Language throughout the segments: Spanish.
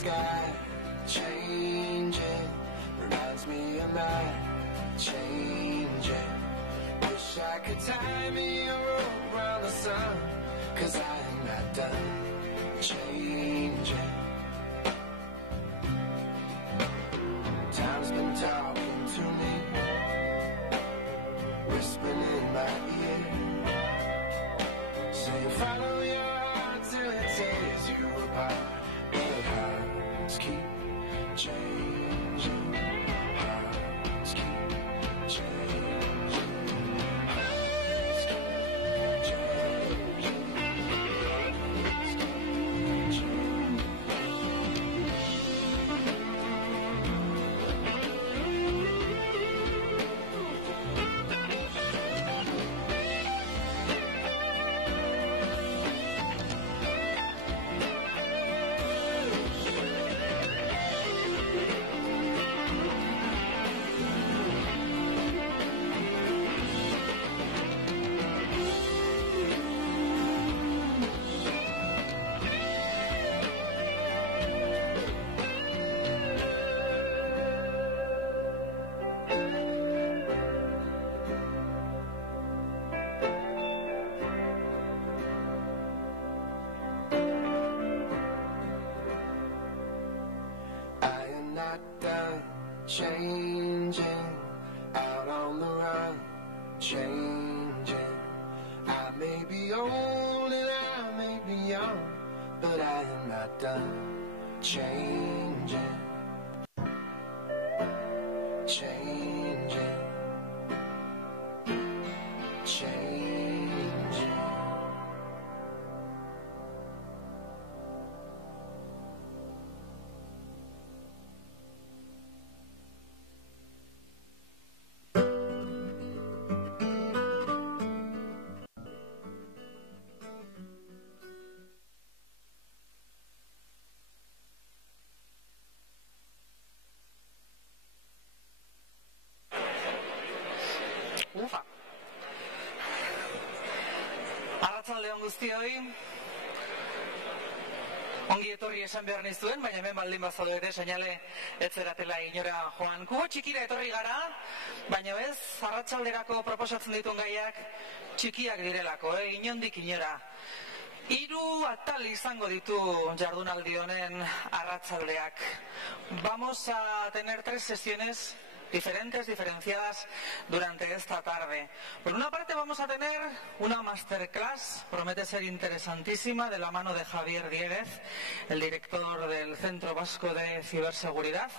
sky changing, reminds me of my changing. Wish I could tie me a rope around the sun, 'cause I am not done changing. Time's been talking to me, whispering in my ear, saying follow your heart till it tears you apart. But hearts keep changing, hearts keep changing, hearts keep changing, hearts keep changing. Changing, out on the run, changing. I may be old and I may be young, but I am not done changing, changing, changing. Ufa. Arratsaldeon guztioi. Ongi etorri esan behar nizuen, baina hemen baldin bazaude ere seinale etzeratela inora joan. Kubo txikira etorri gara, baina ez, arratsalderako proposatzen dituen gaiak txikiak direlako, inondik inora. 3 atal izango ditu jardunaldi honen arratsaldeak. Vamos a tener 3 sesiones diferentes, diferenciadas durante esta tarde. Por una parte vamos a tener una masterclass, promete ser interesantísima, de la mano de Javier Dieguez, el director del Centro Vasco de Ciberseguridad.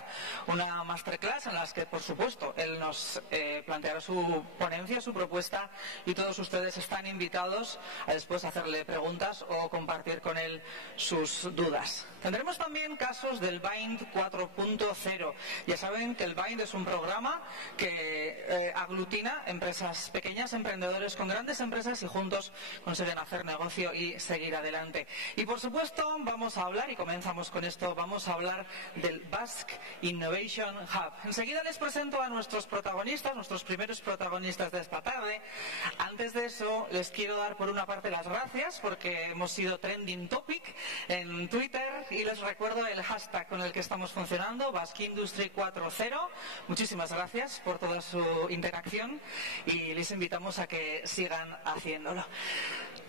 Una masterclass en la que, por supuesto, él nos planteará su ponencia, su propuesta, y todos ustedes están invitados a después hacerle preguntas o compartir con él sus dudas. Tendremos también casos del Bind 4.0. Ya saben que el Bind es un programa que aglutina empresas pequeñas, emprendedores con grandes empresas, y juntos consiguen hacer negocio y seguir adelante. Y por supuesto vamos a hablar, y comenzamos con esto, vamos a hablar del Basque Innovation Hub. Enseguida les presento a nuestros protagonistas, nuestros primeros protagonistas de esta tarde. Antes de eso les quiero dar por una parte las gracias porque hemos sido trending topic en Twitter, y les recuerdo el hashtag con el que estamos funcionando, Basque Industry 4.0. Muchísimas gracias por toda su interacción y les invitamos a que sigan haciéndolo.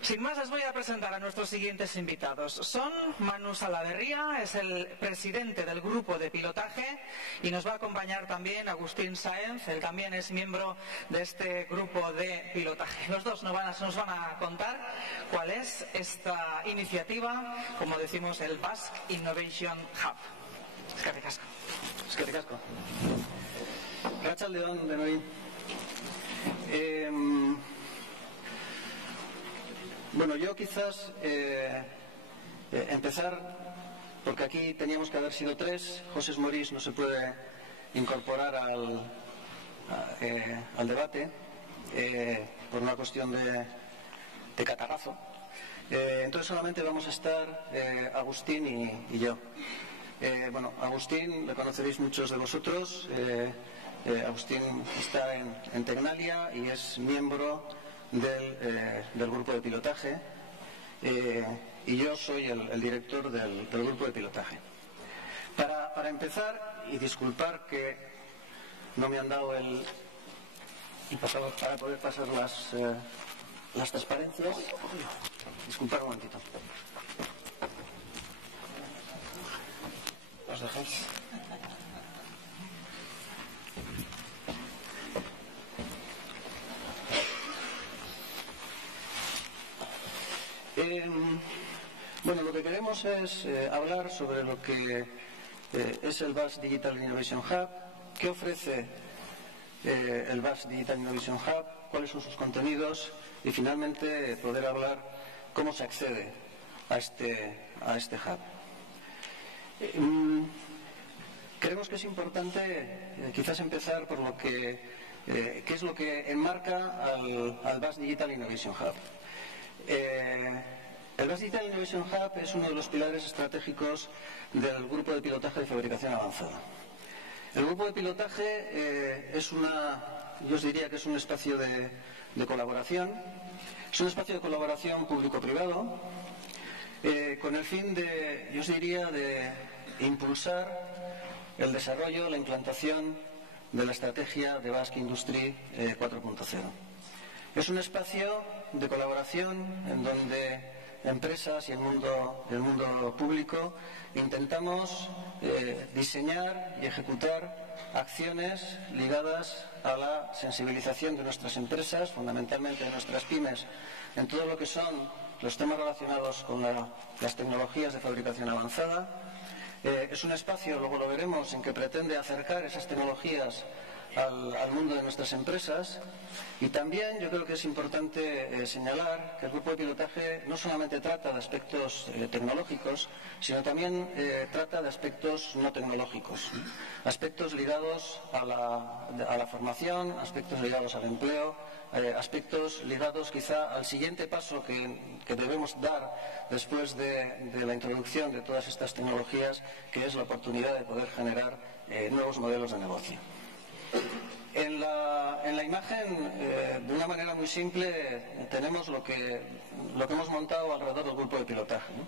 Sin más, les voy a presentar a nuestros siguientes invitados. Son Manu Salaverría, es el presidente del grupo de pilotaje, y nos va a acompañar también Agustín Sáenz, él también es miembro de este grupo de pilotaje. Los dos nos van a contar cuál es esta iniciativa, como decimos, el Basque Innovation Hub. Eskerrik asko. Eskerrik asko. Arratsaldeon denoi. Bueno, yo quizás empezar, porque aquí teníamos que haber sido 3. José Morís no se puede incorporar al debate por una cuestión de catarrazo. Entonces solamente vamos a estar Agustín y yo. Bueno, Agustín le conoceréis muchos de vosotros. Agustín está en Tecnalia y es miembro del grupo de pilotaje, y yo soy el director del grupo de pilotaje. Para empezar, y disculpar que no me han dado el... para poder pasar las transparencias. Disculpad un momentito. ¿Os dejáis? Bueno, lo que queremos es hablar sobre lo que es el Basque Digital Innovation Hub, qué ofrece el Basque Digital Innovation Hub, cuáles son sus contenidos y finalmente poder hablar cómo se accede a este hub. Creemos que es importante quizás empezar por lo que qué es lo que enmarca al Basque Digital Innovation Hub. El Basque Digital Innovation Hub es uno de los pilares estratégicos del grupo de pilotaje de fabricación avanzada. El grupo de pilotaje yo os diría que es un espacio de colaboración, es un espacio de colaboración público-privado con el fin yo os diría, de impulsar el desarrollo, la implantación de la estrategia de Basque Industry 4.0. Es un espacio de colaboración en donde empresas y el mundo público intentamos diseñar y ejecutar acciones ligadas a la sensibilización de nuestras empresas, fundamentalmente de nuestras pymes, en todo lo que son los temas relacionados con las tecnologías de fabricación avanzada. Es un espacio, luego lo veremos, en que pretende acercar esas tecnologías al mundo de nuestras empresas, y también yo creo que es importante señalar que el grupo de pilotaje no solamente trata de aspectos tecnológicos, sino también trata de aspectos no tecnológicos, aspectos ligados a la formación, aspectos ligados al empleo, aspectos ligados quizá al siguiente paso que debemos dar después de la introducción de todas estas tecnologías, que es la oportunidad de poder generar nuevos modelos de negocio. En la imagen, de una manera muy simple, tenemos lo que hemos montado alrededor del grupo de pilotaje, ¿no?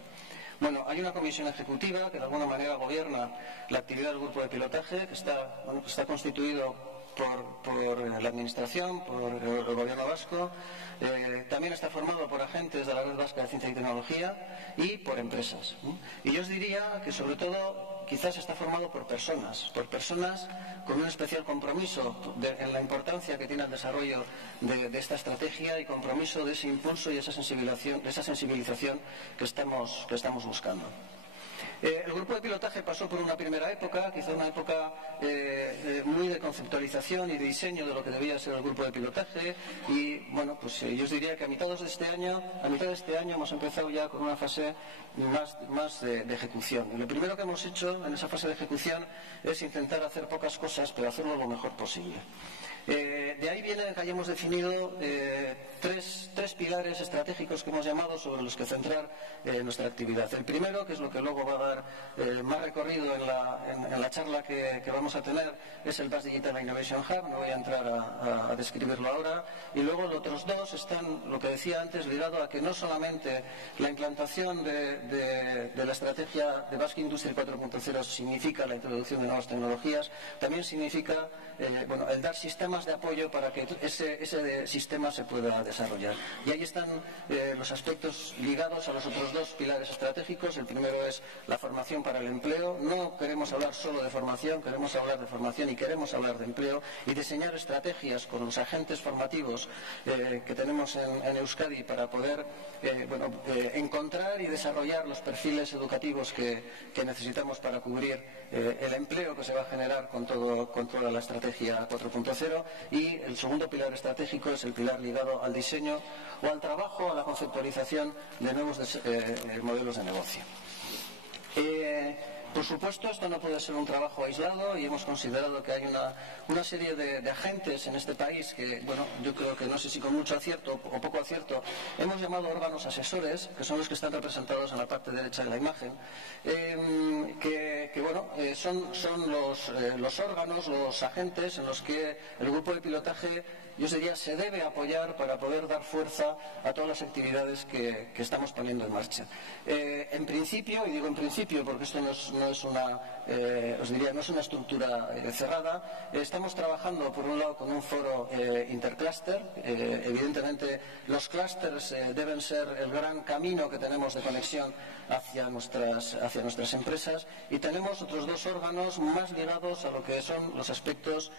Bueno, hay una comisión ejecutiva que de alguna manera gobierna la actividad del grupo de pilotaje, que está constituido por la Administración, por el Gobierno vasco, también está formado por agentes de la Red Vasca de Ciencia y Tecnología y por empresas. Y yo os diría que sobre todo quizás está formado por personas con un especial compromiso en la importancia que tiene el desarrollo de esta estrategia y compromiso de ese impulso y esa sensibilización que estamos buscando. El grupo de pilotaje pasó por una primera época, quizá una época muy de conceptualización y de diseño de lo que debía ser el grupo de pilotaje, y bueno, pues yo os diría que a mitad de este año hemos empezado ya con una fase más de ejecución. Y lo primero que hemos hecho en esa fase de ejecución es intentar hacer pocas cosas, pero hacerlo lo mejor posible. De ahí viene que hayamos definido tres pilares estratégicos que hemos llamado sobre los que centrar nuestra actividad. El primero, que es lo que luego va a dar más recorrido en la charla que vamos a tener, es el Basque Digital Innovation Hub. No voy a entrar a describirlo ahora. Y luego los otros dos están, lo que decía antes, ligado a que no solamente la implantación de la estrategia de Basque Industry 4.0 significa la introducción de nuevas tecnologías, también significa el dar sistemas de apoyo para que ese sistema se pueda desarrollar. Y ahí están los aspectos ligados a los otros dos pilares estratégicos. El primero es la formación para el empleo. No queremos hablar solo de formación, queremos hablar de formación y queremos hablar de empleo, y diseñar estrategias con los agentes formativos que tenemos en Euskadi para poder encontrar y desarrollar los perfiles educativos que necesitamos para cubrir el empleo que se va a generar con toda la estrategia 4.0. Y el segundo pilar estratégico es el pilar ligado al diseño o al trabajo, a la conceptualización de nuevos modelos de negocio. Por supuesto, esto no puede ser un trabajo aislado, y hemos considerado que hay una serie de agentes en este país que, yo creo que no sé si con mucho acierto o poco acierto, hemos llamado órganos asesores, que son los que están representados en la parte derecha de la imagen, son los órganos, los agentes en los que el grupo de pilotaje yo os diría, se debe apoyar para poder dar fuerza a todas las actividades que estamos poniendo en marcha. En principio, y digo en principio porque esto no es una, os diría, no es una estructura cerrada, estamos trabajando por un lado con un foro intercluster. Evidentemente los clústeres deben ser el gran camino que tenemos de conexión hacia nuestras empresas, y tenemos otros dos órganos más ligados a lo que son los aspectos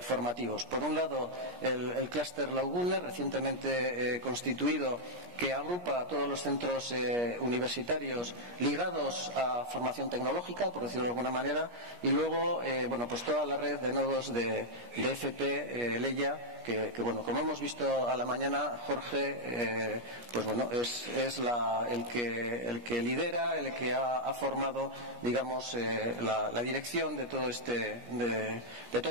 formativos. Por un lado, el clúster Laugune, recientemente constituido, que agrupa a todos los centros universitarios ligados a formación tecnológica, por decirlo de alguna manera, y luego pues toda la red de nodos de FP Leia, que bueno, como hemos visto a la mañana, Jorge es el que lidera, el que ha formado, digamos, la dirección de toda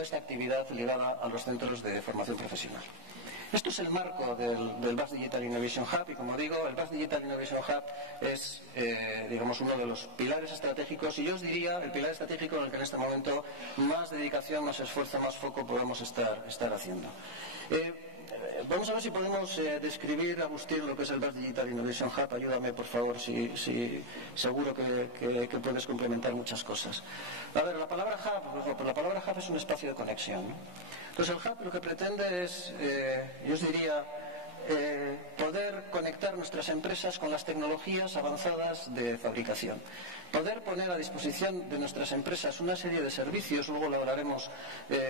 esta actividad ligada a los centros de formación profesional. Esto es el marco del Basque Digital Innovation Hub, y como digo, el Basque Digital Innovation Hub es, digamos, uno de los pilares estratégicos, y yo os diría el pilar estratégico en el que en este momento más dedicación, más esfuerzo, más foco podemos estar haciendo. Vamos a ver si podemos describir, Agustín, lo que es el Basque Digital Innovation Hub. Ayúdame, por favor, si seguro que puedes complementar muchas cosas. A ver, la palabra hub es un espacio de conexión, ¿no? Entonces, el hub lo que pretende es, yo os diría, poder conectar nuestras empresas con las tecnologías avanzadas de fabricación. Poder poner a disposición de nuestras empresas una serie de servicios, luego lo hablaremos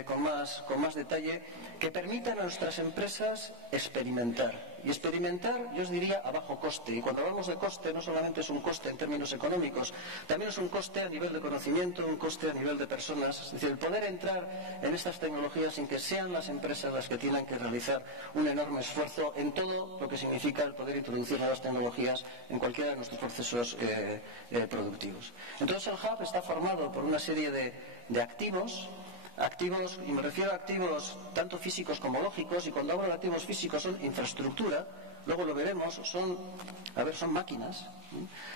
con más detalle, que permitan a nuestras empresas experimentar. Y experimentar, yo os diría, a bajo coste. Y cuando hablamos de coste, no solamente es un coste en términos económicos, también es un coste a nivel de conocimiento, un coste a nivel de personas. Es decir, el poder entrar en estas tecnologías sin que sean las empresas las que tengan que realizar un enorme esfuerzo en todo lo que significa el poder introducir nuevas tecnologías en cualquiera de nuestros procesos productivos. Entonces, el hub está formado por una serie de activos, y me refiero a activos tanto físicos como lógicos, y cuando hablo de activos físicos son infraestructura, luego lo veremos, son máquinas.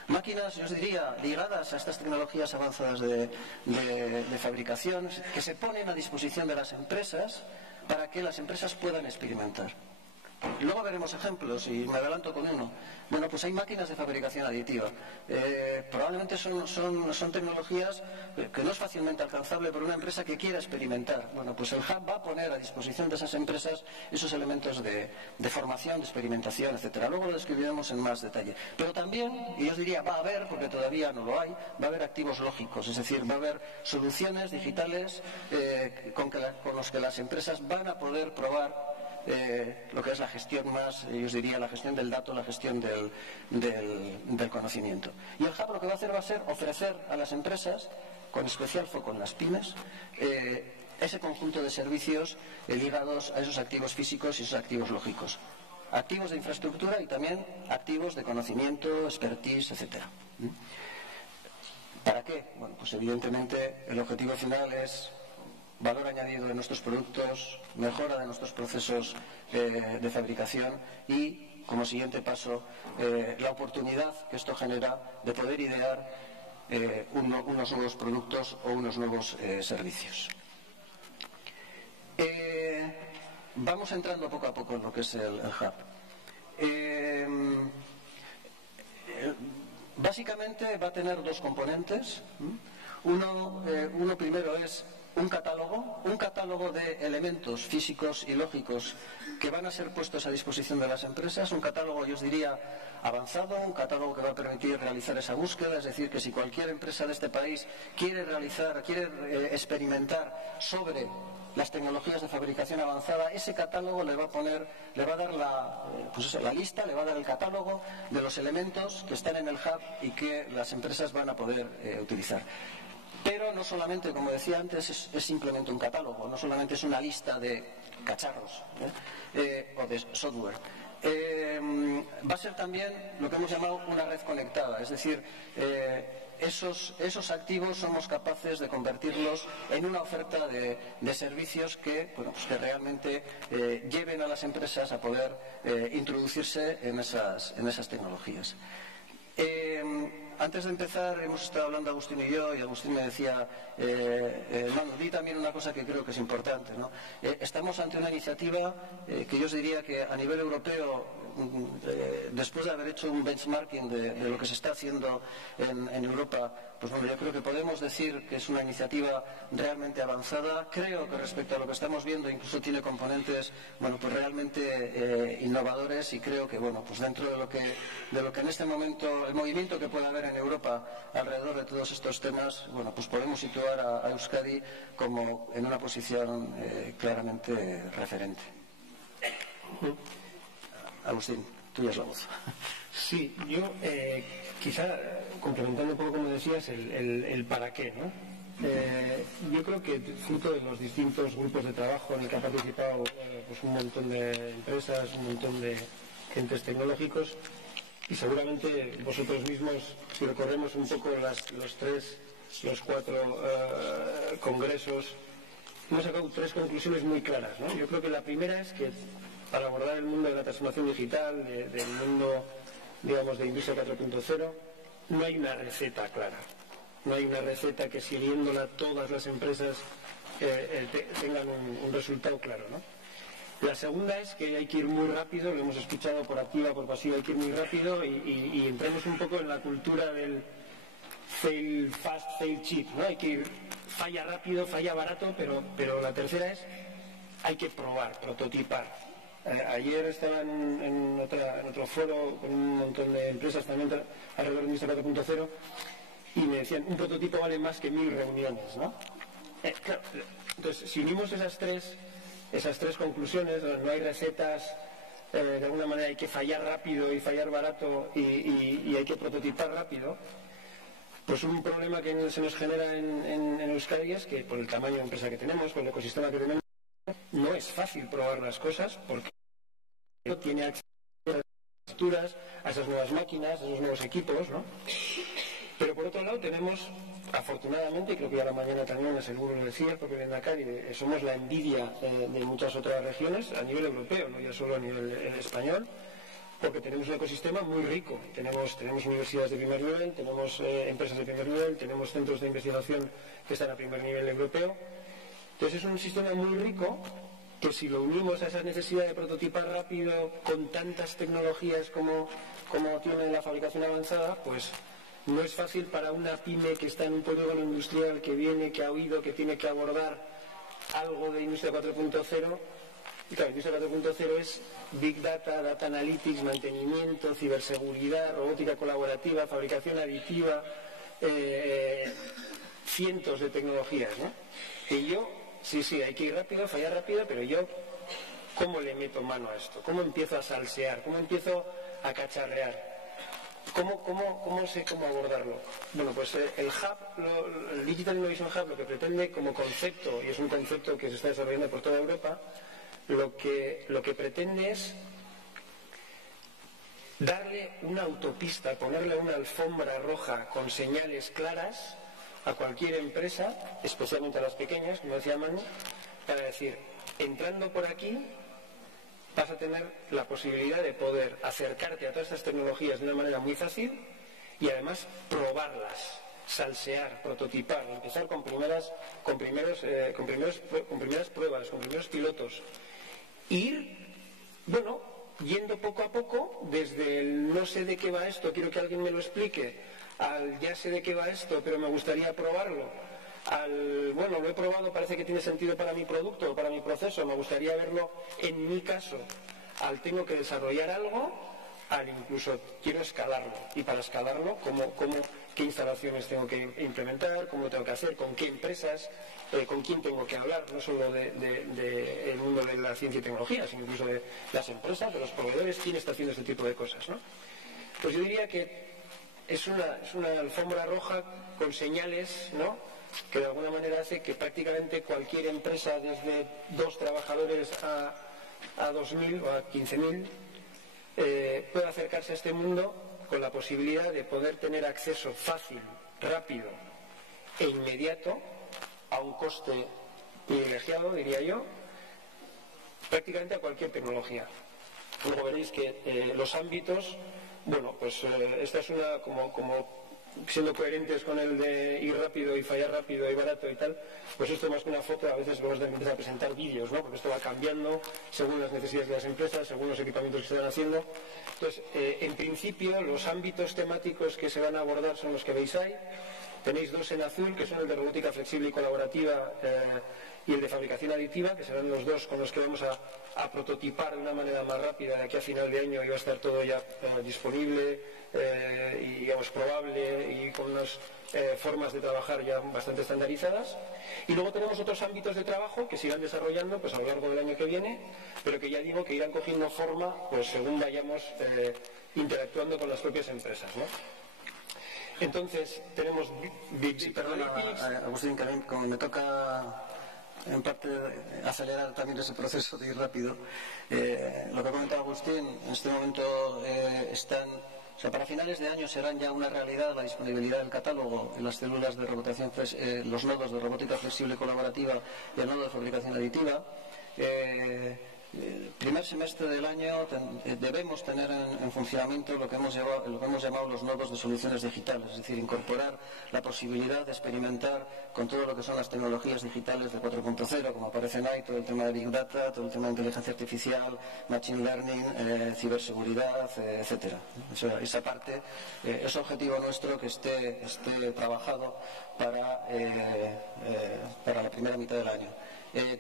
Máquinas, yo os diría, ligadas a estas tecnologías avanzadas de fabricación, que se ponen a disposición de las empresas para que las empresas puedan experimentar. Luego veremos ejemplos, y me adelanto con uno. Bueno, pues hay máquinas de fabricación aditiva. Probablemente son tecnologías que no es fácilmente alcanzable por una empresa que quiera experimentar. Bueno, pues el hub va a poner a disposición de esas empresas esos elementos de formación, de experimentación, etcétera. Luego lo describiremos en más detalle. Pero también, y yo os diría, va a haber, porque todavía no lo hay, va a haber activos lógicos, es decir, va a haber soluciones digitales con los que las empresas van a poder probar lo que es la gestión más, yo os diría, la gestión del dato, la gestión del conocimiento. Y el hub lo que va a hacer ofrecer a las empresas, con especial foco en las pymes, ese conjunto de servicios ligados a esos activos físicos y esos activos lógicos. Activos de infraestructura y también activos de conocimiento, expertise, etcétera. ¿Para qué? Bueno, pues evidentemente el objetivo final es valor añadido de nuestros productos, mejora de nuestros procesos de fabricación y, como siguiente paso, la oportunidad que esto genera de poder idear unos nuevos productos o unos nuevos servicios. Vamos entrando poco a poco en lo que es el hub. Básicamente va a tener dos componentes. Uno primero es un catálogo de elementos físicos y lógicos que van a ser puestos a disposición de las empresas, un catálogo, yo os diría, avanzado, un catálogo que va a permitir realizar esa búsqueda, es decir, que si cualquier empresa de este país quiere experimentar sobre las tecnologías de fabricación avanzada, ese catálogo le va a dar la lista, le va a dar el catálogo de los elementos que están en el hub y que las empresas van a poder utilizar. Pero no solamente, como decía antes, es simplemente un catálogo, no solamente es una lista de cacharros o de software. Va a ser también lo que hemos llamado una red conectada, es decir, esos activos somos capaces de convertirlos en una oferta de servicios que realmente lleven a las empresas a poder introducirse en esas tecnologías. antes de empezar hemos estado hablando Agustín y yo, y Agustín me decía, di también una cosa que creo que es importante, ¿no? Estamos ante una iniciativa que yo os diría que a nivel europeo, después de haber hecho un benchmarking de lo que se está haciendo en Europa, pues bueno, yo creo que podemos decir que es una iniciativa realmente avanzada. Creo que respecto a lo que estamos viendo incluso tiene componentes, bueno, pues realmente innovadores, y creo que, bueno, pues dentro de lo que en este momento, el movimiento que puede haber en Europa alrededor de todos estos temas, bueno, pues podemos situar a Euskadi como en una posición claramente referente. Agustín, tuya es la voz. Sí, yo quizá complementando un poco, como decías, el para qué, ¿no? Yo creo que fruto de los distintos grupos de trabajo en el que ha participado pues un montón de empresas, un montón de entes tecnológicos, y seguramente vosotros mismos, si recorremos un poco los cuatro congresos, hemos sacado 3 conclusiones muy claras, ¿no? Yo creo que la primera es que para abordar el mundo de la transformación digital, del mundo, digamos, de industria 4.0, no hay una receta clara. No hay una receta que, siguiéndola todas las empresas, tengan un resultado claro, ¿no? La segunda es que hay que ir muy rápido, lo hemos escuchado por activa, por pasiva, hay que ir muy rápido y entremos un poco en la cultura del fail fast, fail cheap, ¿no? Hay que ir, falla rápido, falla barato, pero la tercera es, hay que probar, prototipar. Ayer estaba en otro foro con un montón de empresas también alrededor de Industria 4.0 y me decían, un prototipo vale más que 1000 reuniones, ¿no? Claro, entonces, si unimos esas tres conclusiones, no hay recetas, de alguna manera hay que fallar rápido y fallar barato y hay que prototipar rápido, pues un problema que se nos genera en Euskadi es que por el tamaño de empresa que tenemos, por el ecosistema que tenemos, no es fácil probar las cosas porque no tiene acceso a las estructuras, a esas nuevas máquinas, a esos nuevos equipos, ¿no? Pero por otro lado tenemos, afortunadamente, y creo que ya la mañana también seguro lo decía, porque Lehendakari, somos la envidia de muchas otras regiones a nivel europeo, no ya solo a nivel español, porque tenemos un ecosistema muy rico. Tenemos universidades de primer nivel, tenemos empresas de primer nivel, tenemos centros de investigación que están a primer nivel europeo. Entonces es un sistema muy rico que, si lo unimos a esa necesidad de prototipar rápido con tantas tecnologías como tiene la fabricación avanzada, pues no es fácil para una pyme que está en un polígono industrial, que viene, que ha oído que tiene que abordar algo de Industria 4.0. Y claro, Industria 4.0 es Big Data, Data Analytics, mantenimiento, ciberseguridad, robótica colaborativa, fabricación aditiva, cientos de tecnologías, ¿no? Y yo, sí, hay que ir rápido, fallar rápido, pero yo, ¿cómo le meto mano a esto? ¿Cómo empiezo a salsear? ¿Cómo empiezo a cacharrear? ¿Cómo sé cómo abordarlo? Bueno, pues el Hub, el Digital Innovation Hub, lo que pretende como concepto, y es un concepto que se está desarrollando por toda Europa, lo que pretende es darle una autopista, ponerle una alfombra roja con señales claras a cualquier empresa, especialmente a las pequeñas, como decía Manu, para decir, entrando por aquí vas a tener la posibilidad de poder acercarte a todas estas tecnologías de una manera muy fácil y además probarlas, salsear, prototipar, empezar con primeras pruebas, con primeros pilotos. Ir, bueno, yendo poco a poco, desde el no sé de qué va esto, quiero que alguien me lo explique, al ya sé de qué va esto, pero me gustaría probarlo, al, bueno, lo he probado, parece que tiene sentido para mi producto, para mi proceso, me gustaría verlo en mi caso, al tengo que desarrollar algo, al incluso quiero escalarlo, y para escalarlo, qué instalaciones tengo que implementar, cómo lo tengo que hacer, con qué empresas, con quién tengo que hablar, no solo del mundo de la ciencia y tecnología, sino incluso de las empresas, de los proveedores, quién está haciendo este tipo de cosas, ¿no? Pues yo diría que es una alfombra roja con señales, ¿no?, que de alguna manera hace que prácticamente cualquier empresa, desde 2 trabajadores a 2.000 o a 15.000, pueda acercarse a este mundo con la posibilidad de poder tener acceso fácil, rápido e inmediato a un coste privilegiado, diría yo, prácticamente a cualquier tecnología. Luego veréis que los ámbitos, bueno, pues esta es una como siendo coherentes con el de ir rápido y fallar rápido y barato y tal, pues esto más que una foto a veces vamos a empezar a presentar vídeos, ¿no? Porque esto va cambiando según las necesidades de las empresas, según los equipamientos que se están haciendo. Entonces, en principio, los ámbitos temáticos que se van a abordar son los que veis ahí. Tenéis dos en azul, que son el de robótica flexible y colaborativa y el de fabricación aditiva, que serán los dos con los que vamos a prototipar de una manera más rápida de aquí a final de año, y va a estar todo ya disponible y, digamos, probable, y con unas formas de trabajar ya bastante estandarizadas. Y luego tenemos otros ámbitos de trabajo que se irán desarrollando pues a lo largo del año que viene, pero que ya digo que irán cogiendo forma pues según vayamos interactuando con las propias empresas, ¿no? Entonces, tenemos... Sí, perdona, Agustín, que a mí, como me toca en parte acelerar también ese proceso de ir rápido, lo que ha comentado Agustín, en este momento están... O sea, para finales de año serán ya una realidad la disponibilidad del catálogo en las células de robotación, los nodos de robótica flexible colaborativa y el nodo de fabricación aditiva. El primer semestre del año debemos tener en funcionamiento lo que hemos llamado los nodos de soluciones digitales, es decir, incorporar la posibilidad de experimentar con todo lo que son las tecnologías digitales de 4.0, como aparecen ahí, todo el tema de Big Data, todo el tema de inteligencia artificial, Machine Learning, ciberseguridad, etcétera. Esa parte es objetivo nuestro que esté trabajado para la primera mitad del año.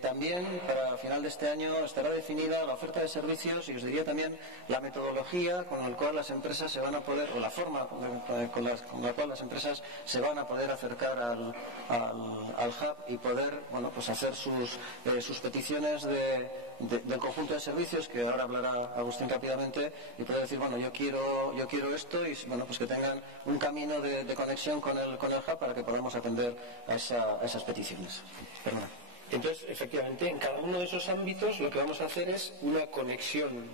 También para final de este año estará definida la oferta de servicios y os diría también la metodología con la cual las empresas se van a poder, o la forma con la cual las empresas se van a poder acercar al hub y poder, bueno, pues hacer sus peticiones del conjunto de servicios, que ahora hablará Agustín rápidamente, y poder decir, bueno, yo quiero esto, y bueno, pues que tengan un camino de conexión con el hub para que podamos atender a esas peticiones. Perdona. Entonces, efectivamente, en cada uno de esos ámbitos lo que vamos a hacer es una conexión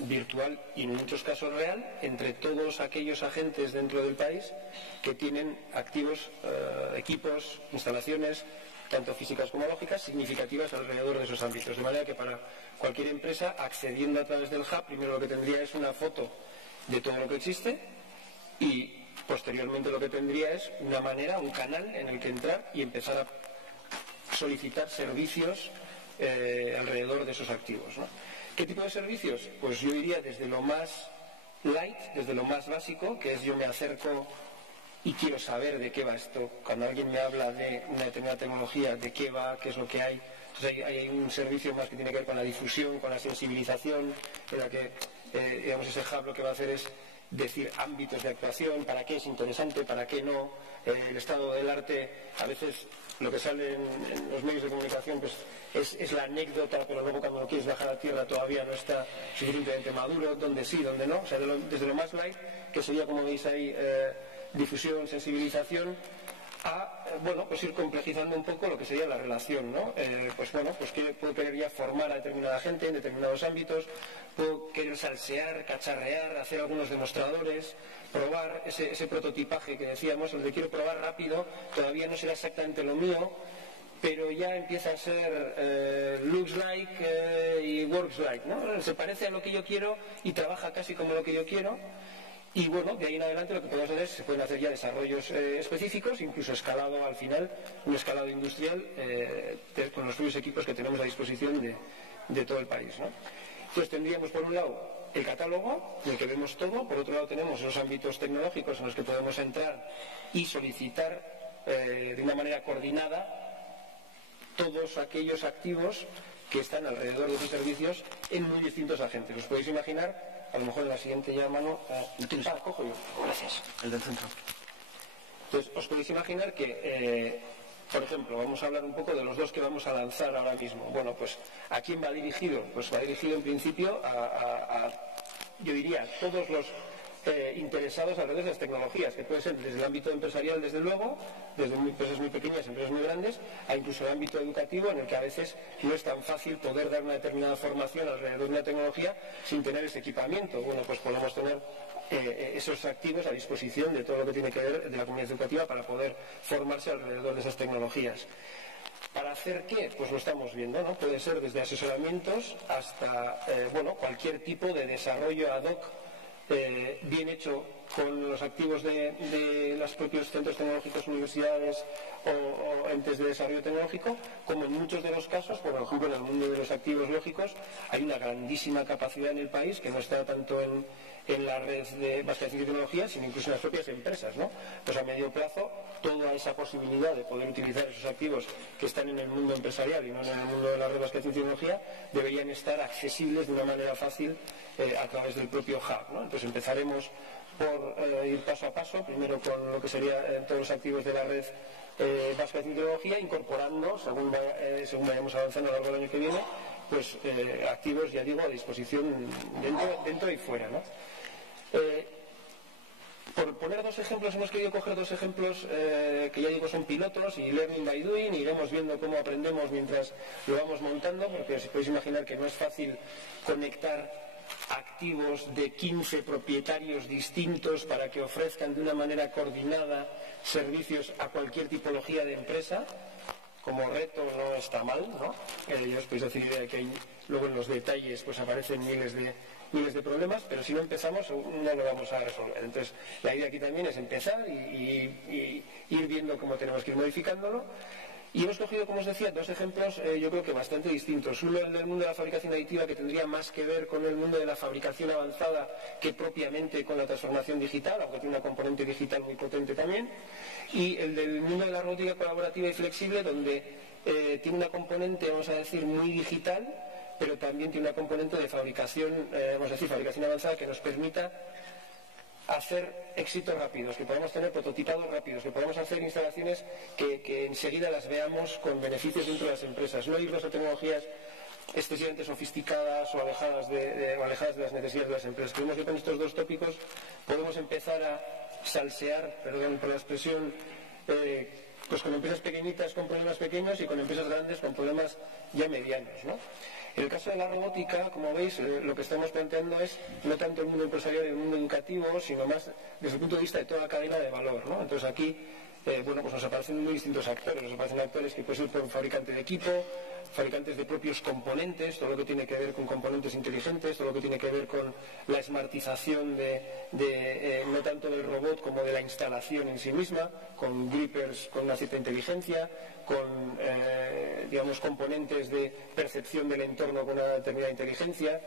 virtual y en muchos casos real entre todos aquellos agentes dentro del país que tienen activos equipos, instalaciones, tanto físicas como lógicas, significativas alrededor de esos ámbitos. De manera que para cualquier empresa, accediendo a través del hub, primero lo que tendría es una foto de todo lo que existe, y posteriormente lo que tendría es una manera, un canal en el que entrar y empezar a solicitar servicios alrededor de esos activos, ¿no? ¿Qué tipo de servicios? Pues yo diría desde lo más light, desde lo más básico, que es yo me acerco y quiero saber de qué va esto. Cuando alguien me habla de una determinada tecnología, de qué va, qué es lo que hay. Entonces hay un servicio más que tiene que ver con la difusión, con la sensibilización, en la que digamos, ese hub lo que va a hacer es decir ámbitos de actuación, para qué es interesante, para qué no, el estado del arte. A veces lo que sale en los medios de comunicación pues es la anécdota, pero luego cuando lo quieres bajar a tierra todavía no está suficientemente maduro, donde sí, donde no. O sea, desde lo más light, que sería, como veis ahí, difusión, sensibilización, a, bueno, pues ir complejizando un poco lo que sería la relación, ¿no? Pues bueno, pues que puedo querer ya formar a determinada gente en determinados ámbitos, puedo querer salsear, cacharrear, hacer algunos demostradores, probar ese prototipaje que decíamos, el de quiero probar rápido, todavía no será exactamente lo mío, pero ya empieza a ser looks like y works like, ¿no? Se parece a lo que yo quiero y trabaja casi como lo que yo quiero. Y bueno, de ahí en adelante lo que podemos hacer es, se pueden hacer ya desarrollos específicos, incluso escalado al final, un escalado industrial con los propios equipos que tenemos a disposición de todo el país, ¿no? Entonces tendríamos por un lado el catálogo, en el que vemos todo, por otro lado tenemos esos ámbitos tecnológicos en los que podemos entrar y solicitar de una manera coordinada todos aquellos activos que están alrededor de esos servicios en muy distintos agentes. Os podéis imaginar, a lo mejor en la siguiente ya mano... cojo yo. Gracias. El del centro. Entonces, os podéis imaginar que, por ejemplo, vamos a hablar un poco de los dos que vamos a lanzar ahora mismo. Bueno, pues, ¿a quién va dirigido? Pues va dirigido en principio yo diría, todos los interesados alrededor de las tecnologías, que puede ser desde el ámbito empresarial, desde luego, desde empresas muy pequeñas, empresas muy grandes, a incluso el ámbito educativo, en el que a veces no es tan fácil poder dar una determinada formación alrededor de una tecnología sin tener ese equipamiento. Bueno, pues podemos tener esos activos a disposición de todo lo que tiene que ver de la comunidad educativa para poder formarse alrededor de esas tecnologías. ¿Para hacer qué? Pues lo estamos viendo, ¿no? Puede ser desde asesoramientos hasta bueno, cualquier tipo de desarrollo ad hoc bien hecho con los activos de los propios centros tecnológicos, universidades o entes de desarrollo tecnológico, como en muchos de los casos, por ejemplo en el mundo de los activos lógicos, hay una grandísima capacidad en el país que no está tanto en la red de Basque de Ciencia y Tecnología, sino incluso en las propias empresas, ¿no? Pues a medio plazo, toda esa posibilidad de poder utilizar esos activos que están en el mundo empresarial y no en el mundo de la red Basque de Ciencia y Tecnología, deberían estar accesibles de una manera fácil a través del propio hub, ¿no? Entonces empezaremos por ir paso a paso, primero con lo que serían todos los activos de la red Basque de Ciencia y Tecnología, incorporando, según vayamos avanzando a lo largo del año que viene, pues activos, ya digo, a disposición dentro y fuera, ¿no? Por poner dos ejemplos, hemos querido coger dos ejemplos que ya digo son pilotos y learning by doing, y iremos viendo cómo aprendemos mientras lo vamos montando, porque os podéis imaginar que no es fácil conectar activos de 15 propietarios distintos para que ofrezcan de una manera coordinada servicios a cualquier tipología de empresa. Como reto no está mal, ¿no? Ya os podéis decir que luego en los detalles pues aparecen miles de problemas, pero si no empezamos no lo vamos a resolver. Entonces la idea aquí también es empezar y ir viendo cómo tenemos que ir modificándolo. Y hemos cogido, como os decía, dos ejemplos yo creo que bastante distintos. Uno el del mundo de la fabricación aditiva, que tendría más que ver con el mundo de la fabricación avanzada que propiamente con la transformación digital, aunque tiene una componente digital muy potente también. Y el del mundo de la robótica colaborativa y flexible, donde tiene una componente, vamos a decir, muy digital, pero también tiene una componente de fabricación, vamos a decir, fabricación avanzada que nos permita hacer éxitos rápidos, que podamos tener prototipados rápidos, que podamos hacer instalaciones que enseguida las veamos con beneficios dentro de las empresas, no irnos a tecnologías excesivamente sofisticadas o alejadas de las necesidades de las empresas. Creemos que con estos dos tópicos podemos empezar a salsear, perdón por la expresión, pues con empresas pequeñitas con problemas pequeños y con empresas grandes con problemas ya medianos, ¿no? En el caso de la robótica, como veis, lo que estamos planteando es no tanto el mundo empresarial y el mundo educativo, sino más desde el punto de vista de toda la cadena de valor, ¿no? Entonces aquí, bueno, pues nos aparecen muy distintos actores. Nos aparecen actores que pueden ser por un fabricante de equipo, fabricantes de propios componentes, todo lo que tiene que ver con componentes inteligentes, todo lo que tiene que ver con la smartización no tanto del robot como de la instalación en sí misma, con grippers con una cierta inteligencia, con digamos componentes de percepción del entorno con una determinada inteligencia,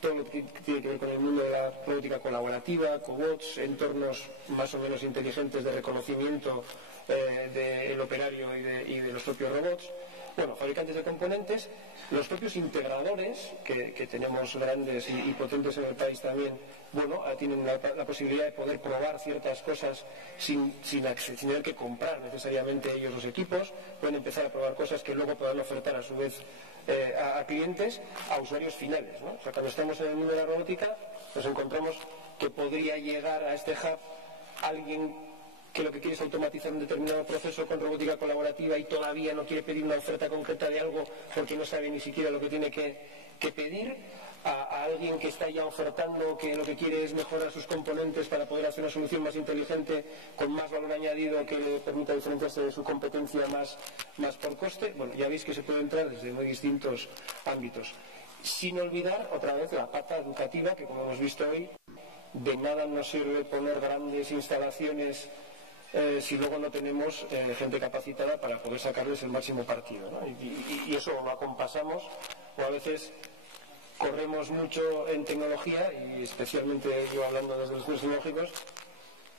todo lo que tiene que ver con el mundo de la robótica colaborativa, cobots, entornos más o menos inteligentes de reconocimiento del operario y de los propios robots. Bueno, fabricantes de componentes, los propios integradores, que tenemos grandes y potentes en el país también, bueno, tienen la posibilidad de poder probar ciertas cosas sin tener que comprar necesariamente ellos los equipos, pueden empezar a probar cosas que luego puedan ofertar a su vez a clientes, a usuarios finales, ¿no? O sea, cuando estamos en el mundo de la robótica, nos encontramos que podría llegar a este hub alguien que lo que quiere es automatizar un determinado proceso con robótica colaborativa y todavía no quiere pedir una oferta concreta de algo porque no sabe ni siquiera lo que tiene que pedir, a alguien que está ya ofertando que lo que quiere es mejorar sus componentes para poder hacer una solución más inteligente con más valor añadido que le permita diferenciarse de su competencia más por coste. Bueno, ya veis que se puede entrar desde muy distintos ámbitos. Sin olvidar otra vez la pata educativa, que como hemos visto hoy, de nada nos sirve poner grandes instalaciones si luego no tenemos gente capacitada para poder sacarles el máximo partido, ¿no? Y eso lo acompasamos, o a veces corremos mucho en tecnología, y especialmente yo hablando desde los estudios tecnológicos,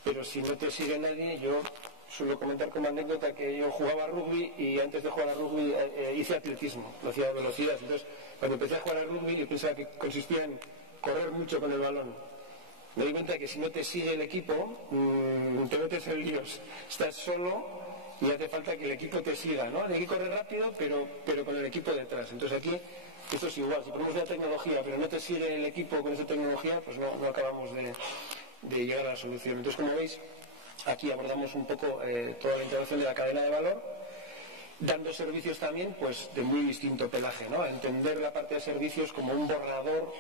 pero si no te sigue nadie, yo suelo comentar como anécdota que yo jugaba a rugby y antes de jugar a rugby hice atletismo, lo hacía a velocidad. Entonces, cuando empecé a jugar a rugby, yo pensaba que consistía en correr mucho con el balón. Me di cuenta que si no te sigue el equipo, te metes en líos. Estás solo y hace falta que el equipo te siga, ¿no? Hay que correr rápido, pero con el equipo detrás. Entonces aquí esto es igual. Si ponemos una tecnología, pero no te sigue el equipo con esa tecnología, pues no acabamos de llegar a la solución. Entonces, como veis, aquí abordamos un poco toda la integración de la cadena de valor, dando servicios también pues de muy distinto pelaje, ¿no? Entender la parte de servicios como un borrador,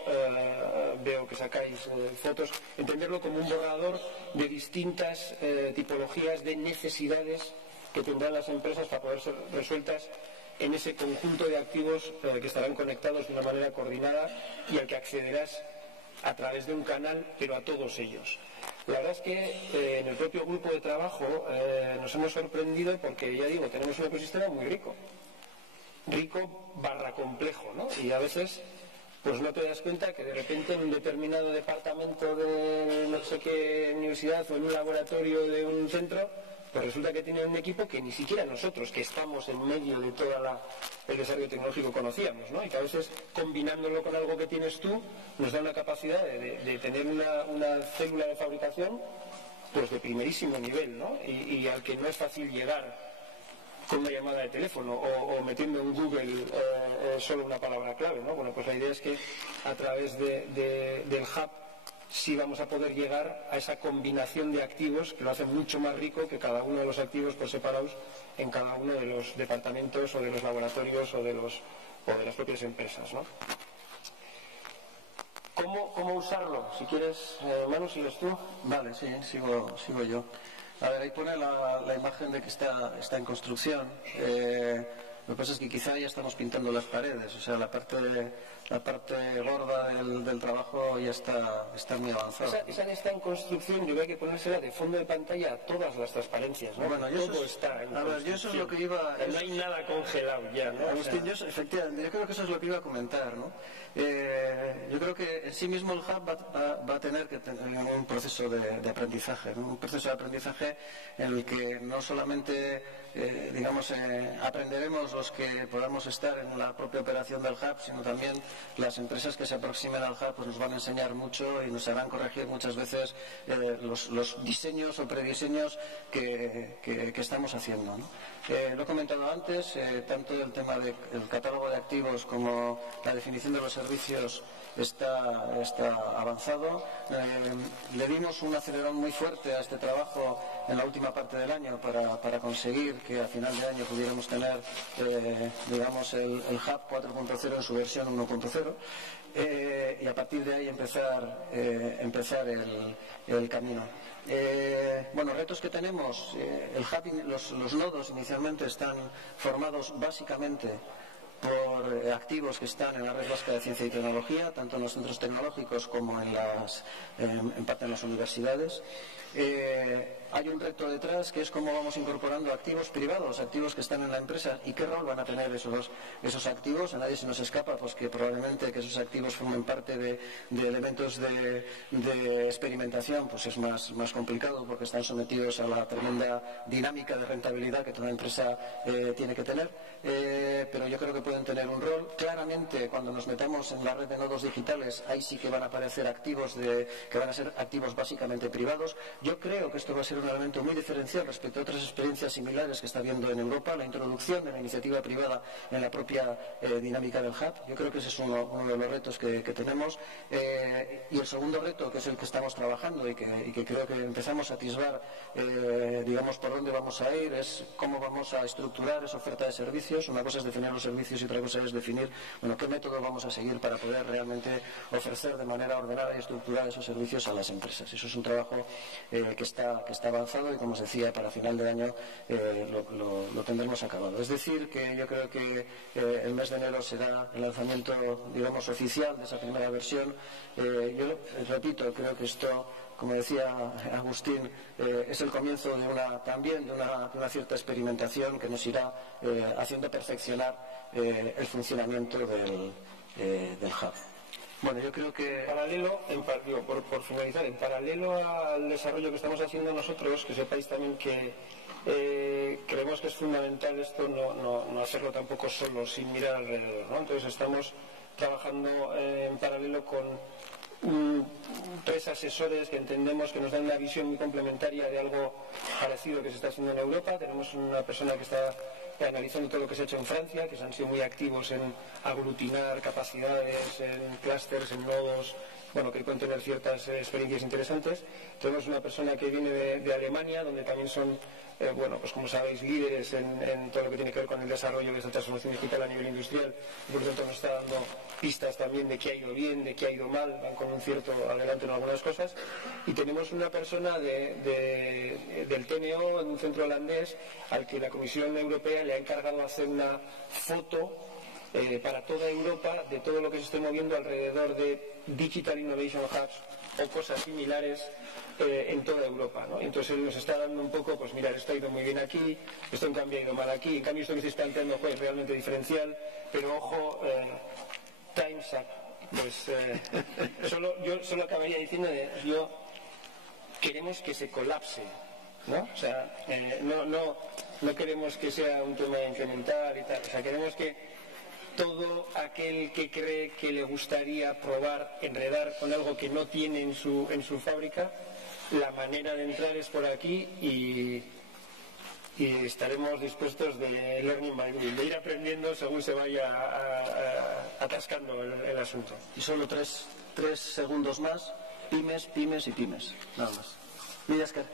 veo que sacáis fotos, entenderlo como un borrador de distintas tipologías de necesidades que tendrán las empresas para poder ser resueltas en ese conjunto de activos que estarán conectados de una manera coordinada y al que accederás a través de un canal, pero a todos ellos. La verdad es que en el propio grupo de trabajo nos hemos sorprendido porque, ya digo, tenemos un ecosistema muy rico barra complejo, ¿no? Y a veces pues no te das cuenta que de repente en un determinado departamento de no sé qué universidad o en un laboratorio de un centro, pues resulta que tienen un equipo que ni siquiera nosotros, que estamos en medio de todo el desarrollo tecnológico, conocíamos, ¿no? Y que a veces combinándolo con algo que tienes tú nos da una capacidad de tener una célula de fabricación pues de primerísimo nivel, ¿no? Y al que no es fácil llegar con una llamada de teléfono o metiendo en Google solo una palabra clave, ¿no? Bueno, pues la idea es que a través del hub sí vamos a poder llegar a esa combinación de activos que lo hace mucho más rico que cada uno de los activos por separados en cada uno de los departamentos o de los laboratorios o de las propias empresas, ¿no? ¿Cómo usarlo? Si quieres, Manu, ¿sigues tú? Vale, sí, sigo yo. A ver, ahí pone la imagen de que está en construcción. Lo que pasa es que quizá ya estamos pintando las paredes, o sea, la parte gorda del trabajo ya está muy avanzada. Esa está en construcción, yo creo que hay que ponérsela de fondo de pantalla a todas las transparencias, ¿no? Bueno, todo está en construcción. Yo eso es lo que iba... No hay nada congelado ya, ¿no? Agustín, efectivamente, yo creo que eso es lo que iba a comentar, ¿no? Yo creo que en sí mismo el hub va a tener que tener un proceso de aprendizaje, ¿no? Un proceso de aprendizaje en el que no solamente, aprenderemos los que podamos estar en la propia operación del hub, sino también las empresas que se aproximen al hub pues nos van a enseñar mucho y nos harán corregir muchas veces los diseños o prediseños que estamos haciendo, ¿no? Lo he comentado antes, tanto el tema del catálogo de activos como la definición de los servicios está avanzado. Le dimos un acelerón muy fuerte a este trabajo en la última parte del año para conseguir que a final de año pudiéramos tener el hub 4.0 en su versión 1.0 y a partir de ahí empezar el camino. Retos que tenemos. El hub, los nodos inicialmente están formados básicamente por activos que están en la Red Vasca de Ciencia y Tecnología, tanto en los centros tecnológicos como en parte en las universidades. Hay un reto detrás que es cómo vamos incorporando activos privados, activos que están en la empresa y qué rol van a tener esos activos. A nadie se nos escapa pues que probablemente que esos activos formen parte de elementos de experimentación, pues es más complicado porque están sometidos a la tremenda dinámica de rentabilidad que toda empresa tiene que tener, pero yo creo que pueden tener un rol. Claramente cuando nos metamos en la red de nodos digitales ahí sí que van a aparecer activos que van a ser activos básicamente privados. Yo creo que esto va a ser un elemento muy diferencial respecto a otras experiencias similares que está habiendo en Europa, la introducción de la iniciativa privada en la propia dinámica del hub. Yo creo que ese es uno de los retos que tenemos. Y el segundo reto, que es el que estamos trabajando y que creo que empezamos a atisbar, por dónde vamos a ir, es cómo vamos a estructurar esa oferta de servicios. Una cosa es definir los servicios y otra cosa es definir qué método vamos a seguir para poder realmente ofrecer de manera ordenada y estructurada esos servicios a las empresas. Eso es un trabajo que está avanzado y, como os decía, para final de año lo tendremos acabado. Es decir, que yo creo que el mes de enero será el lanzamiento, oficial de esa primera versión. Yo repito, creo que esto, como decía Agustín, es el comienzo de una cierta experimentación que nos irá haciendo perfeccionar el funcionamiento del hub. Bueno, yo creo que... por finalizar, en paralelo al desarrollo que estamos haciendo nosotros, que sepáis también que creemos que es fundamental esto, no hacerlo tampoco solo, sin mirar alrededor, ¿no? Entonces estamos trabajando en paralelo con 3 asesores que entendemos que nos dan una visión muy complementaria de algo parecido que se está haciendo en Europa. Tenemos una persona que está analizando todo lo que se ha hecho en Francia, que se han sido muy activos en aglutinar capacidades, en clústeres, en nodos, que pueden tener ciertas experiencias interesantes. Tenemos una persona que viene de Alemania, donde también son, como sabéis, líderes en todo lo que tiene que ver con el desarrollo de esta transformación digital a nivel industrial. Por lo tanto, nos está dando pistas también de qué ha ido bien, de qué ha ido mal, van con un cierto adelanto en algunas cosas. Y tenemos una persona del TNO, en un centro holandés, al que la Comisión Europea le ha encargado hacer una foto para toda Europa de todo lo que se esté moviendo alrededor de Digital Innovation Hubs o cosas similares en toda Europa, ¿no? Entonces él nos está dando un poco, pues mira, esto ha ido muy bien aquí, esto en cambio ha ido mal aquí, en cambio esto que estáis planteando es realmente diferencial, pero ojo, time's up. Pues yo solo acabaría diciendo yo queremos que se colapse, ¿no? O sea, no queremos que sea un tema incremental y tal, o sea, queremos que todo aquel que cree que le gustaría probar, enredar con algo que no tiene en su fábrica, la manera de entrar es por aquí y estaremos dispuestos de learning by doing, de ir aprendiendo según se vaya atascando el asunto. Y solo tres segundos más, pymes y pymes, nada más. Mira, Oscar.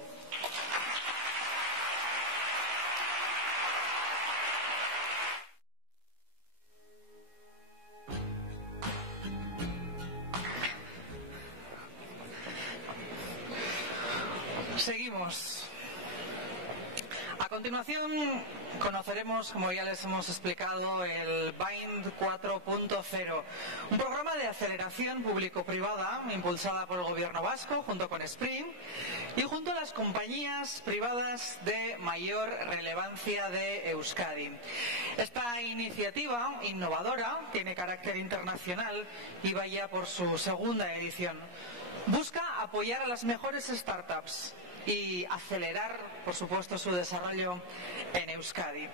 Seguimos. A continuación conoceremos, como ya les hemos explicado, el BIND 4.0, un programa de aceleración público-privada impulsada por el gobierno vasco junto con Spring y junto a las compañías privadas de mayor relevancia de Euskadi. Esta iniciativa innovadora tiene carácter internacional y va ya por su segunda edición. Busca apoyar a las mejores startups y acelerar, por supuesto, su desarrollo en Euskadi.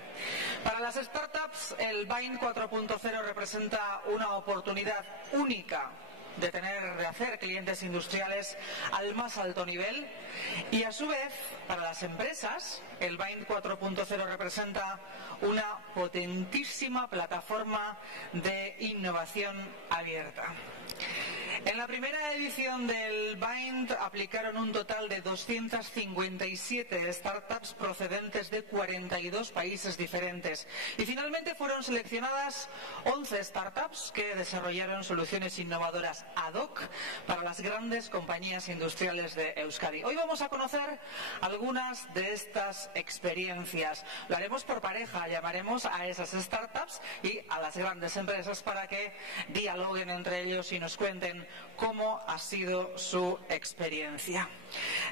Para las startups, el BIND 4.0 representa una oportunidad única de hacer clientes industriales al más alto nivel y, a su vez, para las empresas, el BIND 4.0 representa una potentísima plataforma de innovación abierta. En la primera edición del BIND aplicaron un total de 257 startups procedentes de 42 países diferentes y finalmente fueron seleccionadas 11 startups que desarrollaron soluciones innovadoras ad hoc para las grandes compañías industriales de Euskadi. Hoy vamos a conocer algunas de estas experiencias. Lo haremos por pareja, llamaremos a esas startups y a las grandes empresas para que dialoguen entre ellos y nos cuenten cómo ha sido su experiencia.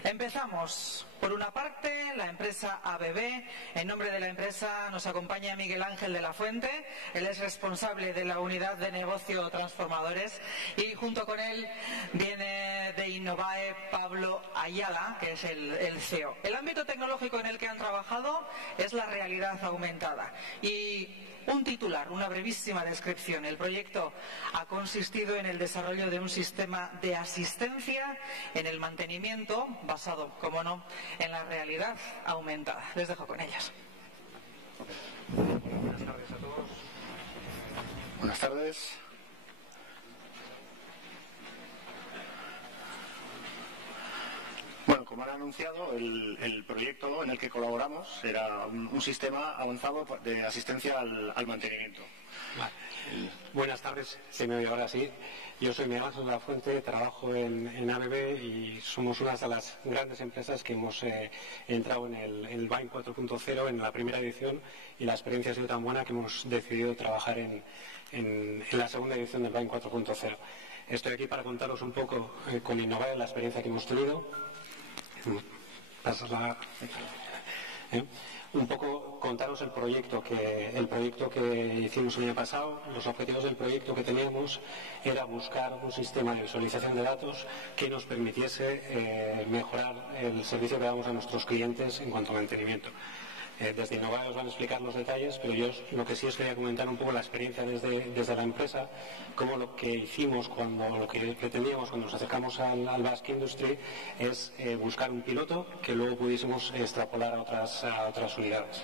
Empezamos. Por una parte, la empresa ABB. En nombre de la empresa nos acompaña Miguel Ángel de la Fuente. Él es responsable de la unidad de negocio Transformadores y junto con él viene de Innovae Pablo Ayala, que es el CEO. El ámbito tecnológico en el que han trabajado es la realidad aumentada. Y un titular, una brevísima descripción. El proyecto ha consistido en el desarrollo de un sistema de asistencia en el mantenimiento basado, como no, en la realidad aumentada. Les dejo con ellas. Buenas tardes a todos. Buenas tardes. Bueno, como han anunciado, el proyecto en el que colaboramos era un sistema avanzado de asistencia al mantenimiento. Vale. Buenas tardes, se me oye ahora sí. Yo soy Miguel Ángel de la Fuente, trabajo en ABB y somos una de las grandes empresas que hemos entrado en el BIND 4.0 en la primera edición y la experiencia ha sido tan buena que hemos decidido trabajar en la segunda edición del BIND 4.0. Estoy aquí para contaros un poco con Innovae la experiencia que hemos tenido. Un poco contaros el proyecto que hicimos el año pasado. Los objetivos del proyecto que teníamos era buscar un sistema de visualización de datos que nos permitiese mejorar el servicio que damos a nuestros clientes en cuanto a mantenimiento. Desde Innovae os van a explicar los detalles, pero yo lo que sí os quería comentar un poco la experiencia desde la empresa, cómo lo que hicimos lo que pretendíamos cuando nos acercamos al Basque Industry es buscar un piloto que luego pudiésemos extrapolar a otras unidades.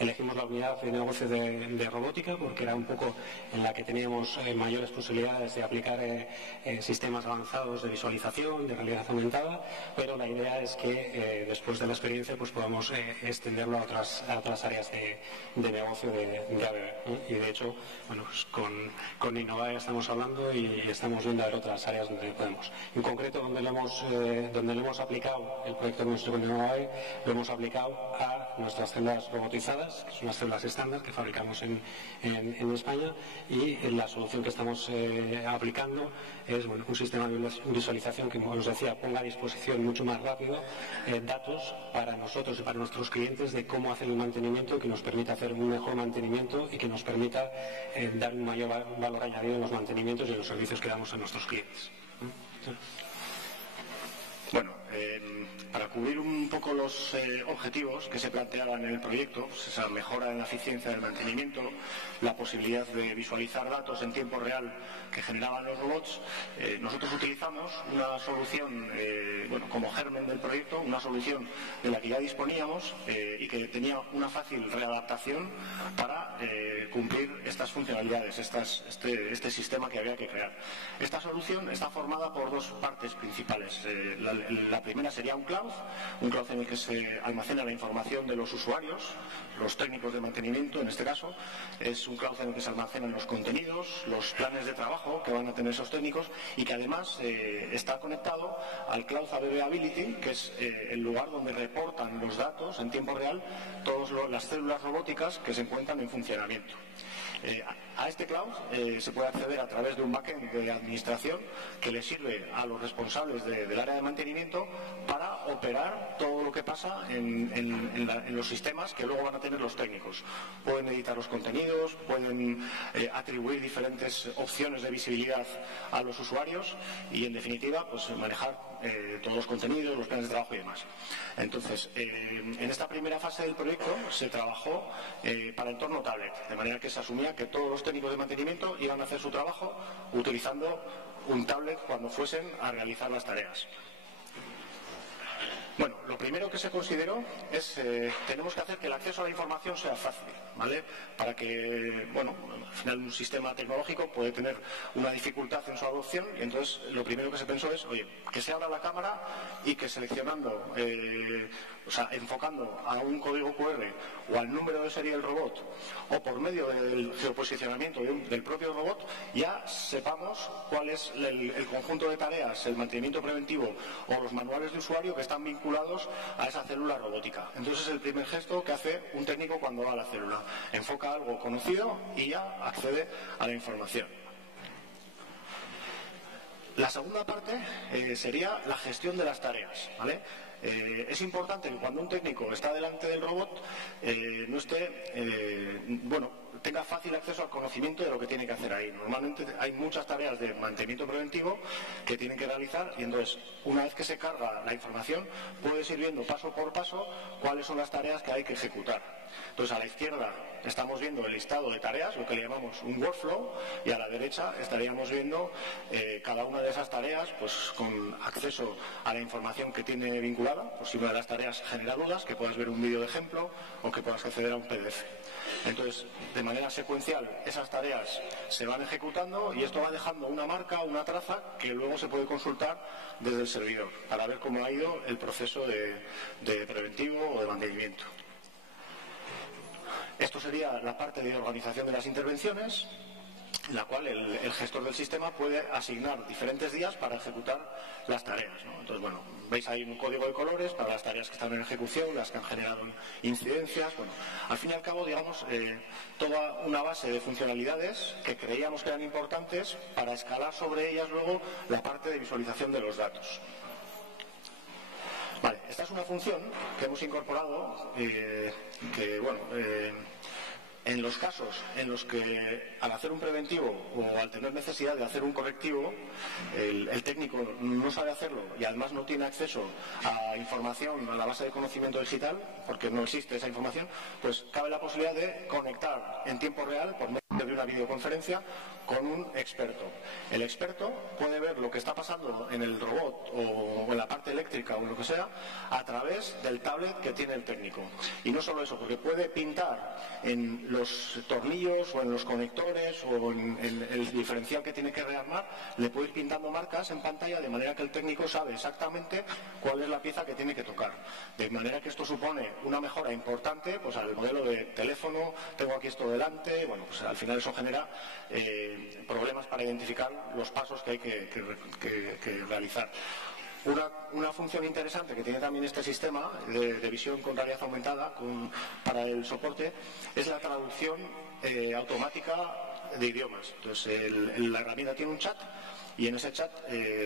Elegimos la unidad de negocio de robótica porque era un poco en la que teníamos mayores posibilidades de aplicar sistemas avanzados de visualización, de realidad aumentada, pero la idea es que después de la experiencia pues podamos extenderlo a otras otras áreas de negocio de ABB. Y de hecho, bueno, pues con Innovae estamos hablando y estamos viendo a ver otras áreas donde podemos. En concreto, donde lo hemos aplicado el proyecto nuestro con Innovae, lo hemos aplicado a nuestras células robotizadas, que son las células estándar que fabricamos en España, y la solución que estamos aplicando es, bueno, un sistema de visualización que, como os decía, ponga a disposición mucho más rápido datos para nosotros y para nuestros clientes de cómo hacer el mantenimiento, que nos permita hacer un mejor mantenimiento y que nos permita dar un mayor valor añadido en los mantenimientos y en los servicios que damos a nuestros clientes. Bueno, para cubrir un poco los objetivos que se planteaban en el proyecto, pues esa mejora en la eficiencia del mantenimiento, la posibilidad de visualizar datos en tiempo real que generaban los robots, nosotros utilizamos una solución, bueno, como germen del proyecto, una solución de la que ya disponíamos y que tenía una fácil readaptación para cumplir estas funcionalidades, este sistema que había que crear. Esta solución está formada por dos partes principales. La primera sería un cloud en el que se almacena la información de los usuarios, los técnicos de mantenimiento en este caso. Es un cloud en el que se almacenan los contenidos, los planes de trabajo que van a tener esos técnicos, y que además está conectado al cloud ABB Ability, que es el lugar donde reportan los datos en tiempo real todas las células robóticas que se encuentran en funcionamiento. A este cloud se puede acceder a través de un backend de administración que le sirve a los responsables del área de mantenimiento para operar todo lo que pasa en los sistemas que luego van a tener los técnicos. Pueden editar los contenidos, pueden atribuir diferentes opciones de visibilidad a los usuarios y, en definitiva, pues manejar todos los contenidos, los planes de trabajo y demás. Entonces, en esta primera fase del proyecto se trabajó para entorno tablet, de manera que se asumía que todos los técnicos de mantenimiento iban a hacer su trabajo utilizando un tablet cuando fuesen a realizar las tareas. Bueno, lo primero que se consideró es tenemos que hacer que el acceso a la información sea fácil, ¿vale? Para que, bueno, al final un sistema tecnológico puede tener una dificultad en su adopción, y entonces lo primero que se pensó es, oye, que se abra la cámara y que seleccionando, o sea, enfocando a un código QR o al número de serie del robot, o por medio del geoposicionamiento del propio robot, ya sepamos cuál es el conjunto de tareas, el mantenimiento preventivo o los manuales de usuario que están vinculados a esa célula robótica. Entonces es el primer gesto que hace un técnico cuando va a la célula. Enfoca algo conocido y ya accede a la información. La segunda parte sería la gestión de las tareas, ¿vale? Es importante que cuando un técnico está delante del robot no esté, tenga fácil acceso al conocimiento de lo que tiene que hacer ahí. Normalmente hay muchas tareas de mantenimiento preventivo que tienen que realizar, y entonces, una vez que se carga la información, puedes ir viendo paso por paso cuáles son las tareas que hay que ejecutar. Entonces, a la izquierda estamos viendo el listado de tareas, lo que le llamamos un workflow, y a la derecha estaríamos viendo cada una de esas tareas, pues con acceso a la información que tiene vinculada. Pues si una de las tareas genera dudas, que puedas ver un vídeo de ejemplo o que puedas acceder a un PDF. Entonces, de manera secuencial, esas tareas se van ejecutando y esto va dejando una marca, una traza, que luego se puede consultar desde el servidor para ver cómo ha ido el proceso de preventivo o de mantenimiento. Esto sería la parte de organización de las intervenciones, en la cual el gestor del sistema puede asignar diferentes días para ejecutar las tareas, ¿no? Entonces, bueno, veis ahí un código de colores para las tareas que están en ejecución, las que han generado incidencias. Bueno, al fin y al cabo, digamos, toda una base de funcionalidades que creíamos que eran importantes para escalar sobre ellas luego la parte de visualización de los datos. Vale, esta es una función que hemos incorporado en los casos en los que al hacer un preventivo o al tener necesidad de hacer un correctivo, el técnico no sabe hacerlo y además no tiene acceso a información, a la base de conocimiento digital, porque no existe esa información, pues cabe la posibilidad de conectar en tiempo real por medio de una videoconferencia con un experto. El experto puede ver lo que está pasando en el robot o en la parte eléctrica o en lo que sea a través del tablet que tiene el técnico. Y no solo eso, porque puede pintar en los tornillos o en los conectores o en el diferencial que tiene que rearmar, le puede ir pintando marcas en pantalla de manera que el técnico sabe exactamente cuál es la pieza que tiene que tocar. De manera que esto supone una mejora importante pues al modelo de teléfono, tengo aquí esto delante, bueno, pues al final eso genera problemas para identificar los pasos que hay que realizar. Una función interesante que tiene también este sistema de visión con realidad aumentada para el soporte es la traducción automática de idiomas. Entonces la herramienta tiene un chat y en ese chat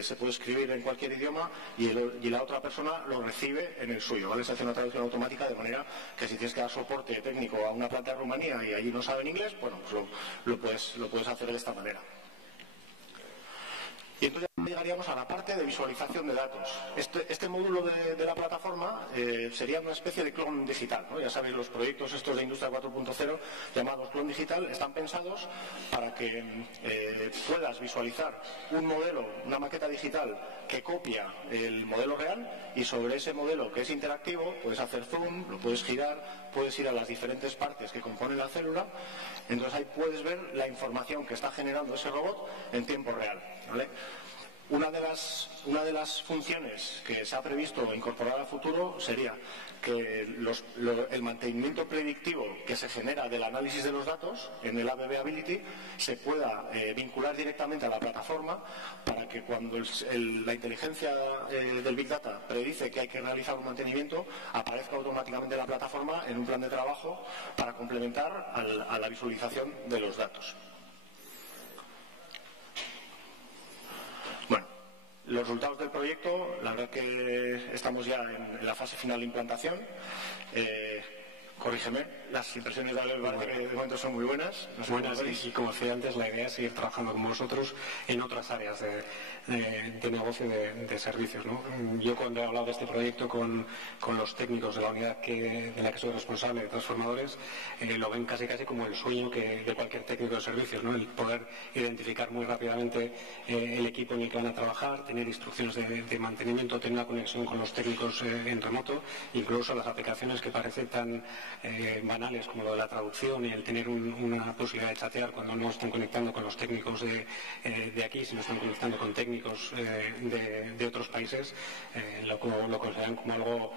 se puede escribir en cualquier idioma y la otra persona lo recibe en el suyo, ¿vale? Se hace una traducción automática de manera que si tienes que dar soporte técnico a una planta de Rumanía y allí no saben inglés, bueno, pues lo puedes hacer de esta manera. Y entonces ya llegaríamos a la parte de visualización de datos. Este módulo de la plataforma sería una especie de clon digital, ¿no? Ya sabéis, los proyectos estos de Industria 4.0 llamados clon digital están pensados para que puedas visualizar un modelo, una maqueta digital que copia el modelo real y sobre ese modelo que es interactivo puedes hacer zoom, lo puedes girar, puedes ir a las diferentes partes que componen la célula. Entonces ahí puedes ver la información que está generando ese robot en tiempo real, ¿vale? Una de las funciones que se ha previsto incorporar a futuro sería que el mantenimiento predictivo que se genera del análisis de los datos en el ABB Ability se pueda vincular directamente a la plataforma para que cuando la inteligencia del Big Data predice que hay que realizar un mantenimiento, aparezca automáticamente la plataforma en un plan de trabajo para complementar a la visualización de los datos. Los resultados del proyecto, la verdad que estamos ya en la fase final de implantación. Corrígeme, las impresiones de Abel de momento son muy buenas. Buenas, y como decía antes, la idea es seguir trabajando con vosotros en otras áreas de negocio de servicios, ¿no? Yo cuando he hablado de este proyecto con los técnicos de la unidad de la que soy responsable de transformadores, lo ven casi como el sueño de cualquier técnico de servicios, ¿no? El poder identificar muy rápidamente el equipo en el que van a trabajar, tener instrucciones de mantenimiento, tener una conexión con los técnicos en remoto, incluso las aplicaciones que parecen tan banales como lo de la traducción y el tener una posibilidad de chatear cuando no están conectando con los técnicos de aquí, sino están conectando con técnicos de otros países, lo consideran como algo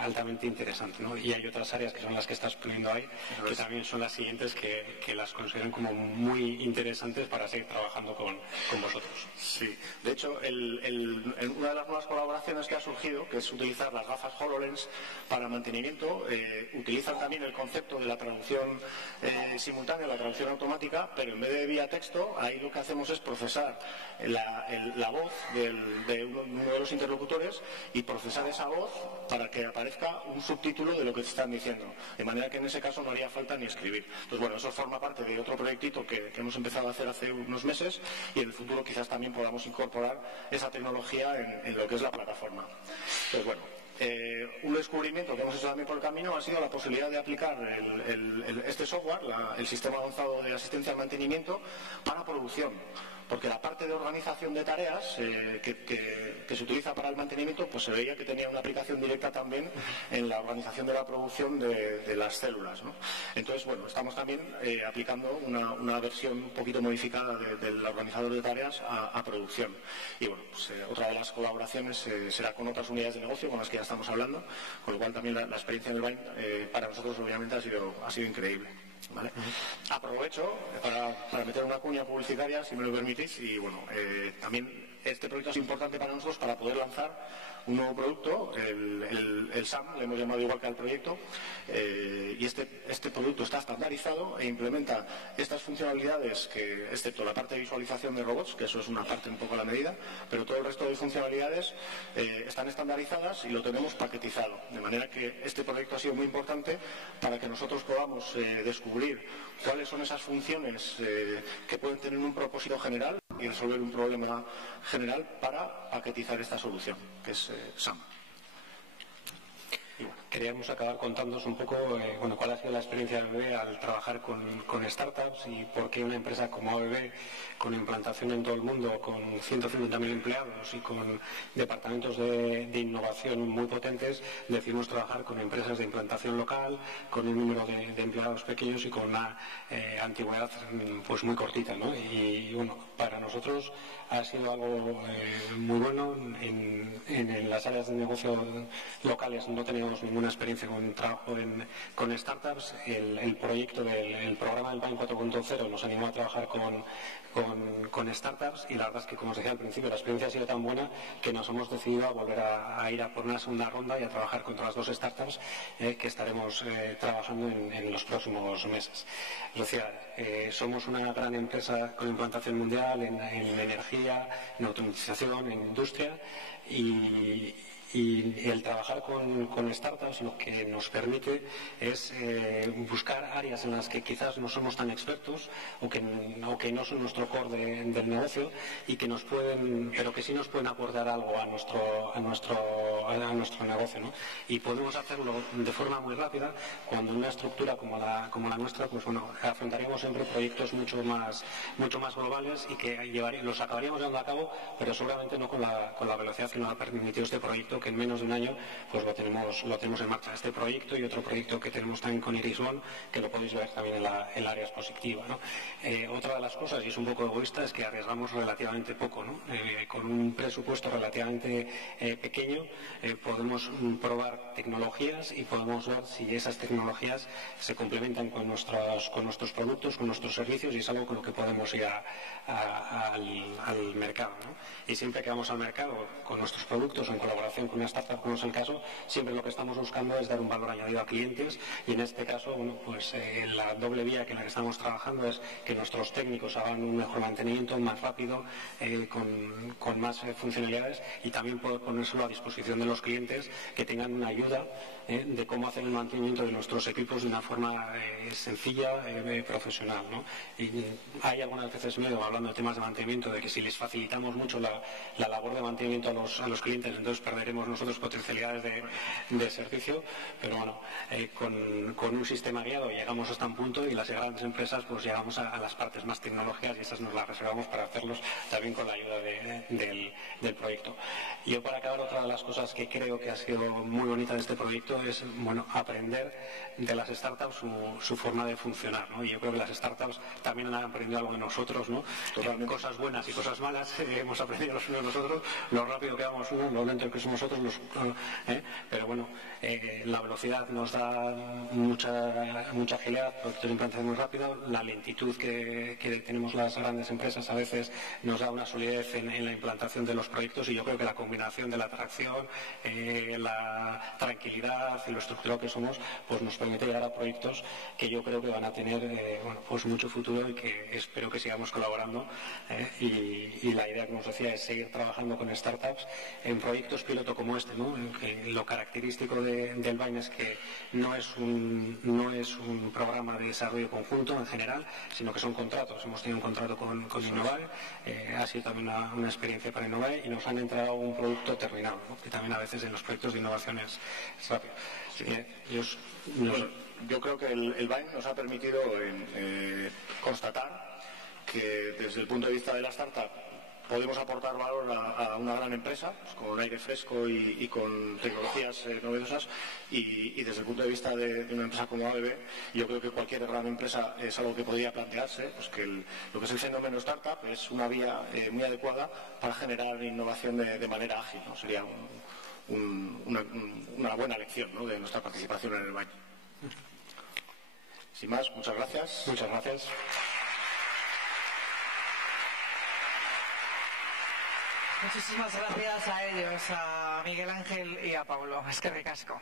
altamente interesante, ¿no? Y hay otras áreas que son las que estás poniendo ahí, que también son las siguientes que las consideran como muy interesantes para seguir trabajando con vosotros. Sí, de hecho, una de las nuevas colaboraciones que ha surgido, que es utilizar las gafas HoloLens para mantenimiento, utilizan también el concepto de la traducción simultánea, la traducción automática, pero en vez de vía texto, ahí lo que hacemos es procesar la voz de uno de los interlocutores y procesar esa voz para que aparezca un subtítulo de lo que te están diciendo, de manera que en ese caso no haría falta ni escribir. Entonces, bueno, eso forma parte de otro proyectito que hemos empezado a hacer hace unos meses y en el futuro quizás también podamos incorporar esa tecnología en lo que es la plataforma. Entonces, bueno, un descubrimiento que hemos hecho también por el camino ha sido la posibilidad de aplicar este software, el sistema avanzado de asistencia al mantenimiento, para producción. Porque la parte de organización de tareas que se utiliza para el mantenimiento, pues se veía que tenía una aplicación directa también en la organización de la producción de las células, ¿no? Entonces, bueno, estamos también aplicando una versión un poquito modificada del organizador de tareas a producción. Y bueno, pues, otra de las colaboraciones será con otras unidades de negocio con las que ya estamos hablando, con lo cual también la experiencia en el BAIN para nosotros obviamente ha sido increíble. ¿Vale? Aprovecho para meter una cuña publicitaria, si me lo permitís, y bueno, también este proyecto es importante para nosotros para poder lanzar un nuevo producto, el SAM, le hemos llamado igual que al proyecto, y este producto está estandarizado e implementa estas funcionalidades que, excepto la parte de visualización de robots, que eso es una parte un poco a la medida, pero todo el resto de funcionalidades están estandarizadas y lo tenemos paquetizado, de manera que este proyecto ha sido muy importante para que nosotros podamos descubrir cuáles son esas funciones que pueden tener un propósito general y resolver un problema general para paquetizar esta solución, que es SAM. queríamos acabar contándoos un poco cuál ha sido la experiencia de ABB al trabajar con startups y por qué una empresa como ABB, con implantación en todo el mundo, con 150.000 empleados y con departamentos de innovación muy potentes, decidimos trabajar con empresas de implantación local, con un número de empleados pequeños y con una antigüedad pues muy cortita, ¿no? Y bueno, para nosotros ha sido algo muy bueno. En las áreas de negocio locales no teníamos ninguna experiencia con trabajo con startups. El proyecto del programa del Bain 4.0 nos animó a trabajar con startups y la verdad es que, como os decía al principio, la experiencia ha sido tan buena que nos hemos decidido a volver a ir a por una segunda ronda y a trabajar con otras 2 startups que estaremos trabajando en los próximos meses. Es decir, somos una gran empresa con implantación mundial en energía, en automatización, en industria y el trabajar con startups lo que nos permite es buscar áreas en las que quizás no somos tan expertos o que no son nuestro core del negocio y que nos pueden, pero que sí nos pueden aportar algo a nuestro negocio, ¿no? Y podemos hacerlo de forma muy rápida cuando en una estructura como la nuestra, pues bueno, afrontaríamos siempre proyectos mucho más globales y que los acabaríamos llevando a cabo, pero seguramente no con la velocidad que nos ha permitido este proyecto, que en menos de un año pues lo tenemos en marcha. Este proyecto y otro proyecto que tenemos también con Irisbon, que lo podéis ver también en la área expositiva, ¿no? Otra de las cosas, y es un poco egoísta, es que arriesgamos relativamente poco, ¿no? Con un presupuesto relativamente pequeño podemos probar tecnologías y podemos ver si esas tecnologías se complementan con nuestros productos, con nuestros servicios, y es algo con lo que podemos ir al mercado, ¿no? Y siempre que vamos al mercado con nuestros productos o en colaboración con una startup, como es el caso, siempre lo que estamos buscando es dar un valor añadido a clientes, y en este caso, bueno, pues la doble vía en la que estamos trabajando es que nuestros técnicos hagan un mejor mantenimiento, más rápido, con más funcionalidades, y también poder ponérselo a disposición de los clientes, que tengan una ayuda de cómo hacer el mantenimiento de nuestros equipos de una forma sencilla, profesional, ¿no? Y hay algunas veces miedo, hablando de temas de mantenimiento, de que si les facilitamos mucho la labor de mantenimiento a los clientes, entonces perderemos nosotros potencialidades de servicio, pero bueno, con un sistema guiado llegamos hasta un punto, y las grandes empresas pues llegamos a las partes más tecnológicas, y esas nos las reservamos para hacerlos también con la ayuda del proyecto. Y yo, para acabar, otra de las cosas que creo que ha sido muy bonita de este proyecto es, bueno, aprender de las startups su forma de funcionar, ¿no? Y yo creo que las startups también han aprendido algo de nosotros, ¿no? Cosas buenas y cosas malas hemos aprendido los unos de nosotros, lo rápido que vamos uno, lo lento que somos otros, pero bueno, la velocidad nos da mucha agilidad, porque la implantación es muy rápida. La lentitud que tenemos las grandes empresas a veces nos da una solidez en la implantación de los proyectos, y yo creo que la combinación de la atracción, la tranquilidad y lo estructurado que somos, pues nos permite llegar a proyectos que yo creo que van a tener pues mucho futuro, y que espero que sigamos colaborando, y la idea, como os decía, es seguir trabajando con startups en proyectos piloto como este, ¿no? Lo característico del Bain es que no es un programa de desarrollo conjunto en general, sino que son contratos. Hemos tenido un contrato con Innovae, ha sido también una experiencia para Innovae, y nos han entregado un producto terminado, ¿no? Que también a veces en los proyectos de innovación es rápido. Así que yo creo que el Bain nos ha permitido constatar que desde el punto de vista de la startup podemos aportar valor a una gran empresa, pues, con aire fresco y con tecnologías novedosas, y desde el punto de vista de una empresa como ABB, yo creo que cualquier gran empresa es algo que podría plantearse, pues que lo que es el fenómeno startup es una vía muy adecuada para generar innovación de manera ágil, ¿no? Sería una buena lección, ¿no?, de nuestra participación en el Bain. Sin más, muchas gracias. Muchas gracias. Muchísimas gracias a ellos, a Miguel Ángel y a Pablo. Es que ricasco.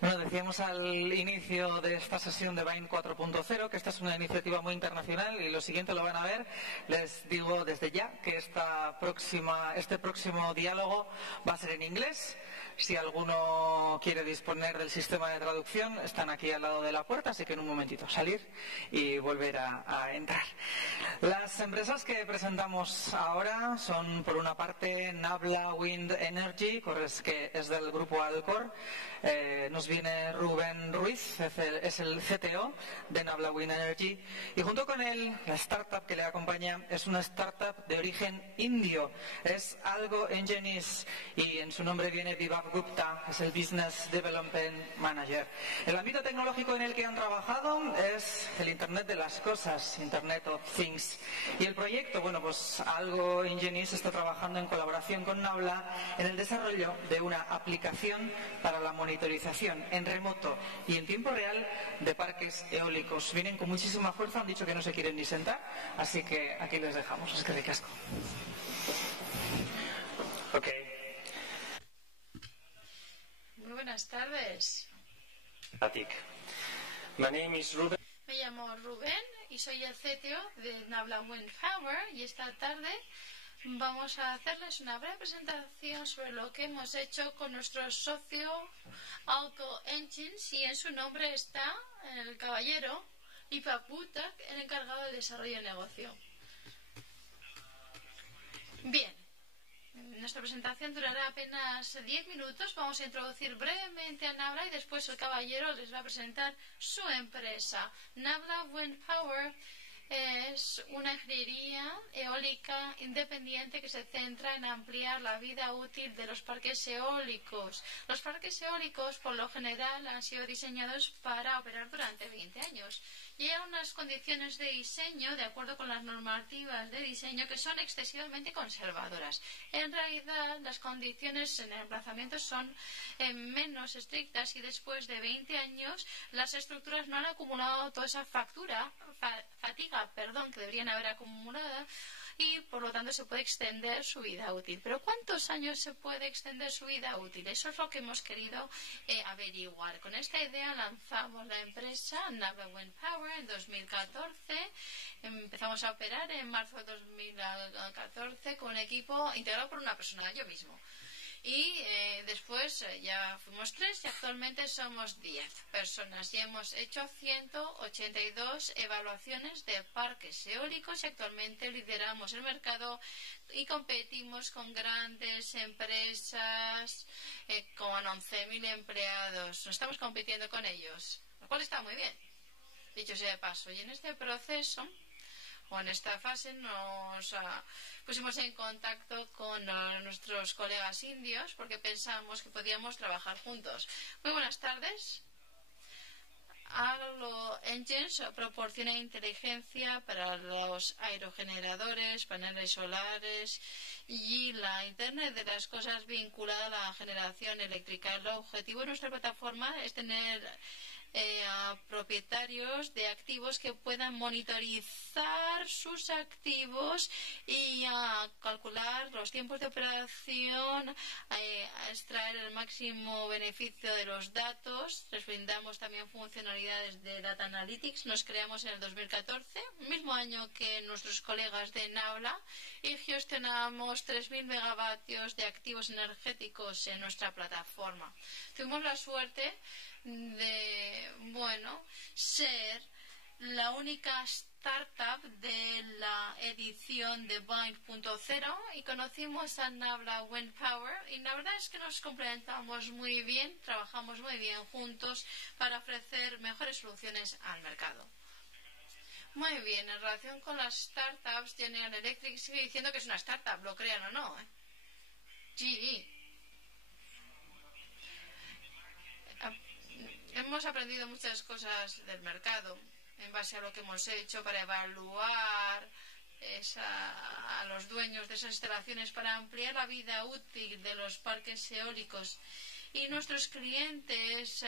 Bueno, decíamos al inicio de esta sesión de Bain 4.0 que esta es una iniciativa muy internacional, y lo siguiente lo van a ver. Les digo desde ya que este próximo diálogo va a ser en inglés. Si alguno quiere disponer del sistema de traducción, están aquí al lado de la puerta, así que en un momentito salir y volver a entrar. Las empresas que presentamos ahora son, por una parte, Nabla Wind Energy, que es del grupo Alcor. Nos viene Rubén Ruiz, es el CTO de Nabla Wind Energy, y junto con él la startup que le acompaña es una startup de origen indio, es Algo Engines, y en su nombre viene Vibhav Gupta, es el Business Development Manager. El ámbito tecnológico en el que han trabajado es el Internet de las Cosas, Internet of Things, y el proyecto, bueno, pues Algo Engines está trabajando en colaboración con Nabla en el desarrollo de una aplicación para la monitorización en remoto y en tiempo real de parques eólicos. Vienen con muchísima fuerza, han dicho que no se quieren ni sentar, así que aquí les dejamos. Es que ricasco. Okay. Muy buenas tardes. Atik. My name is Ruben. Me llamo Rubén y soy el CTO de Nabla Wind Power, y esta tarde vamos a hacerles una breve presentación sobre lo que hemos hecho con nuestro socio Algo Engines, y en su nombre está el caballero Vibhav Gupta, el encargado del desarrollo de negocio. Bien, nuestra presentación durará apenas 10 minutos. Vamos a introducir brevemente a Nabla y después el caballero les va a presentar su empresa. Nabla Wind Power es una ingeniería eólica independiente que se centra en ampliar la vida útil de los parques eólicos. Los parques eólicos, por lo general, han sido diseñados para operar durante 20 años. Y hay unas condiciones de diseño, de acuerdo con las normativas de diseño, que son excesivamente conservadoras. En realidad, las condiciones en el emplazamiento son menos estrictas, y después de 20 años las estructuras no han acumulado toda esa fatiga, que deberían haber acumulado, y por lo tanto se puede extender su vida útil. Pero ¿cuántos años se puede extender su vida útil? Eso es lo que hemos querido averiguar. Con esta idea lanzamos la empresa Nabla Wind Power en 2014. Empezamos a operar en marzo de 2014 con un equipo integrado por una persona, yo mismo. Y después ya fuimos 3 y actualmente somos 10 personas, y hemos hecho 182 evaluaciones de parques eólicos, y actualmente lideramos el mercado y competimos con grandes empresas con 11.000 empleados. No estamos compitiendo con ellos, lo cual está muy bien, dicho sea de paso. Y en este proceso, o en esta fase, nos pusimos en contacto con nuestros colegas indios porque pensamos que podíamos trabajar juntos. Muy buenas tardes. Algo Engines proporciona inteligencia para los aerogeneradores, paneles solares y la Internet de las Cosas vinculada a la generación eléctrica. El objetivo de nuestra plataforma es tener a propietarios de activos que puedan monitorizar sus activos y a calcular los tiempos de operación, a extraer el máximo beneficio de los datos. Les brindamos también funcionalidades de Data Analytics. Nos creamos en el 2014, mismo año que nuestros colegas de Nabla, y gestionamos 3.000 megavatios de activos energéticos en nuestra plataforma. Tuvimos la suerte de, ser la única startup de la edición de Bind.0, y conocimos a Nabla Wind Power, y la verdad es que nos complementamos muy bien, trabajamos muy bien juntos para ofrecer mejores soluciones al mercado. Muy bien, en relación con las startups, General Electric sigue diciendo que es una startup, lo crean o no, GE. Hemos aprendido muchas cosas del mercado en base a lo que hemos hecho para evaluar a los dueños de esas instalaciones para ampliar la vida útil de los parques eólicos. Y nuestros clientes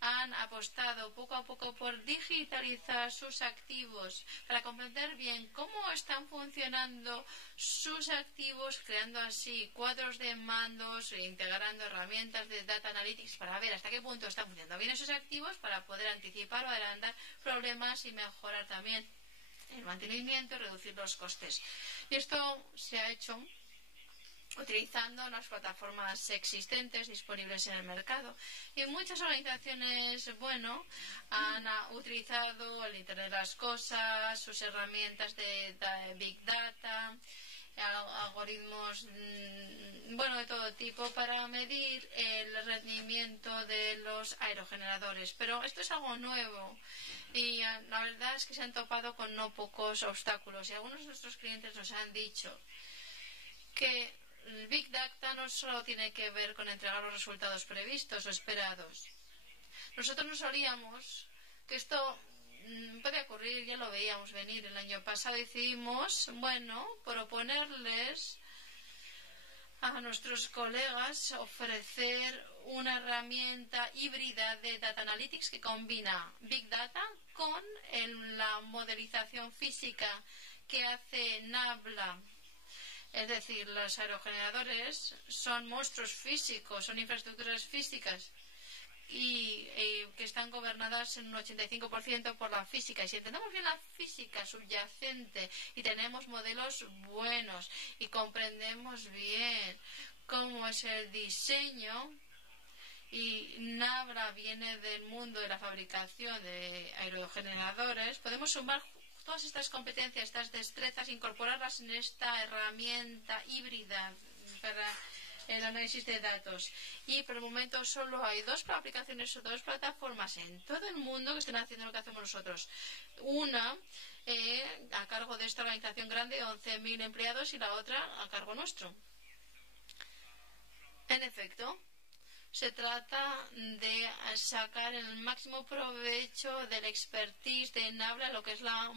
han apostado poco a poco por digitalizar sus activos para comprender bien cómo están funcionando sus activos, creando así cuadros de mandos e integrando herramientas de Data Analytics para ver hasta qué punto están funcionando bien esos activos, para poder anticipar o adelantar problemas y mejorar también el mantenimiento y reducir los costes. Y esto se ha hecho utilizando las plataformas existentes disponibles en el mercado. Y muchas organizaciones, han utilizado el Internet de las Cosas, sus herramientas de Big Data, algoritmos bueno, de todo tipo para medir el rendimiento de los aerogeneradores. Pero esto es algo nuevo y la verdad es que se han topado con no pocos obstáculos y algunos de nuestros clientes nos han dicho que el Big Data no solo tiene que ver con entregar los resultados previstos o esperados. Nosotros no sabíamos que esto puede ocurrir, ya lo veíamos venir. El año pasado decidimos, bueno, proponerles a nuestros colegas ofrecer una herramienta híbrida de Data Analytics que combina Big Data con la modelización física que hace Nabla. Es decir, los aerogeneradores son monstruos físicos, son infraestructuras físicas y que están gobernadas en un 85% por la física. Y si entendemos bien la física subyacente y tenemos modelos buenos y comprendemos bien cómo es el diseño, y Nabla viene del mundo de la fabricación de aerogeneradores, podemos sumar todas estas competencias, estas destrezas, incorporarlas en esta herramienta híbrida para el análisis de datos. Y por el momento solo hay dos aplicaciones o dos plataformas en todo el mundo que están haciendo lo que hacemos nosotros. Una a cargo de esta organización grande de 11.000 empleados y la otra a cargo nuestro. En efecto, se trata de sacar el máximo provecho del expertise de Nabla, lo que es la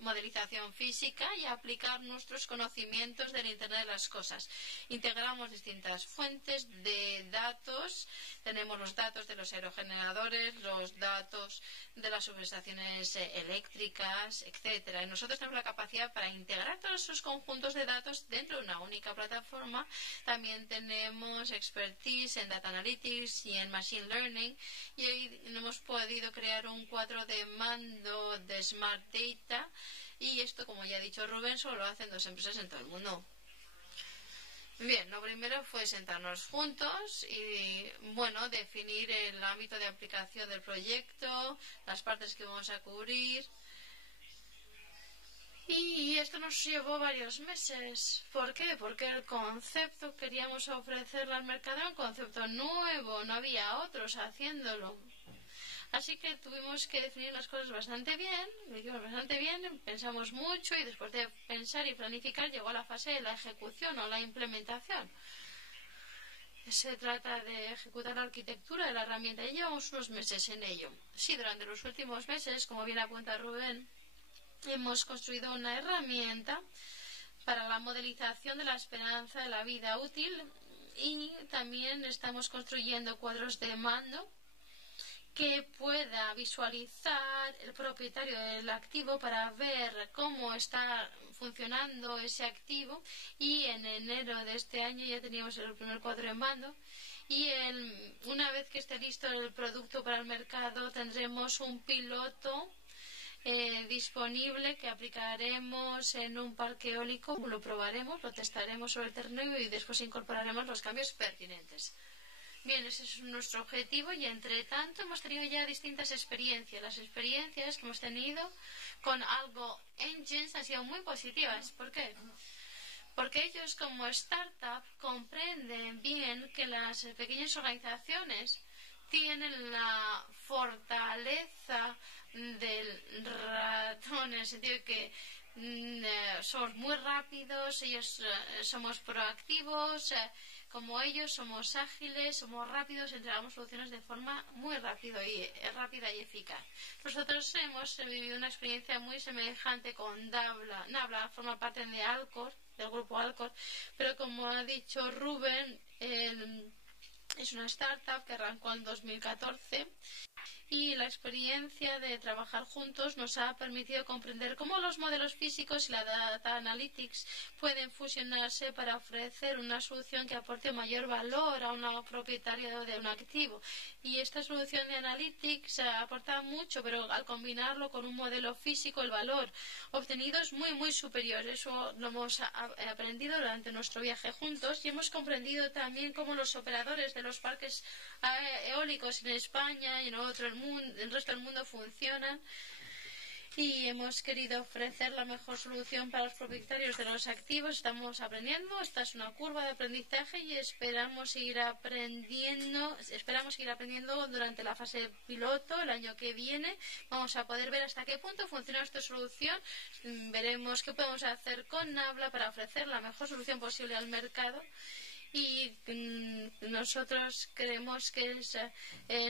modelización física, y aplicar nuestros conocimientos del Internet de las Cosas. Integramos distintas fuentes de datos. Tenemos los datos de los aerogeneradores, los datos de las subestaciones eléctricas, etcétera. Y nosotros tenemos la capacidad para integrar todos esos conjuntos de datos dentro de una única plataforma. También tenemos expertise en Data Analytics y en Machine Learning, y hoy hemos podido crear un cuadro de mando de Smart Data, y esto, como ya ha dicho Rubén, solo lo hacen dos empresas en todo el mundo. Bien, lo primero fue sentarnos juntos y, bueno, definir el ámbito de aplicación del proyecto, las partes que vamos a cubrir. Y esto nos llevó varios meses. ¿Por qué? Porque el concepto que queríamos ofrecerle al mercado era un concepto nuevo, no había otros haciéndolo. Así que tuvimos que definir las cosas bastante bien, lo hicimos bastante bien, pensamos mucho y después de pensar y planificar llegó a la fase de la ejecución o la implementación. Se trata de ejecutar la arquitectura de la herramienta y llevamos unos meses en ello. Sí, durante los últimos meses, como bien apunta Rubén, hemos construido una herramienta para la modelización de la esperanza de la vida útil y también estamos construyendo cuadros de mando que pueda visualizar el propietario del activo para ver cómo está funcionando ese activo, y en enero de este año ya teníamos el primer cuadro de mando. Y una vez que esté listo el producto para el mercado tendremos un piloto disponible que aplicaremos en un parque eólico, lo probaremos, lo testaremos sobre el terreno y después incorporaremos los cambios pertinentes. Bien, ese es nuestro objetivo y entre tanto hemos tenido ya distintas experiencias. Las experiencias que hemos tenido con Algo Engines han sido muy positivas. ¿Por qué? Porque ellos como startup comprenden bien que las pequeñas organizaciones tienen la fortaleza del ratón, en el sentido de que somos muy rápidos, ellos somos proactivos, como ellos somos ágiles, somos rápidos, entregamos soluciones de forma muy rápida y eficaz. Nosotros hemos vivido una experiencia muy semejante con Nabla. Nabla forma parte de Alcor, del grupo Alcor, pero como ha dicho Rubén, es una startup que arrancó en 2014 y la experiencia de trabajar juntos nos ha permitido comprender cómo los modelos físicos y la Data Analytics pueden fusionarse para ofrecer una solución que aporte mayor valor a un propietario de un activo. Y esta solución de Analytics aporta mucho, pero al combinarlo con un modelo físico, el valor obtenido es muy, muy superior. Eso lo hemos aprendido durante nuestro viaje juntos y hemos comprendido también cómo los operadores de los parques eólicos en España y en el resto del mundo funcionan. y hemos querido ofrecer la mejor solución para los propietarios de los activos. Estamos aprendiendo, esta es una curva de aprendizaje y esperamos seguir aprendiendo durante la fase piloto el año que viene. Vamos a poder ver hasta qué punto funciona esta solución, veremos qué podemos hacer con Nabla para ofrecer la mejor solución posible al mercado. Y nosotros creemos que es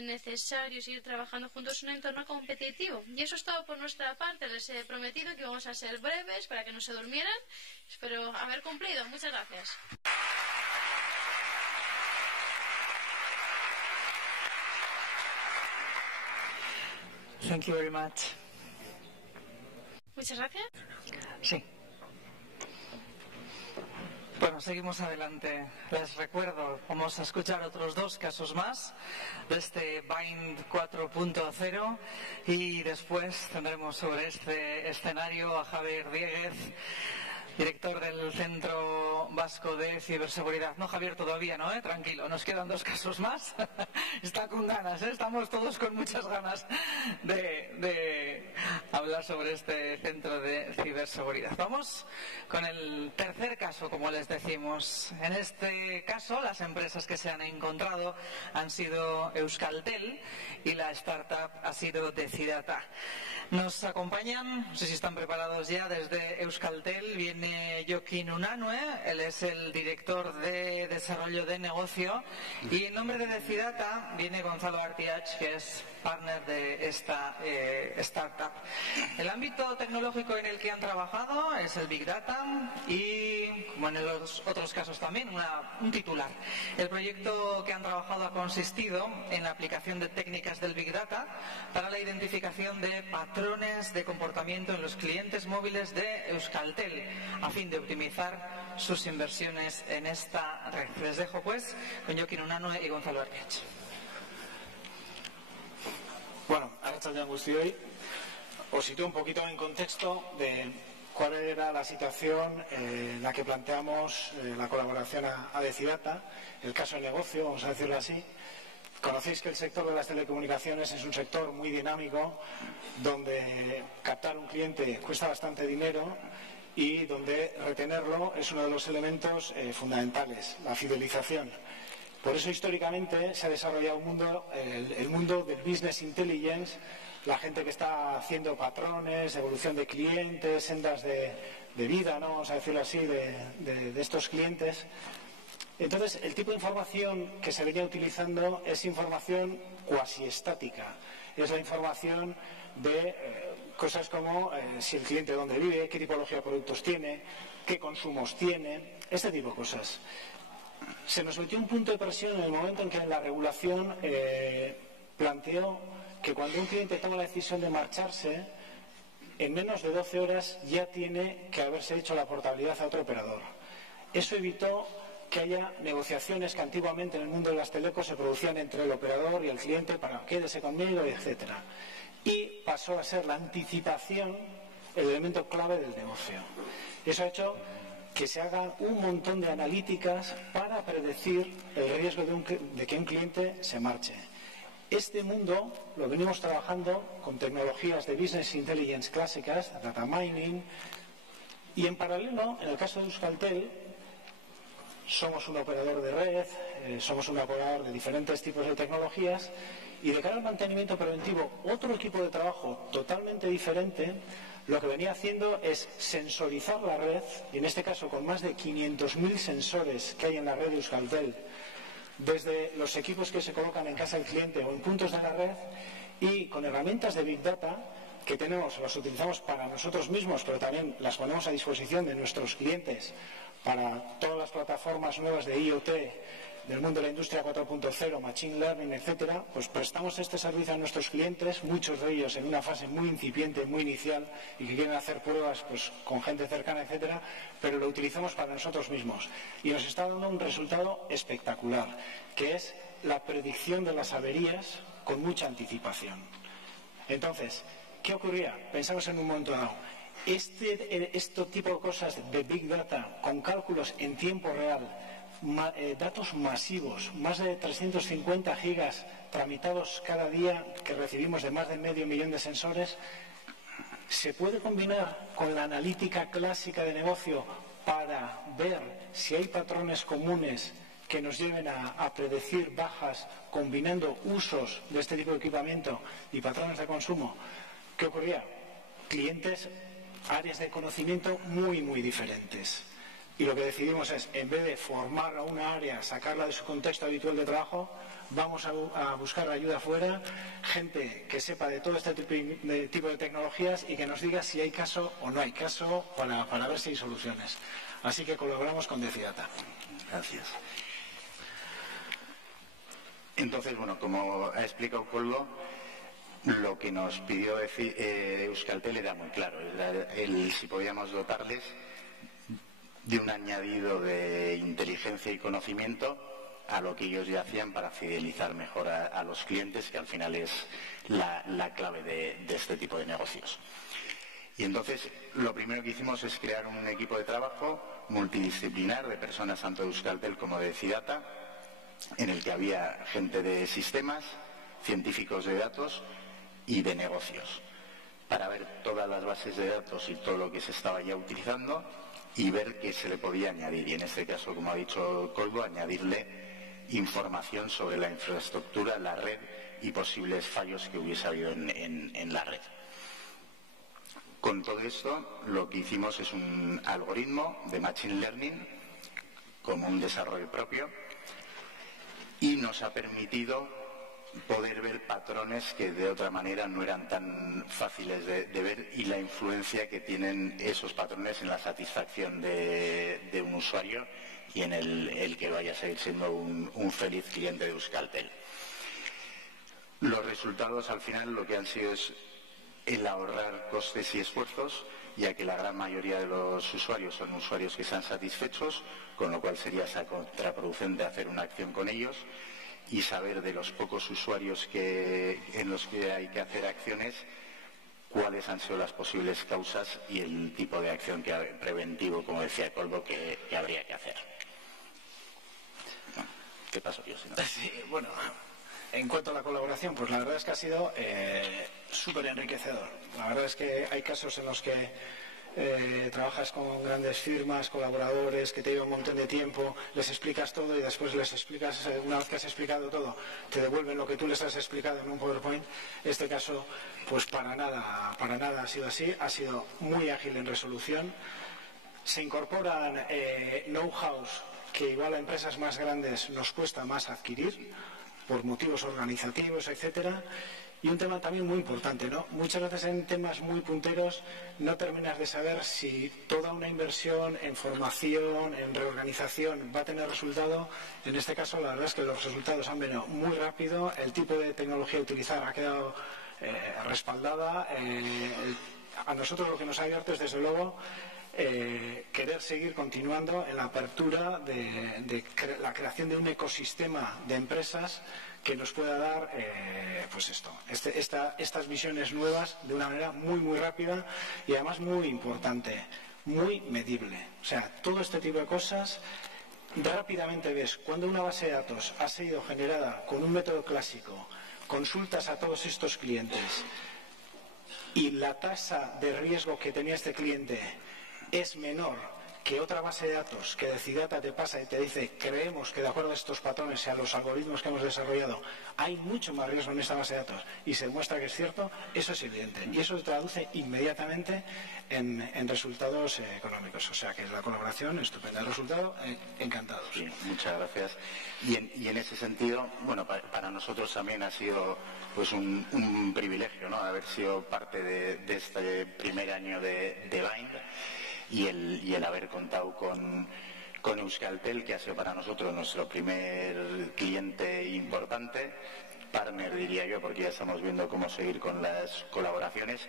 necesario seguir trabajando juntos en un entorno competitivo. Y eso es todo por nuestra parte. Les he prometido que vamos a ser breves para que no se durmieran. Espero haber cumplido. Muchas gracias. Thank you very much. Muchas gracias. Sí. Bueno, seguimos adelante. Les recuerdo, vamos a escuchar otros 2 casos más de este Bind 4.0 y después tendremos sobre este escenario a Javier Dieguez, director del Centro Vasco de Ciberseguridad. No, Javier, todavía no, tranquilo, nos quedan 2 casos más. Está con ganas, estamos todos con muchas ganas de hablar sobre este Centro de Ciberseguridad. Vamos con el tercer caso, como les decimos. En este caso, las empresas que se han encontrado han sido Euskaltel y la startup ha sido Decidata. Nos acompañan, no sé si están preparados ya, desde Euskaltel viene Jokin Unanue, él es el director de desarrollo de negocio, y en nombre de Decidata viene Gonzalo Artiach, que es partner de esta startup. El ámbito tecnológico en el que han trabajado es el Big Data y, como en los otros casos también, un titular. El proyecto que han trabajado ha consistido en la aplicación de técnicas del Big Data para la identificación de patrones de comportamiento en los clientes móviles de Euskaltel a fin de optimizar sus inversiones en esta red. Les dejo pues con Jokin Unanue y Gonzalo Artiach. Bueno, arratsaldeon guztioi. Os sitúo un poquito en contexto de cuál era la situación en la que planteamos la colaboración a Decidata, el caso de negocio, vamos a decirlo así. Conocéis que el sector de las telecomunicaciones es un sector muy dinámico, donde captar un cliente cuesta bastante dinero y donde retenerlo es uno de los elementos fundamentales, la fidelización. Por eso históricamente se ha desarrollado el mundo del business intelligence, la gente que está haciendo patrones, evolución de clientes, sendas de vida, ¿no? Vamos a decirlo así, de estos clientes. Entonces, el tipo de información que se venía utilizando es información cuasi estática. Es la información de cosas como si el cliente dónde vive, qué tipología de productos tiene, qué consumos tiene, este tipo de cosas. Se nos metió un punto de presión en el momento en que la regulación planteó que cuando un cliente toma la decisión de marcharse, en menos de 12 horas ya tiene que haberse hecho la portabilidad a otro operador. Eso evitó que haya negociaciones que antiguamente en el mundo de las telecos se producían entre el operador y el cliente para quédese conmigo, etc. Y pasó a ser la anticipación el elemento clave del negocio. Eso ha hecho que se hagan un montón de analíticas para predecir el riesgo de que un cliente se marche. Este mundo lo venimos trabajando con tecnologías de business intelligence clásicas, data mining, y en paralelo, en el caso de Euskaltel, somos un operador de red, somos un operador de diferentes tipos de tecnologías, y de cara al mantenimiento preventivo, otro equipo de trabajo totalmente diferente, lo que venía haciendo es sensorizar la red, y en este caso con más de 500.000 sensores que hay en la red de Euskaltel, desde los equipos que se colocan en casa del cliente o en puntos de la red, y con herramientas de Big Data que tenemos, las utilizamos para nosotros mismos, pero también las ponemos a disposición de nuestros clientes para todas las plataformas nuevas de IoT del mundo de la industria 4.0, machine learning, etcétera, pues prestamos este servicio a nuestros clientes, muchos de ellos en una fase muy incipiente, muy inicial, y que quieren hacer pruebas pues con gente cercana, etcétera, pero lo utilizamos para nosotros mismos. Y nos está dando un resultado espectacular, que es la predicción de las averías con mucha anticipación. Entonces, ¿qué ocurría? Pensamos en un momento dado. Este tipo de cosas de Big Data, con cálculos en tiempo real, datos masivos, más de 350 gigas tramitados cada día que recibimos de más de 500.000 de sensores, ¿Se puede combinar con la analítica clásica de negocio para ver si hay patrones comunes que nos lleven a predecir bajas combinando usos de este tipo de equipamiento y patrones de consumo? ¿Qué ocurría? Clientes, áreas de conocimiento muy, muy diferentes. Y lo que decidimos es, en vez de formar a una área, sacarla de su contexto habitual de trabajo, vamos a buscar ayuda afuera, gente que sepa de todo este tipo de tecnologías y que nos diga si hay caso o no hay caso para ver si hay soluciones. Así que colaboramos con Decidata. Gracias. Entonces, bueno, como ha explicado Koldo, lo que nos pidió Euskaltel era muy claro, si podíamos dotarles de un añadido de inteligencia y conocimiento a lo que ellos ya hacían para fidelizar mejor a los clientes, que al final es la clave de este tipo de negocios. Y entonces lo primero que hicimos es crear un equipo de trabajo multidisciplinar de personas tanto de Euskaltel como de Decidata, en el que había gente de sistemas, científicos de datos y de negocios, para ver todas las bases de datos y todo lo que se estaba ya utilizando y ver qué se le podía añadir. Y en este caso, como ha dicho Koldo, añadirle información sobre la infraestructura, la red y posibles fallos que hubiese habido en la red. Con todo esto, lo que hicimos es un algoritmo de Machine Learning como un desarrollo propio y nos ha permitido poder ver patrones que de otra manera no eran tan fáciles de ver y la influencia que tienen esos patrones en la satisfacción de un usuario y en el que vaya a seguir siendo un feliz cliente de Euskaltel. Los resultados al final lo que han sido es el ahorrar costes y esfuerzos, ya que la gran mayoría de los usuarios son usuarios que están satisfechos, con lo cual sería contraproducente hacer una acción con ellos, y saber de los pocos usuarios en los que hay que hacer acciones, cuáles han sido las posibles causas y el tipo de acción preventivo, como decía Koldo, que habría que hacer. ¿Qué pasó, yo? Sí, bueno, en cuanto a la colaboración, pues la verdad es que ha sido súper enriquecedor. La verdad es que hay casos en los que trabajas con grandes firmas, colaboradores, que te lleva un montón de tiempo, les explicas todo y después les explicas, una vez que has explicado todo, te devuelven lo que tú les has explicado en un PowerPoint. Este caso, pues para nada ha sido así, ha sido muy ágil en resolución. Se incorporan know-hows que igual a empresas más grandes nos cuesta más adquirir, por motivos organizativos, etcétera. Y un tema también muy importante, ¿no? Muchas veces en temas muy punteros no terminas de saber si toda una inversión en formación, en reorganización va a tener resultado. En este caso la verdad es que los resultados han venido muy rápido, el tipo de tecnología a utilizar ha quedado respaldada. A nosotros lo que nos ha abierto es desde luego querer seguir continuando en la apertura de la creación de un ecosistema de empresas que nos pueda dar pues estas visiones nuevas de una manera muy muy rápida y además muy importante, muy medible. O sea, todo este tipo de cosas rápidamente ves cuando una base de datos ha sido generada con un método clásico, consultas a todos estos clientes y la tasa de riesgo que tenía este cliente es menor que otra base de datos que Decidata te pasa y te dice creemos que de acuerdo a estos patrones y a los algoritmos que hemos desarrollado hay mucho más riesgo en esta base de datos y se demuestra que es cierto, eso es evidente y eso se traduce inmediatamente en resultados económicos. O sea que la colaboración estupenda, el resultado encantados. Sí, muchas gracias. Y en ese sentido, bueno, para nosotros también ha sido pues un privilegio, ¿no?, haber sido parte de este primer año de Bind. Y el haber contado con Euskaltel, que ha sido para nosotros nuestro primer cliente importante, partner diría yo, porque ya estamos viendo cómo seguir con las colaboraciones,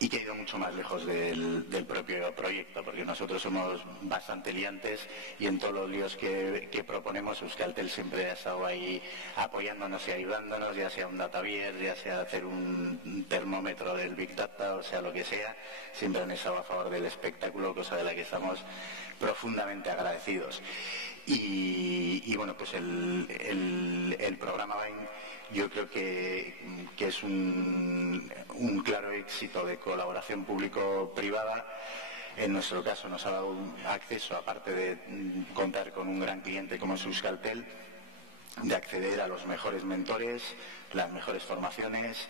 y que ha ido mucho más lejos del propio proyecto, porque nosotros somos bastante liantes y en todos los líos que proponemos Euskaltel siempre ha estado ahí apoyándonos y ayudándonos, ya sea un datavier, ya sea hacer un termómetro del Big Data, o sea lo que sea, siempre han estado a favor del espectáculo, cosa de la que estamos profundamente agradecidos. Y bueno, pues el programa Bind yo creo que es un claro éxito de colaboración público-privada. En nuestro caso nos ha dado acceso, aparte de contar con un gran cliente como es Euskaltel, de acceder a los mejores mentores, las mejores formaciones,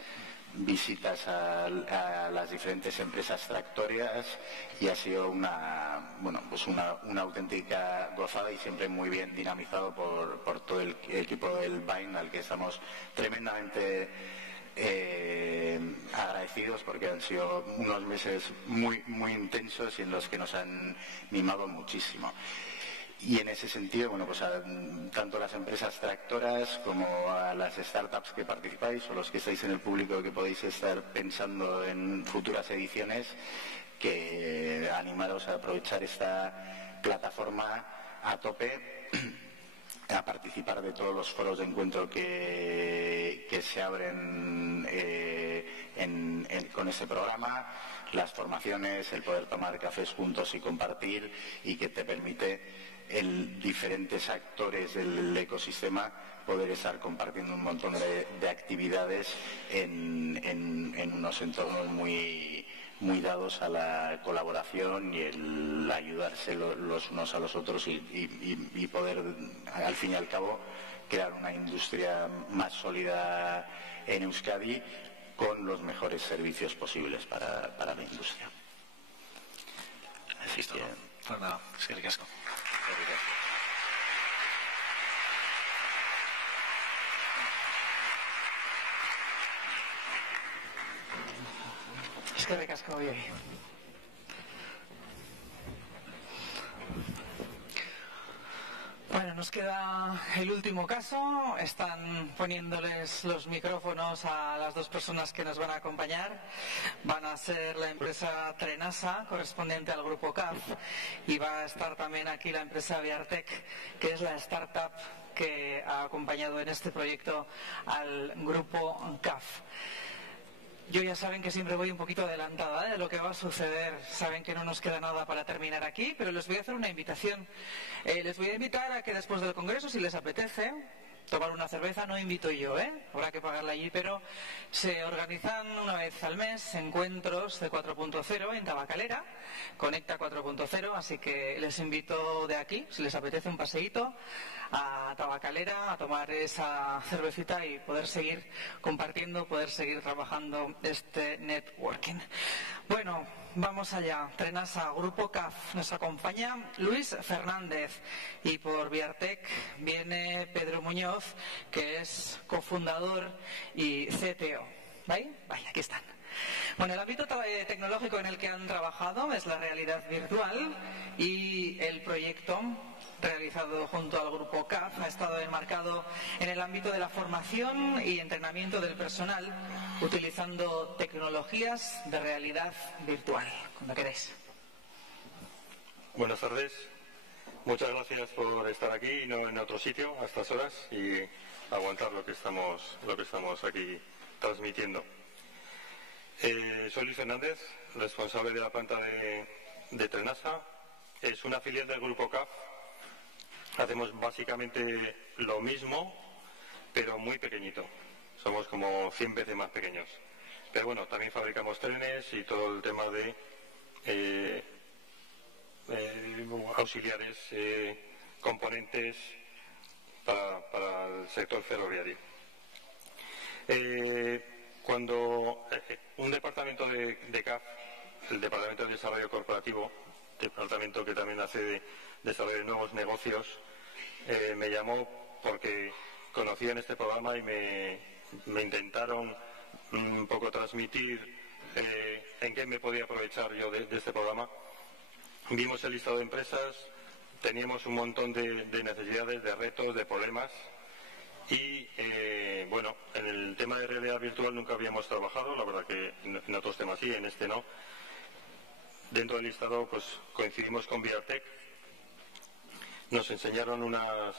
visitas a las diferentes empresas tractorias, y ha sido una auténtica gozada, y siempre muy bien dinamizado por todo el equipo del BAIN, al que estamos tremendamente agradecidos, porque han sido unos meses muy, muy intensos y en los que nos han mimado muchísimo. Y en ese sentido, bueno, pues tanto las empresas tractoras como a las startups que participáis, o los que estáis en el público que podéis estar pensando en futuras ediciones, que animaros a aprovechar esta plataforma a tope, a participar de todos los foros de encuentro que se abren con este programa, las formaciones, el poder tomar cafés juntos y compartir, y que te permite diferentes actores del ecosistema poder estar compartiendo un montón de actividades en unos entornos muy, muy dados a la colaboración y el ayudarse los unos a los otros, y poder, al fin y al cabo, crear una industria más sólida en Euskadi, con los mejores servicios posibles para la industria. Así que, pues nada, eskerrik asko. Eskerrik asko, bioi. Bueno, nos queda el último caso. Están poniéndoles los micrófonos a las dos personas que nos van a acompañar. Van a ser la empresa Trenasa, correspondiente al grupo CAF, y va a estar también aquí la empresa Biartec, que es la startup que ha acompañado en este proyecto al grupo CAF. Yo ya saben que siempre voy un poquito adelantada de lo que va a suceder. Saben que no nos queda nada para terminar aquí, pero les voy a hacer una invitación. Les voy a invitar a que después del congreso, si les apetece, tomar una cerveza. No invito yo, habrá que pagarla allí, pero se organizan una vez al mes encuentros de 4.0 en Tabacalera, Conecta 4.0, así que les invito de aquí, si les apetece, un paseíto a Tabacalera, a tomar esa cervecita y poder seguir compartiendo, poder seguir trabajando este networking. Bueno, vamos allá. Trenasa, Grupo CAF, nos acompaña Luis Fernández, y por Biartec viene Pedro Muñoz, que es cofundador y CTO. ¿Vale? Vaya, aquí están. Bueno, el ámbito tecnológico en el que han trabajado es la realidad virtual, y el proyecto realizado junto al grupo CAF ha estado enmarcado en el ámbito de la formación y entrenamiento del personal, utilizando tecnologías de realidad virtual. Cuando queréis. Buenas tardes. Muchas gracias por estar aquí y no en otro sitio a estas horas, y aguantar lo que estamos aquí transmitiendo. Soy Luis Fernández, responsable de la planta de Trenasa. Es una filial del grupo CAF. Hacemos básicamente lo mismo, pero muy pequeñito. Somos como 100 veces más pequeños. Pero bueno, también fabricamos trenes y todo el tema de auxiliares, componentes para el sector ferroviario. Cuando un departamento de CAF, el Departamento de Desarrollo Corporativo, departamento que también hace de desarrollo de nuevos negocios, me llamó porque conocían este programa y me intentaron un poco transmitir en qué me podía aprovechar yo de este programa. Vimos el listado de empresas, teníamos un montón de necesidades, de retos, de problemas, y bueno, en el tema de realidad virtual nunca habíamos trabajado, la verdad que en otros temas sí, en este no. Dentro del listado pues coincidimos con Biartec, nos enseñaron unas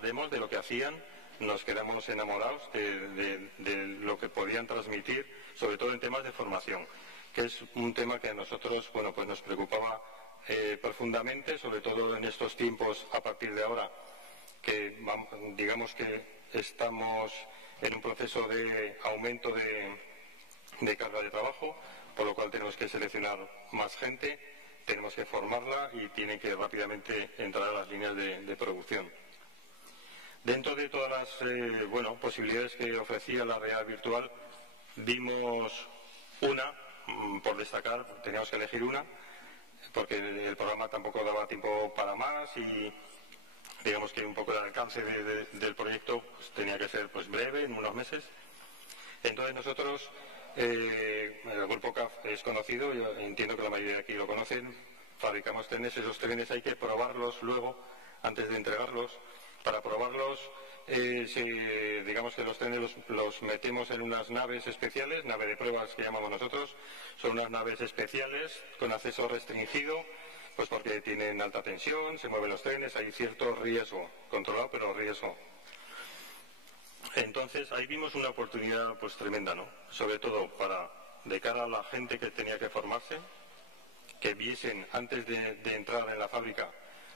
demos de lo que hacían, nos quedamos enamorados de lo que podían transmitir, sobre todo en temas de formación, que es un tema que a nosotros, bueno, pues nos preocupaba profundamente, sobre todo en estos tiempos a partir de ahora, que digamos que estamos en un proceso de aumento de carga de trabajo, por lo cual tenemos que seleccionar más gente, tenemos que formarla y tienen que rápidamente entrar a las líneas de producción. Dentro de todas las posibilidades que ofrecía la realidad virtual, vimos una, por destacar, teníamos que elegir una, porque el programa tampoco daba tiempo para más y digamos que un poco el alcance del proyecto pues, tenía que ser pues, breve, en unos meses. Entonces nosotros, el grupo CAF es conocido, yo entiendo que la mayoría de aquí lo conocen, fabricamos trenes, esos trenes hay que probarlos luego, antes de entregarlos. Para probarlos, digamos que los trenes los metemos en unas naves especiales, nave de pruebas que llamamos nosotros, son unas naves especiales con acceso restringido, pues porque tienen alta tensión, se mueven los trenes, hay cierto riesgo, controlado pero riesgo. Entonces ahí vimos una oportunidad pues tremenda, ¿no? Sobre todo de cara a la gente que tenía que formarse, que viesen antes de entrar en la fábrica,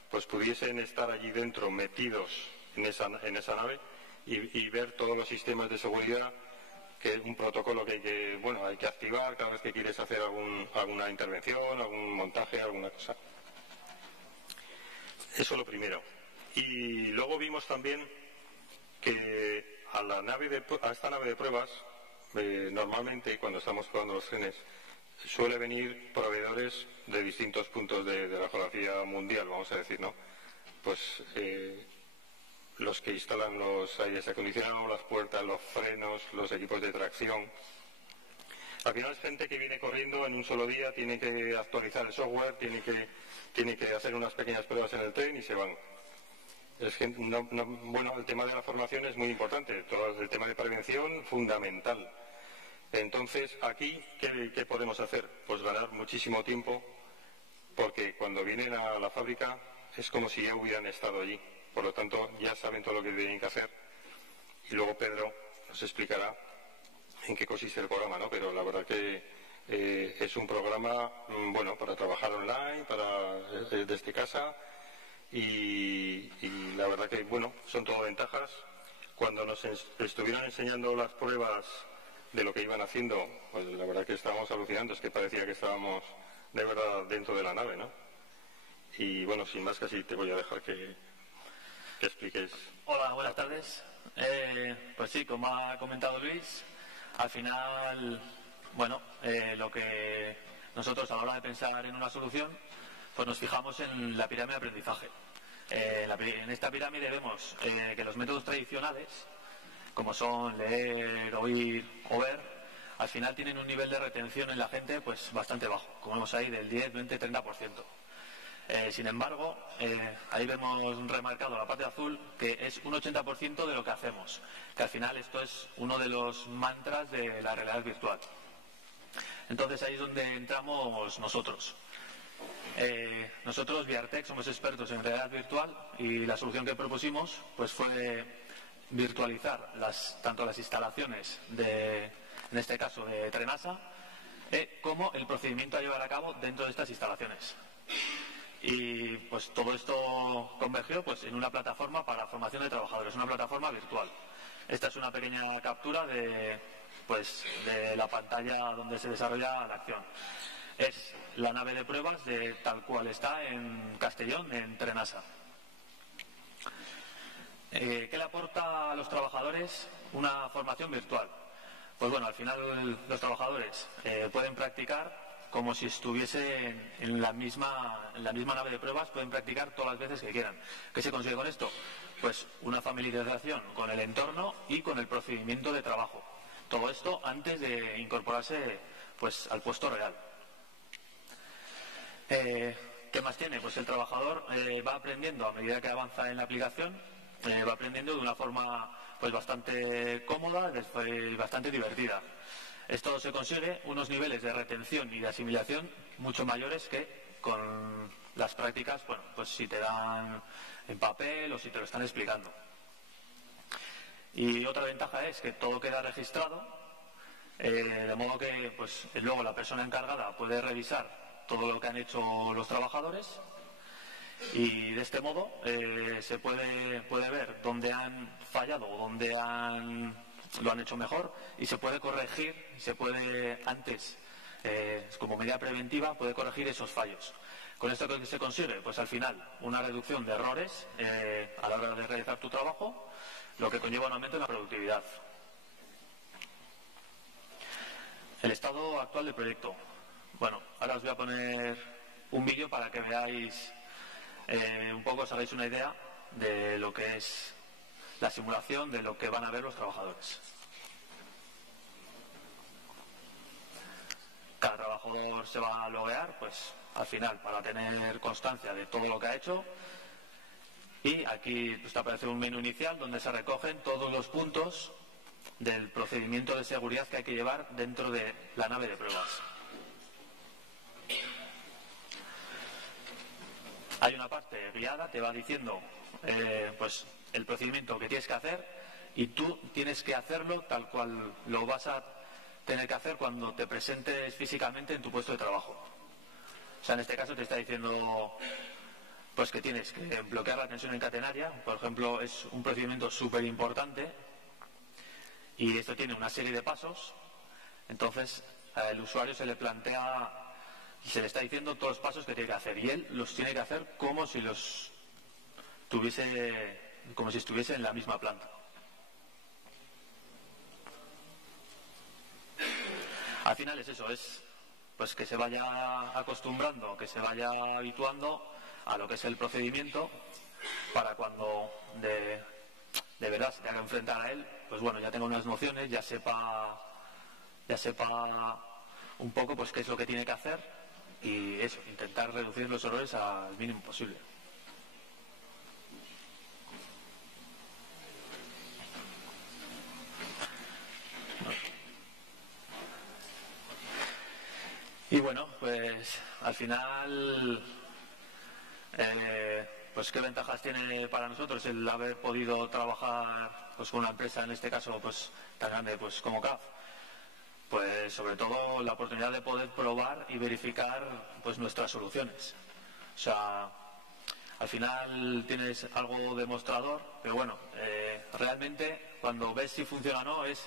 pues pudiesen estar allí dentro metidos en esa nave y ver todos los sistemas de seguridad, que es un protocolo que hay que activar cada vez que quieres hacer alguna intervención, algún montaje, alguna cosa. Eso es lo primero. Y luego vimos también que a esta nave de pruebas, normalmente cuando estamos probando los trenes, suele venir proveedores de distintos puntos de la geografía mundial, vamos a decir, ¿no? Pues los que instalan los aires acondicionados, las puertas, los frenos, los equipos de tracción. Al final es gente que viene corriendo en un solo día, tiene que actualizar el software, tiene que hacer unas pequeñas pruebas en el tren y se van. El tema de la formación es muy importante, todo el tema de prevención fundamental. Entonces, aquí, ¿qué podemos hacer? Pues ganar muchísimo tiempo, porque cuando vienen a la fábrica es como si ya hubieran estado allí. Por lo tanto, ya saben todo lo que tienen que hacer. Y luego Pedro nos explicará en qué consiste el programa, ¿no? Pero la verdad que es un programa, para trabajar online, desde casa. Y la verdad que, son todo ventajas. Cuando nos estuvieron enseñando las pruebas de lo que iban haciendo, pues la verdad que estábamos alucinando, es que parecía que estábamos de verdad dentro de la nave, ¿no? Y sin más, casi te voy a dejar que expliques. Hola, buenas tardes. Pues sí, como ha comentado Luis, al final, lo que nosotros a la hora de pensar en una solución, pues nos fijamos en la pirámide de aprendizaje. En esta pirámide vemos que los métodos tradicionales, como son leer, oír o ver, al final tienen un nivel de retención en la gente pues bastante bajo, como vemos ahí del 10, 20, 30%. Sin embargo, ahí vemos remarcado la parte azul que es un 80% de lo que hacemos, que al final esto es uno de los mantras de la realidad virtual. Entonces ahí es donde entramos nosotros. Nosotros, Viartec, somos expertos en realidad virtual y la solución que propusimos pues fue virtualizar tanto las instalaciones en este caso de Trenasa, como el procedimiento a llevar a cabo dentro de estas instalaciones. Y pues todo esto convergió pues en una plataforma para formación de trabajadores, una plataforma virtual. Esta es una pequeña captura de la pantalla donde se desarrolla la acción. Es la nave de pruebas de tal cual está en Castellón, en Trenasa. ¿Qué le aporta a los trabajadores una formación virtual? Pues al final los trabajadores pueden practicar como si estuviesen en la misma nave de pruebas, pueden practicar todas las veces que quieran. ¿Qué se consigue con esto? Pues una familiarización con el entorno y con el procedimiento de trabajo. Todo esto antes de incorporarse pues al puesto real. ¿Qué más tiene? Pues el trabajador va aprendiendo a medida que avanza en la aplicación, va aprendiendo de una forma pues bastante cómoda y bastante divertida. Esto se consigue unos niveles de retención y de asimilación mucho mayores que con las prácticas, pues si te dan en papel o si te lo están explicando. Y otra ventaja es que todo queda registrado, de modo que pues luego la persona encargada puede revisar todo lo que han hecho los trabajadores y de este modo se puede ver dónde han fallado o dónde han lo han hecho mejor y se puede corregir, se puede antes, como medida preventiva, puede corregir esos fallos. ¿Con esto qué se consigue? Pues al final una reducción de errores a la hora de realizar tu trabajo, lo que conlleva un aumento en la productividad. El estado actual del proyecto. Bueno, ahora os voy a poner un vídeo para que veáis un poco, os hagáis una idea de lo que es la simulación, de lo que van a ver los trabajadores. Cada trabajador se va a loguear, pues al final, para tener constancia de todo lo que ha hecho. Y aquí pues, te aparece un menú inicial donde se recogen todos los puntos del procedimiento de seguridad que hay que llevar dentro de la nave de pruebas. Hay una parte guiada, te va diciendo pues el procedimiento que tienes que hacer y tú tienes que hacerlo tal cual lo vas a tener que hacer cuando te presentes físicamente en tu puesto de trabajo. O sea, en este caso te está diciendo pues que tienes que bloquear la tensión en catenaria, por ejemplo, es un procedimiento súper importante y esto tiene una serie de pasos. Entonces al usuario se le plantea y se le está diciendo todos los pasos que tiene que hacer y él los tiene que hacer como si estuviese en la misma planta. Al final es eso, es pues que se vaya acostumbrando, que se vaya habituando a lo que es el procedimiento para cuando de verdad se tenga que enfrentar a él, pues bueno, ya tenga unas nociones, ya sepa un poco pues qué es lo que tiene que hacer y eso, intentar reducir los errores al mínimo posible. Y bueno, pues al final, pues qué ventajas tiene para nosotros el haber podido trabajar pues con una empresa, en este caso pues tan grande pues como CAF. Pues sobre todo la oportunidad de poder probar y verificar pues nuestras soluciones. O sea, al final tienes algo demostrador, pero bueno, realmente cuando ves si funciona o no es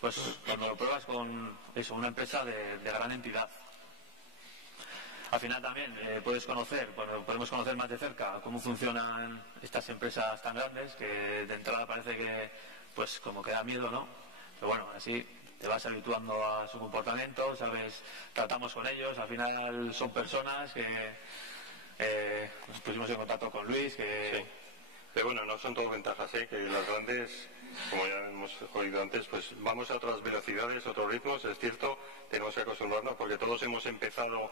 pues cuando lo pruebas con eso, una empresa de gran entidad. Al final también podemos conocer más de cerca cómo funcionan estas empresas tan grandes, que de entrada parece que pues como que da miedo, ¿no? Pero bueno, así te vas habituando a su comportamiento, sabes, tratamos con ellos, al final son personas que nos pusimos en contacto con Luis, que... Sí. Pero bueno, no son todo ventajas, que las grandes, como ya hemos oído antes, pues vamos a otras velocidades, otros ritmos, es cierto, tenemos que acostumbrarnos porque todos hemos empezado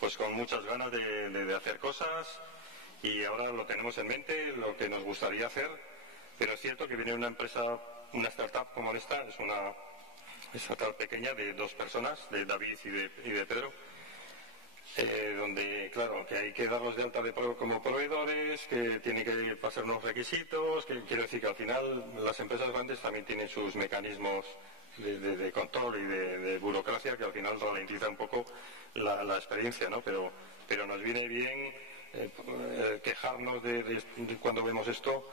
pues con muchas ganas de hacer cosas y ahora lo tenemos en mente, lo que nos gustaría hacer, pero es cierto que viene una empresa, una startup como esta, es una startup pequeña de 2 personas, de David y de Pedro, donde claro, que hay que darlos de alta como proveedores, que tiene que pasar unos requisitos, que quiero decir que al final las empresas grandes también tienen sus mecanismos de control y de burocracia que al final ralentiza un poco la experiencia, ¿no? Pero nos viene bien quejarnos de cuando vemos esto,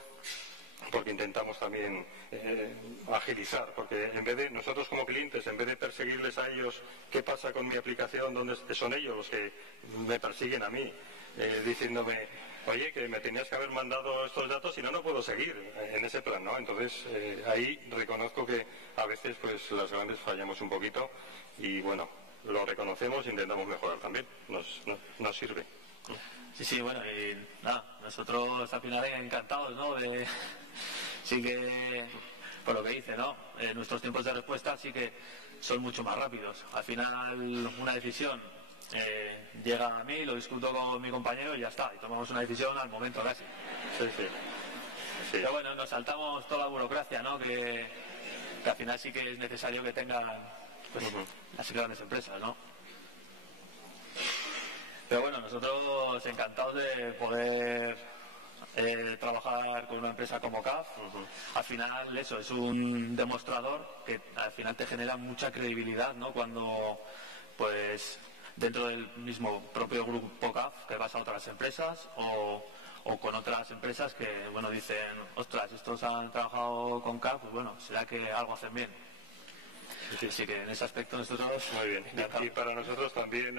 porque intentamos también agilizar, porque en vez de nosotros como clientes, en vez de perseguirles a ellos qué pasa con mi aplicación, donde son ellos los que me persiguen a mí, diciéndome, oye, que me tenías que haber mandado estos datos y no puedo seguir en ese plan, ¿no? Entonces ahí reconozco que a veces pues las grandes fallamos un poquito y bueno, lo reconocemos e intentamos mejorar también, nos sirve. Sí, bueno, y nada, nosotros al final encantados, ¿no? Sí que, por lo que dice, ¿no? Nuestros tiempos de respuesta sí que son mucho más rápidos. Al final, una decisión llega a mí, lo discuto con mi compañero y ya está, y tomamos una decisión al momento casi. Sí. Pero bueno, nos saltamos toda la burocracia, ¿no? Que al final sí que es necesario que tengan pues, las grandes empresas, ¿no? Pero bueno, nosotros encantados de poder trabajar con una empresa como CAF. Al final eso es un demostrador que al final te genera mucha credibilidad, ¿no? Cuando pues dentro del mismo propio grupo CAF que vas a otras empresas o o con otras empresas que, bueno, dicen, ostras, estos han trabajado con CAF, pues bueno, será que algo hacen bien. Así que en ese aspecto nosotros... Muy bien. Y para nosotros también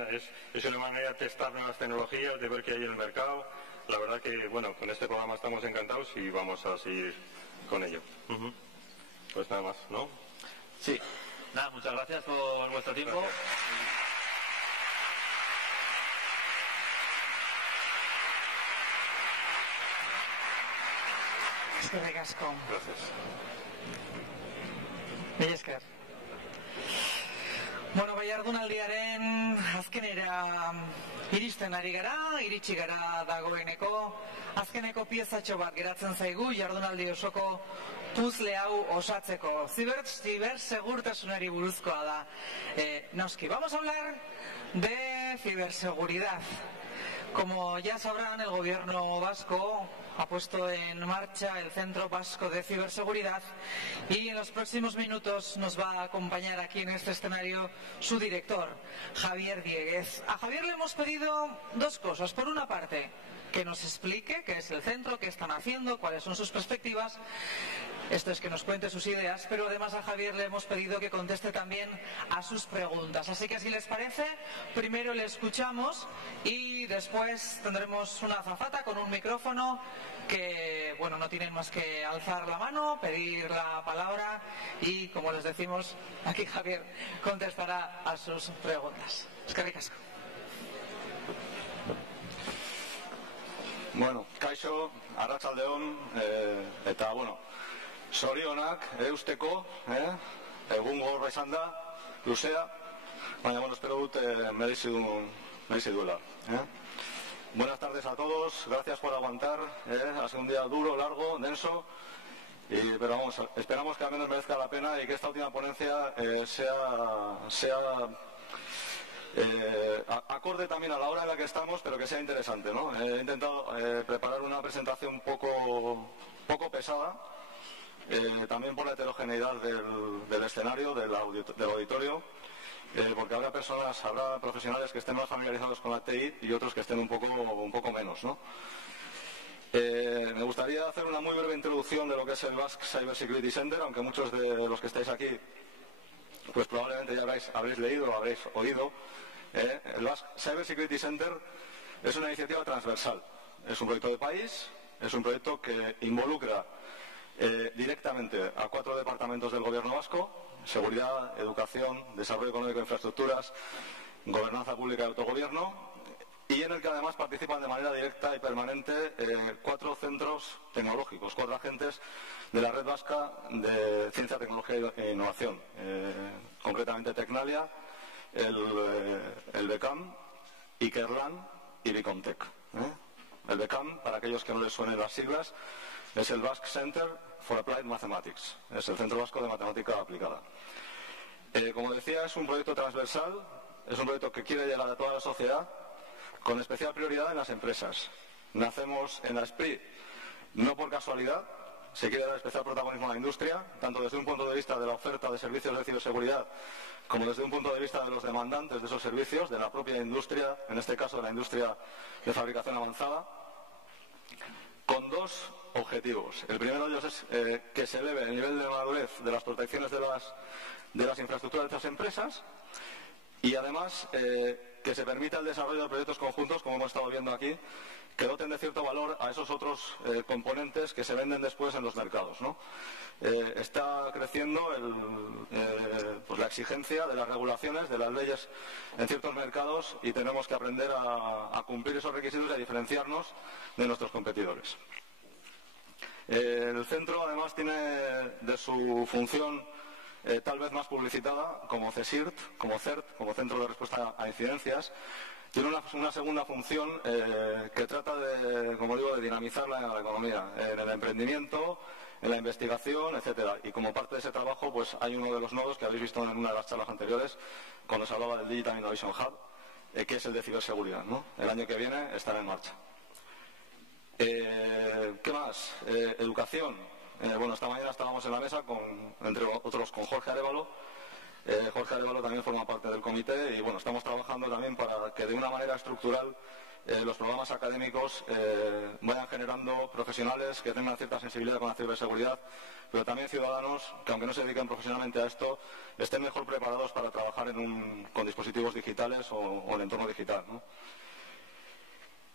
es una manera de testar nuevas tecnologías, de ver qué hay en el mercado. La verdad que, bueno, con este programa estamos encantados y vamos a seguir con ello. Pues nada más, ¿no? Sí. Nada, muchas gracias por vuestro tiempo. Gracias. Eskerrik asko. Gracias. Mila esker. Bueno, bai jardunaldiaren azkenera iristen ari gara, iritsi gara dagoeneko. Azkeneko piezatxo bat geratzen zaigu jardunaldi osoko puzle hau osatzeko. Cibersegurtasunari buruzkoa da. Noski, vamos a hablar de ciberseguridad. Como ya sabrán, el gobierno vasco ha puesto en marcha el Centro Vasco de Ciberseguridad y en los próximos minutos nos va a acompañar aquí en este escenario su director, Javier Dieguez. A Javier le hemos pedido dos cosas. Por una parte, que nos explique qué es el centro, qué están haciendo, cuáles son sus perspectivas. Esto es que nos cuente sus ideas, pero además a Javier le hemos pedido que conteste también a sus preguntas. Así que si les parece, primero le escuchamos y después tendremos una azafata con un micrófono que, bueno, no tienen más que alzar la mano, pedir la palabra y, como les decimos, aquí Javier contestará a sus preguntas. Eskerrik asko. Bueno, kaixo, arratsaldeon, eta, bueno, sorionak eusteko, egun gogorra izan da, luzea, baina, bueno, espero dut merezi duela. Buenas tardes a todos, gracias por aguantar, ha sido un día duro, largo, denso, pero vamos, esperamos que al menos merezca la pena y que esta última ponencia sea acorde también a la hora en la que estamos, pero que sea interesante, ¿no? He intentado preparar una presentación poco pesada, también por la heterogeneidad del escenario, del auditorio, porque habrá profesionales que estén más familiarizados con la TI y otros que estén un poco menos, ¿no? Me gustaría hacer una muy breve introducción de lo que es el Basque Cyber Security Center, aunque muchos de los que estáis aquí pues probablemente ya habréis leído o habréis oído. El Basque Cyber Security Center es una iniciativa transversal, es un proyecto de país, es un proyecto que involucra directamente a 4 departamentos del gobierno vasco: seguridad, educación, desarrollo económico e infraestructuras, gobernanza pública y autogobierno, y en el que además participan de manera directa y permanente 4 centros tecnológicos, 4 agentes de la red vasca de ciencia, tecnología e innovación, concretamente Tecnalia, el BECAM, Ikerlan y Bicomtec. El BECAM, para aquellos que no les suenen las siglas, es el Basque Center for Applied Mathematics, es el Centro Vasco de Matemática Aplicada. Como decía, es un proyecto transversal, es un proyecto que quiere llegar a toda la sociedad, con especial prioridad en las empresas. Nacemos en la SPRI no por casualidad, se quiere dar especial protagonismo a la industria, tanto desde un punto de vista de la oferta de servicios de ciberseguridad como desde un punto de vista de los demandantes de esos servicios, de la propia industria, en este caso de la industria de fabricación avanzada, con 2 objetivos. El primero de ellos es que se eleve el nivel de madurez de las protecciones de las infraestructuras de estas empresas y además que se permita el desarrollo de proyectos conjuntos, como hemos estado viendo aquí, que doten de cierto valor a esos otros componentes que se venden después en los mercados, ¿no? Está creciendo pues la exigencia de las regulaciones, de las leyes en ciertos mercados, y tenemos que aprender a cumplir esos requisitos y a diferenciarnos de nuestros competidores. El centro además tiene de su función tal vez más publicitada, como CSIRT, como CERT, como Centro de Respuesta a Incidencias, tiene una segunda función que trata de, como digo, de dinamizar la economía, en el emprendimiento, en la investigación, etcétera. Y como parte de ese trabajo, pues hay uno de los nodos que habéis visto en una de las charlas anteriores, cuando se hablaba del Digital Innovation Hub, que es el de ciberseguridad, ¿no? El año que viene estará en marcha. ¿Qué más? Educación. Bueno, esta mañana estábamos en la mesa, entre otros, con Jorge Arévalo. Jorge Arévalo también forma parte del comité y bueno, estamos trabajando también para que de una manera estructural los programas académicos vayan generando profesionales que tengan cierta sensibilidad con la ciberseguridad, pero también ciudadanos que, aunque no se dediquen profesionalmente a esto, estén mejor preparados para trabajar con dispositivos digitales o en entorno digital, ¿no?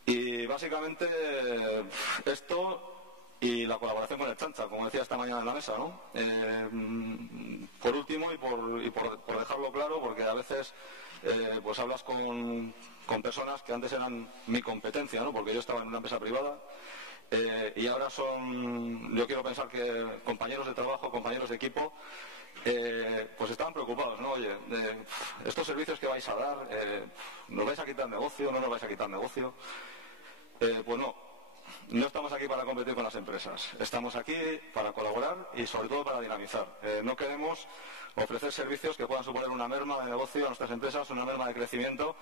Y básicamente esto y la colaboración con el Chancha, como decía esta mañana en la mesa, ¿no? Por último, y por dejarlo claro, porque a veces pues hablas con personas que antes eran mi competencia, ¿no? Porque yo estaba en una empresa privada y ahora son, yo quiero pensar que compañeros de trabajo, compañeros de equipo, pues estaban preocupados, ¿no? Oye, estos servicios que vais a dar, ¿nos vais a quitar negocio? ¿No nos vais a quitar negocio? Pues no estamos aquí para competir con las empresas, estamos aquí para colaborar y sobre todo para dinamizar. No queremos ofrecer servicios que puedan suponer una merma de negocio a nuestras empresas, una merma de crecimiento,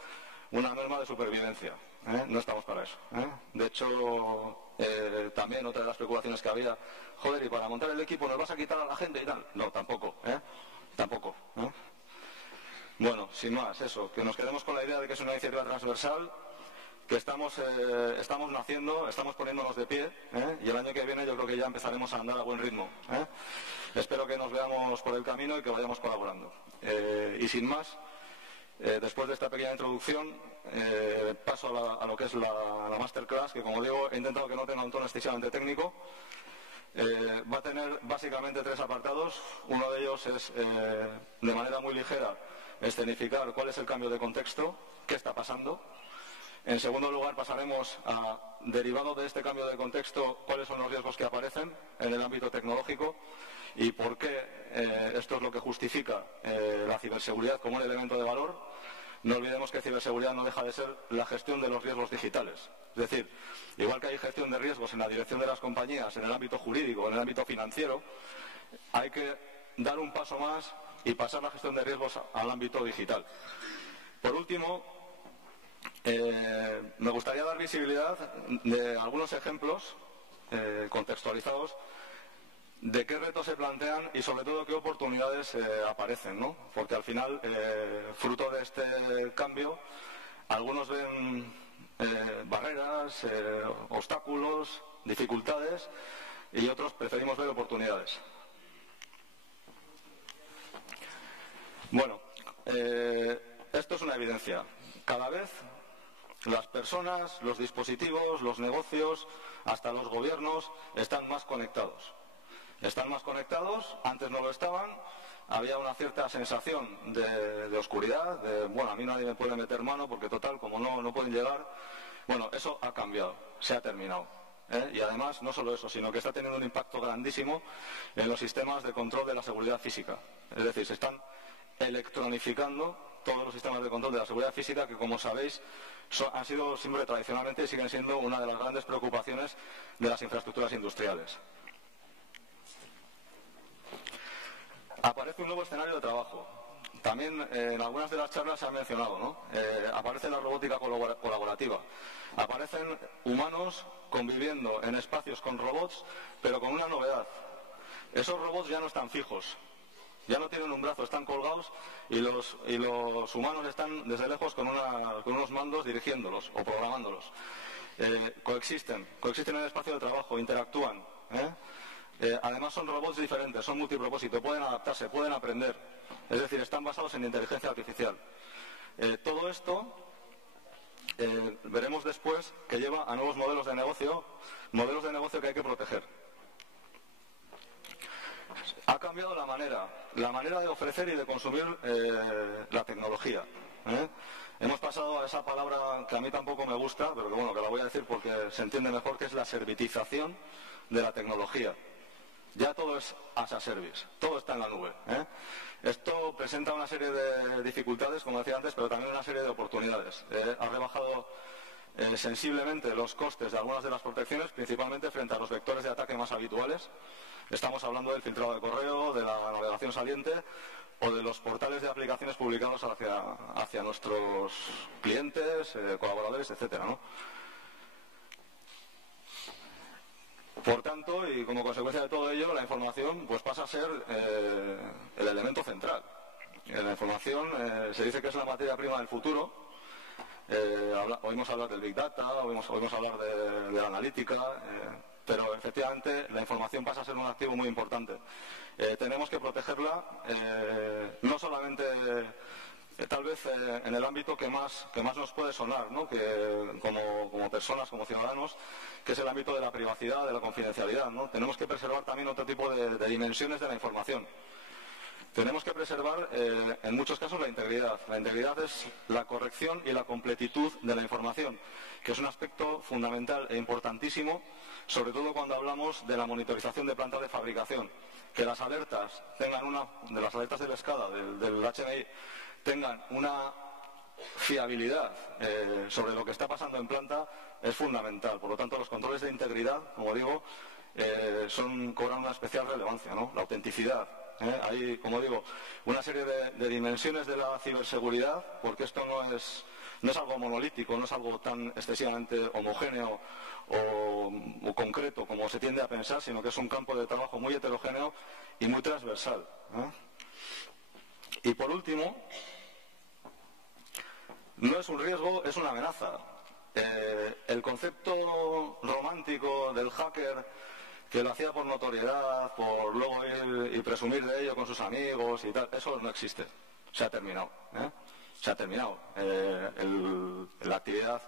una merma de supervivencia. No estamos para eso. De hecho, también otra de las preocupaciones que había, joder, y para montar el equipo nos vas a quitar a la gente y tal. No, tampoco. Tampoco. Bueno, sin más, eso, que nos quedemos con la idea de que es una iniciativa transversal, que estamos naciendo, estamos poniéndonos de pie, y el año que viene yo creo que ya empezaremos a andar a buen ritmo. Espero que nos veamos por el camino y que vayamos colaborando. Y sin más, después de esta pequeña introducción, paso a lo que es la masterclass, que como digo, he intentado que no tenga un tono excesivamente técnico. Va a tener básicamente 3 apartados. Uno de ellos es, de manera muy ligera, escenificar cuál es el cambio de contexto, qué está pasando. En segundo lugar, pasaremos a, derivado de este cambio de contexto, cuáles son los riesgos que aparecen en el ámbito tecnológico y por qué esto es lo que justifica la ciberseguridad como un elemento de valor. No olvidemos que ciberseguridad no deja de ser la gestión de los riesgos digitales. Es decir, igual que hay gestión de riesgos en la dirección de las compañías, en el ámbito jurídico, en el ámbito financiero, hay que dar un paso más y pasar la gestión de riesgos al ámbito digital. Por último, me gustaría dar visibilidad de algunos ejemplos contextualizados de qué retos se plantean y sobre todo qué oportunidades aparecen, ¿no? Porque al final, fruto de este cambio, algunos ven barreras, obstáculos, dificultades y otros preferimos ver oportunidades. Bueno, esto es una evidencia. Cada vez las personas, los dispositivos, los negocios, hasta los gobiernos están más conectados. Están más conectados, antes no lo estaban, había una cierta sensación de oscuridad, de, bueno, a mí nadie me puede meter mano porque total, como no pueden llegar. Bueno, eso ha cambiado, se ha terminado. Y además, no solo eso, sino que está teniendo un impacto grandísimo en los sistemas de control de la seguridad física. Es decir, se están electronificando todos los sistemas de control de la seguridad física que, como sabéis, han sido siempre tradicionalmente y siguen siendo una de las grandes preocupaciones de las infraestructuras industriales. Aparece un nuevo escenario de trabajo. También en algunas de las charlas se ha mencionado, ¿no? Aparece la robótica colaborativa. Aparecen humanos conviviendo en espacios con robots, pero con una novedad. Esos robots ya no están fijos. Ya no tienen un brazo, están colgados y los humanos están desde lejos con unos mandos dirigiéndolos o programándolos. Coexisten en el espacio de trabajo, interactúan. Además son robots diferentes, son multipropósito, pueden adaptarse, pueden aprender. Es decir, están basados en inteligencia artificial. Todo esto veremos después que lleva a nuevos modelos de negocio que hay que proteger. Ha cambiado la manera de ofrecer y de consumir la tecnología. Hemos pasado a esa palabra que a mí tampoco me gusta, pero que bueno, que la voy a decir porque se entiende mejor, que es la servitización de la tecnología. Ya todo es as a service, todo está en la nube. Esto presenta una serie de dificultades, como decía antes, pero también una serie de oportunidades. Ha rebajado sensiblemente los costes de algunas de las protecciones, principalmente frente a los vectores de ataque más habituales. Estamos hablando del filtrado de correo, de la navegación saliente o de los portales de aplicaciones publicados hacia nuestros clientes, colaboradores, etcétera, ¿no? Por tanto, y como consecuencia de todo ello, la información pues pasa a ser el elemento central. La información se dice que es la materia prima del futuro Oímos hablar del Big Data, oímos hablar de la analítica, pero efectivamente la información pasa a ser un activo muy importante. Tenemos que protegerla, no solamente tal vez en el ámbito que más nos puede sonar, ¿no? Que como personas, como ciudadanos, que es el ámbito de la privacidad, de la confidencialidad, ¿no? Tenemos que preservar también otro tipo de dimensiones de la información. Tenemos que preservar, en muchos casos, la integridad. La integridad es la corrección y la completitud de la información, que es un aspecto fundamental e importantísimo, sobre todo cuando hablamos de la monitorización de plantas de fabricación. Que las alertas de las alertas del SCADA, del HMI, tengan una fiabilidad sobre lo que está pasando en planta es fundamental. Por lo tanto, los controles de integridad, como digo, cobran una especial relevancia, ¿no? La autenticidad. Hay, como digo, una serie de dimensiones de la ciberseguridad, porque esto no es algo monolítico, no es algo tan excesivamente homogéneo o concreto como se tiende a pensar, sino que es un campo de trabajo muy heterogéneo y muy transversal. Y por último, no es un riesgo, es una amenaza. El concepto romántico del hacker, que lo hacía por notoriedad, por luego ir y presumir de ello con sus amigos y tal, eso no existe. Se ha terminado. Se ha terminado. La actividad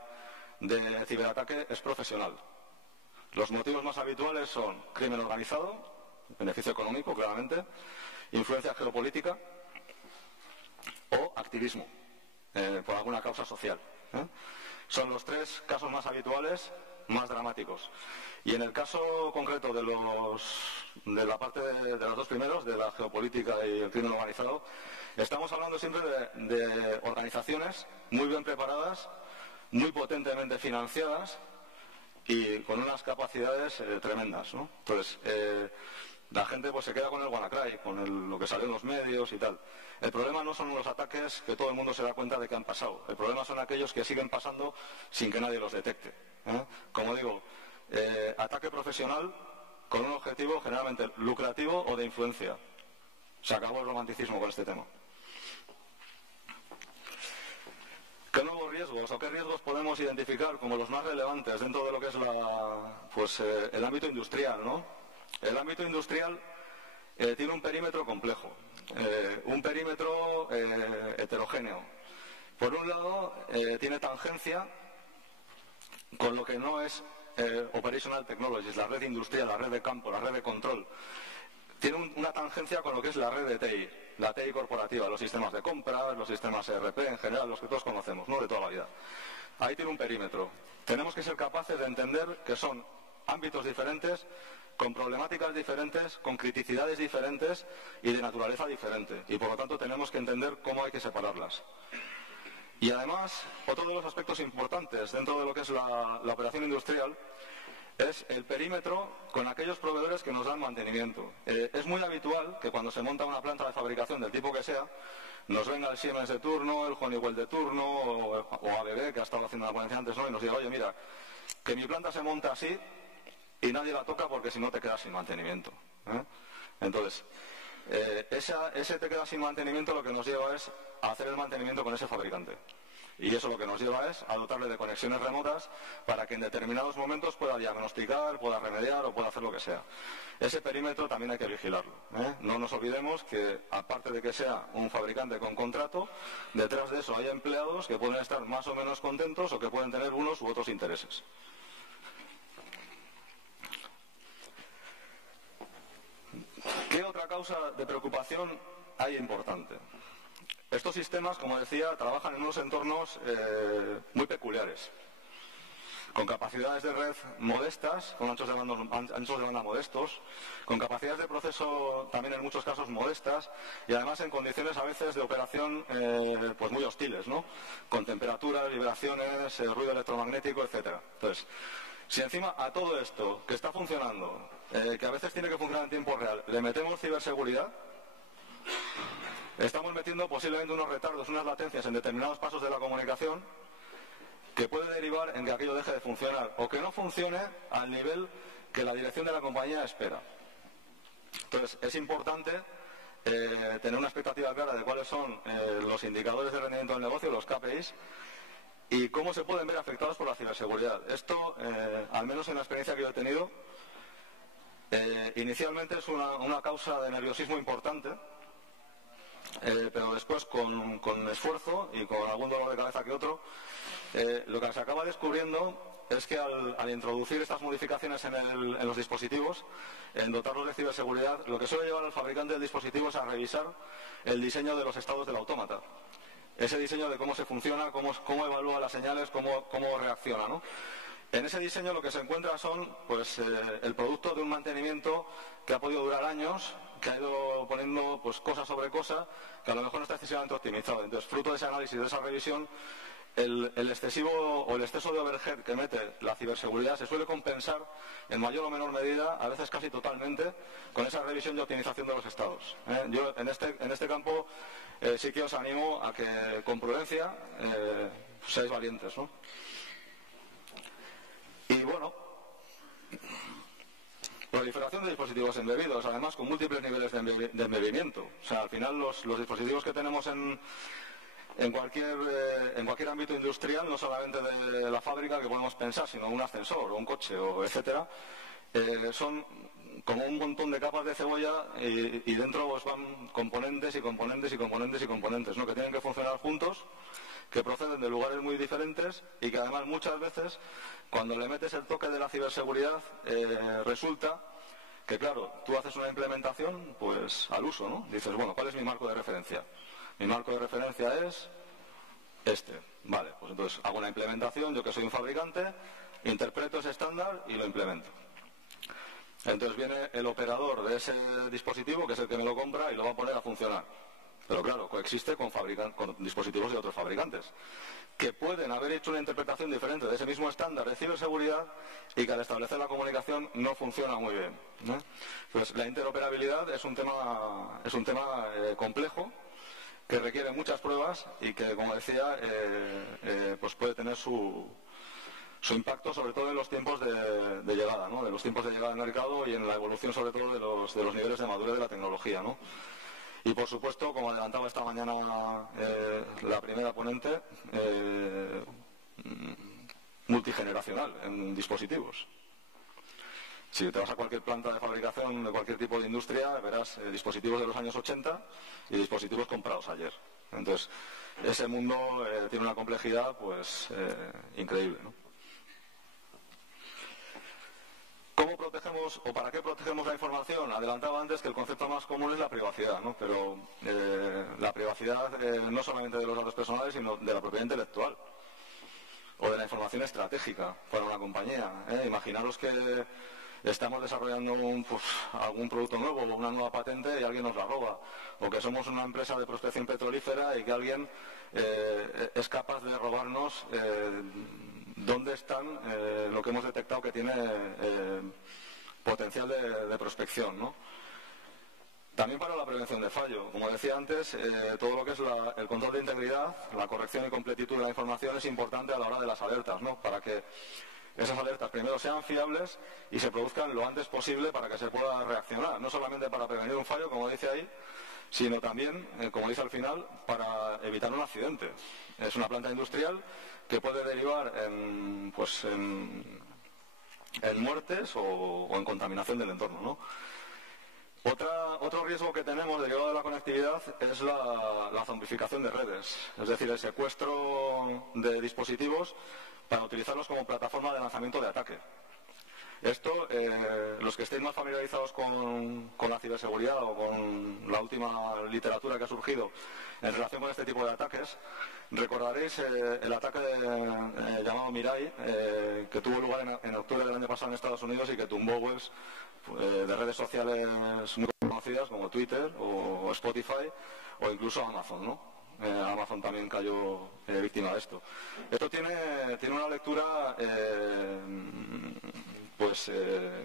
de ciberataque es profesional. Los motivos más habituales son crimen organizado, beneficio económico, claramente, influencia geopolítica o activismo por alguna causa social. Son los tres casos más habituales, más dramáticos. Y en el caso concreto de la parte de los dos primeros, de la geopolítica y el crimen organizado, estamos hablando siempre de organizaciones muy bien preparadas, muy potentemente financiadas y con unas capacidades tremendas, ¿no? Entonces, la gente pues se queda con el WannaCry, con lo que sale en los medios y tal. El problema no son los ataques que todo el mundo se da cuenta de que han pasado. El problema son aquellos que siguen pasando sin que nadie los detecte. Como digo, ataque profesional con un objetivo generalmente lucrativo o de influencia. Se acabó el romanticismo con este tema. ¿Qué nuevos riesgos o qué riesgos podemos identificar como los más relevantes dentro de lo que es el ámbito industrial, ¿no? El ámbito industrial tiene un perímetro complejo, un perímetro heterogéneo. Por un lado, tiene tangencia con lo que no es Operational Technologies, la red industrial, la red de campo, la red de control. Tiene una tangencia con lo que es la red de TI, la TI corporativa, los sistemas de compras, los sistemas ERP en general, los que todos conocemos, ¿no? De toda la vida. Ahí tiene un perímetro. Tenemos que ser capaces de entender que son ámbitos diferentes, con problemáticas diferentes, con criticidades diferentes y de naturaleza diferente. Y por lo tanto tenemos que entender cómo hay que separarlas. Y además, otro de los aspectos importantes dentro de lo que es la operación industrial es el perímetro con aquellos proveedores que nos dan mantenimiento. Es muy habitual que cuando se monta una planta de fabricación del tipo que sea, nos venga el Siemens de turno, el Honeywell de turno o ABB, que ha estado haciendo la ponencia antes, ¿no? Y nos diga, oye, mira, que mi planta se monta así y nadie la toca porque si no te quedas sin mantenimiento. Entonces, ese te quedas sin mantenimiento lo que nos lleva es a hacer el mantenimiento con ese fabricante. Y eso lo que nos lleva es a dotarle de conexiones remotas para que en determinados momentos pueda diagnosticar, pueda remediar o pueda hacer lo que sea. Ese perímetro también hay que vigilarlo. No nos olvidemos que, aparte de que sea un fabricante con contrato, detrás de eso hay empleados que pueden estar más o menos contentos o que pueden tener unos u otros intereses. ¿Qué otra causa de preocupación hay importante? Estos sistemas, como decía, trabajan en unos entornos muy peculiares, con capacidades de red modestas, con anchos de banda modestos, con capacidades de proceso también en muchos casos modestas y además en condiciones a veces de operación pues muy hostiles, ¿no? Con temperaturas, vibraciones, ruido electromagnético, etcétera. Entonces, si encima a todo esto que está funcionando, que a veces tiene que funcionar en tiempo real, le metemos ciberseguridad, estamos metiendo posiblemente unos retardos, unas latencias en determinados pasos de la comunicación que puede derivar en que aquello deje de funcionar o que no funcione al nivel que la dirección de la compañía espera. Entonces, es importante tener una expectativa clara de cuáles son los indicadores de rendimiento del negocio, los KPIs, y cómo se pueden ver afectados por la ciberseguridad. Esto, al menos en la experiencia que yo he tenido, inicialmente es una causa de nerviosismo importante, pero después con esfuerzo y con algún dolor de cabeza que otro, lo que se acaba descubriendo es que al introducir estas modificaciones en los dispositivos, en dotarlos de ciberseguridad, lo que suele llevar al fabricante del dispositivo es a revisar el diseño de los estados del autómata. Ese diseño de cómo se funciona, cómo evalúa las señales, cómo reacciona, ¿no? En ese diseño lo que se encuentra son pues, el producto de un mantenimiento que ha podido durar años, que ha ido poniendo pues, cosa sobre cosa, que a lo mejor no está excesivamente optimizado. Entonces, fruto de ese análisis, de esa revisión, el excesivo o el exceso de overhead que mete la ciberseguridad se suele compensar en mayor o menor medida, a veces casi totalmente, con esa revisión y optimización de los estados. Yo en este campo sí que os animo a que con prudencia seáis valientes, ¿no? Y bueno, proliferación de dispositivos embebidos, además con múltiples niveles de embebimiento. O sea, al final los dispositivos que tenemos en cualquier ámbito industrial, no solamente de la fábrica que podemos pensar, sino un ascensor o un coche, o etcétera, son como un montón de capas de cebolla y dentro pues, van componentes y componentes y componentes y componentes, ¿no? Que tienen que funcionar juntos, que proceden de lugares muy diferentes y que además muchas veces cuando le metes el toque de la ciberseguridad resulta que claro, tú haces una implementación pues al uso, ¿no? Dices, bueno, ¿cuál es mi marco de referencia? Mi marco de referencia es este. Vale, pues entonces hago una implementación, yo que soy un fabricante, interpreto ese estándar y lo implemento. Entonces viene el operador de ese dispositivo, que es el que me lo compra, y lo va a poner a funcionar. Pero claro, coexiste con dispositivos de otros fabricantes, que pueden haber hecho una interpretación diferente de ese mismo estándar de ciberseguridad y que al establecer la comunicación no funciona muy bien, ¿no? Pues la interoperabilidad es un tema complejo, que requiere muchas pruebas y que, como decía, pues puede tener su impacto sobre todo en los tiempos de llegada, ¿no? De los tiempos de llegada al mercado y en la evolución sobre todo de los niveles de madurez de la tecnología, ¿no? Y por supuesto, como adelantaba esta mañana la primera ponente, multigeneracional en dispositivos. Si te vas a cualquier planta de fabricación de cualquier tipo de industria, verás dispositivos de los años 80 y dispositivos comprados ayer. Entonces, ese mundo tiene una complejidad pues increíble, ¿no? ¿Cómo protegemos o para qué protegemos la información? Adelantaba antes que el concepto más común es la privacidad, ¿no? Pero la privacidad no solamente de los datos personales, sino de la propiedad intelectual o de la información estratégica para una compañía. Imaginaros que estamos desarrollando algún producto nuevo o una nueva patente y alguien nos la roba, o que somos una empresa de prospección petrolífera y que alguien es capaz de robarnos dónde están lo que hemos detectado que tiene potencial de prospección, ¿no? También para la prevención de fallo. Como decía antes, todo lo que es el control de integridad, la corrección y completitud de la información es importante a la hora de las alertas, ¿no? Para que esas alertas primero sean fiables y se produzcan lo antes posible para que se pueda reaccionar, no solamente para prevenir un fallo, como dice ahí, sino también, como dice al final, para evitar un accidente. Es una planta industrial que puede derivar en muertes o en contaminación del entorno, ¿no? Otro riesgo que tenemos derivado de la conectividad es la zombificación de redes, es decir, el secuestro de dispositivos para utilizarlos como plataforma de lanzamiento de ataque. Esto, los que estéis más familiarizados con la ciberseguridad o con la última literatura que ha surgido en relación con este tipo de ataques, recordaréis el ataque llamado Mirai, que tuvo lugar en octubre del año pasado en Estados Unidos y que tumbó webs de redes sociales muy conocidas como Twitter o Spotify o incluso Amazon, ¿no? Amazon también cayó víctima de esto. Esto tiene una lectura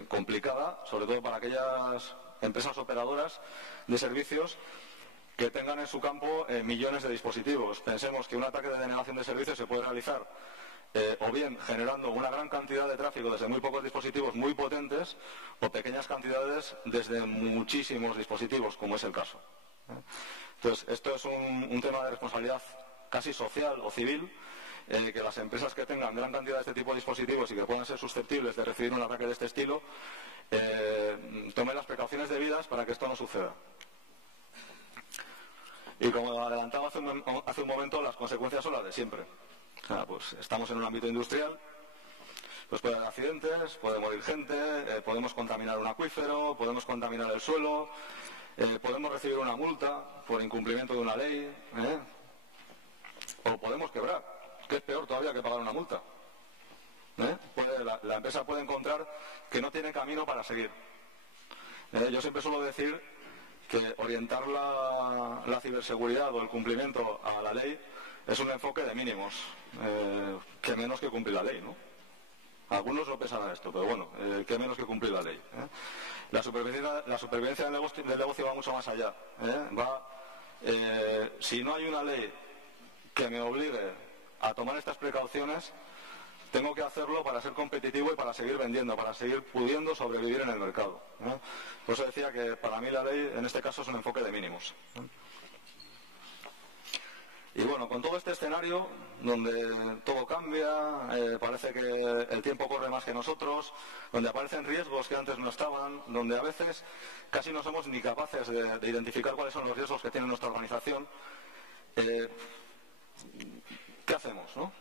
complicada, sobre todo para aquellas empresas operadoras de servicios que tengan en su campo millones de dispositivos. Pensemos que un ataque de denegación de servicios se puede realizar o bien generando una gran cantidad de tráfico desde muy pocos dispositivos muy potentes o pequeñas cantidades desde muchísimos dispositivos, como es el caso. Entonces, esto es un tema de responsabilidad casi social o civil que las empresas que tengan gran cantidad de este tipo de dispositivos y que puedan ser susceptibles de recibir un ataque de este estilo, tomen las precauciones debidas para que esto no suceda. Y como adelantaba hace un momento, las consecuencias son las de siempre. O sea, pues estamos en un ámbito industrial, pues puede haber accidentes, puede morir gente, podemos contaminar un acuífero, podemos contaminar el suelo, podemos recibir una multa por incumplimiento de una ley, o podemos quebrar, que es peor todavía que pagar una multa. La empresa puede encontrar que no tiene camino para seguir. Yo siempre suelo decir que orientar la ciberseguridad o el cumplimiento a la ley es un enfoque de mínimos, que menos que cumplir la ley, ¿no? Algunos no pensarán esto, pero bueno, que menos que cumplir la ley. La supervivencia del negocio va mucho más allá. Si no hay una ley que me obligue a tomar estas precauciones, tengo que hacerlo para ser competitivo y para seguir vendiendo, para seguir pudiendo sobrevivir en el mercado. Por eso decía que para mí la ley en este caso es un enfoque de mínimos. Y bueno, con todo este escenario donde todo cambia, parece que el tiempo corre más que nosotros, donde aparecen riesgos que antes no estaban, donde a veces casi no somos ni capaces de identificar cuáles son los riesgos que tiene nuestra organización, ¿qué hacemos, no?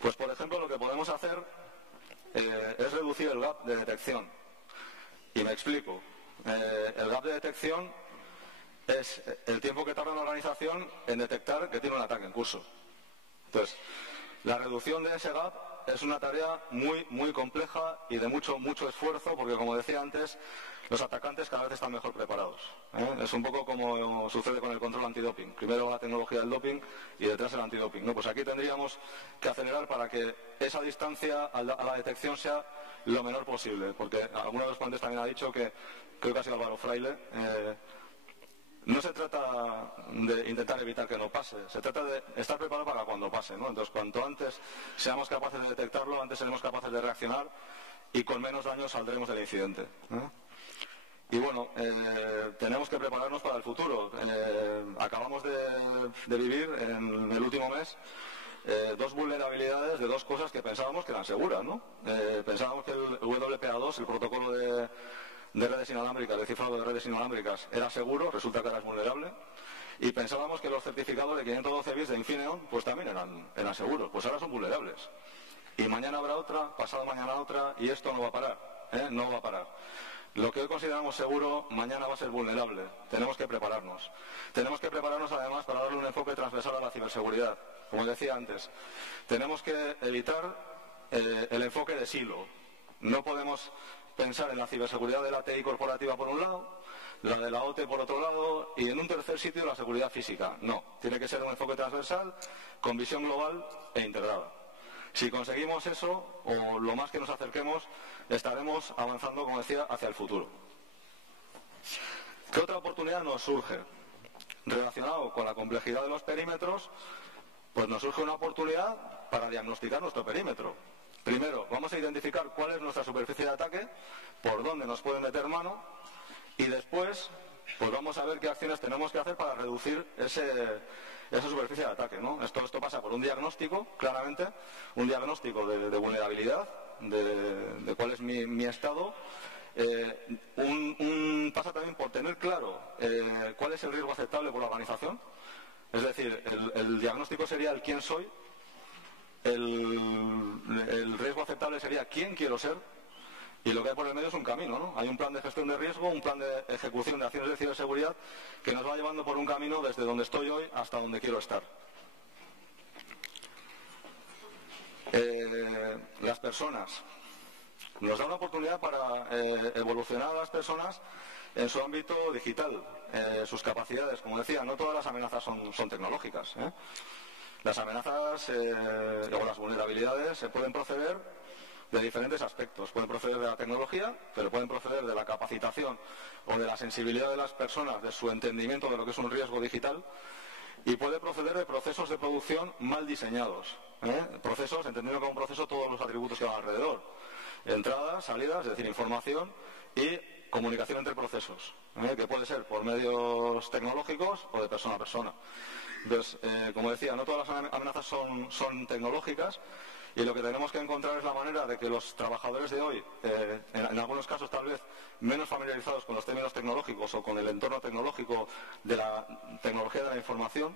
Pues por ejemplo lo que podemos hacer es reducir el gap de detección. Y me explico. El gap de detección es el tiempo que tarda una organización en detectar que tiene un ataque en curso. Entonces, la reducción de ese gap es una tarea muy compleja y de mucho esfuerzo, porque como decía antes, los atacantes cada vez están mejor preparados. Es un poco como sucede con el control antidoping. Primero la tecnología del doping y detrás el antidoping, ¿no? Pues aquí tendríamos que acelerar para que esa distancia a la detección sea lo menor posible, porque alguno de los ponentes también ha dicho que, creo que ha sido Álvaro Fraile, no se trata de intentar evitar que no pase, se trata de estar preparado para cuando pase, ¿no? Entonces, cuanto antes seamos capaces de detectarlo, antes seremos capaces de reaccionar y con menos daño saldremos del incidente. Y bueno, tenemos que prepararnos para el futuro. Acabamos de vivir en el último mes dos vulnerabilidades de dos cosas que pensábamos que eran seguras, ¿no? Pensábamos que el WPA2, el protocolo de redes inalámbricas, de cifrado de redes inalámbricas, era seguro, resulta que ahora es vulnerable, y pensábamos que los certificados de 512 bits de Infineon pues también eran seguros, pues ahora son vulnerables. Y mañana habrá otra, pasado mañana otra, y esto no va a parar, no va a parar. Lo que hoy consideramos seguro, mañana va a ser vulnerable. Tenemos que prepararnos. Tenemos que prepararnos además para darle un enfoque transversal a la ciberseguridad. Como decía antes, tenemos que evitar el enfoque de silo. No podemos pensar en la ciberseguridad de la TI corporativa por un lado, la de la OT por otro lado y en un tercer sitio la seguridad física. No, tiene que ser un enfoque transversal, con visión global e integrada. Si conseguimos eso, o lo más que nos acerquemos, estaremos avanzando, como decía, hacia el futuro. ¿Qué otra oportunidad nos surge? Relacionado con la complejidad de los perímetros, pues nos surge una oportunidad para diagnosticar nuestro perímetro. Primero, vamos a identificar cuál es nuestra superficie de ataque, por dónde nos pueden meter mano, y después, pues vamos a ver qué acciones tenemos que hacer para reducir esa superficie de ataque, ¿no? Esto pasa por un diagnóstico, claramente, un diagnóstico de vulnerabilidad, de cuál es mi estado. Pasa también por tener claro cuál es el riesgo aceptable por la organización. Es decir, el diagnóstico sería el quién soy, el riesgo aceptable sería quién quiero ser, y lo que hay por el medio es un camino, ¿no? Hay un plan de gestión de riesgo, un plan de ejecución de acciones de ciberseguridad que nos va llevando por un camino desde donde estoy hoy hasta donde quiero estar. Las personas. Nos da una oportunidad para evolucionar a las personas en su ámbito digital, sus capacidades. Como decía, no todas las amenazas son tecnológicas. Las amenazas o las vulnerabilidades se pueden proceder de diferentes aspectos. Pueden proceder de la tecnología, pero pueden proceder de la capacitación o de la sensibilidad de las personas, de su entendimiento de lo que es un riesgo digital, y puede proceder de procesos de producción mal diseñados. Procesos, entendiendo como un proceso todos los atributos que van alrededor. Entradas, salidas, es decir, información y comunicación entre procesos, que puede ser por medios tecnológicos o de persona a persona. Entonces, como decía, no todas las amenazas son tecnológicas, y lo que tenemos que encontrar es la manera de que los trabajadores de hoy, en algunos casos tal vez menos familiarizados con los términos tecnológicos o con el entorno tecnológico de la tecnología de la información,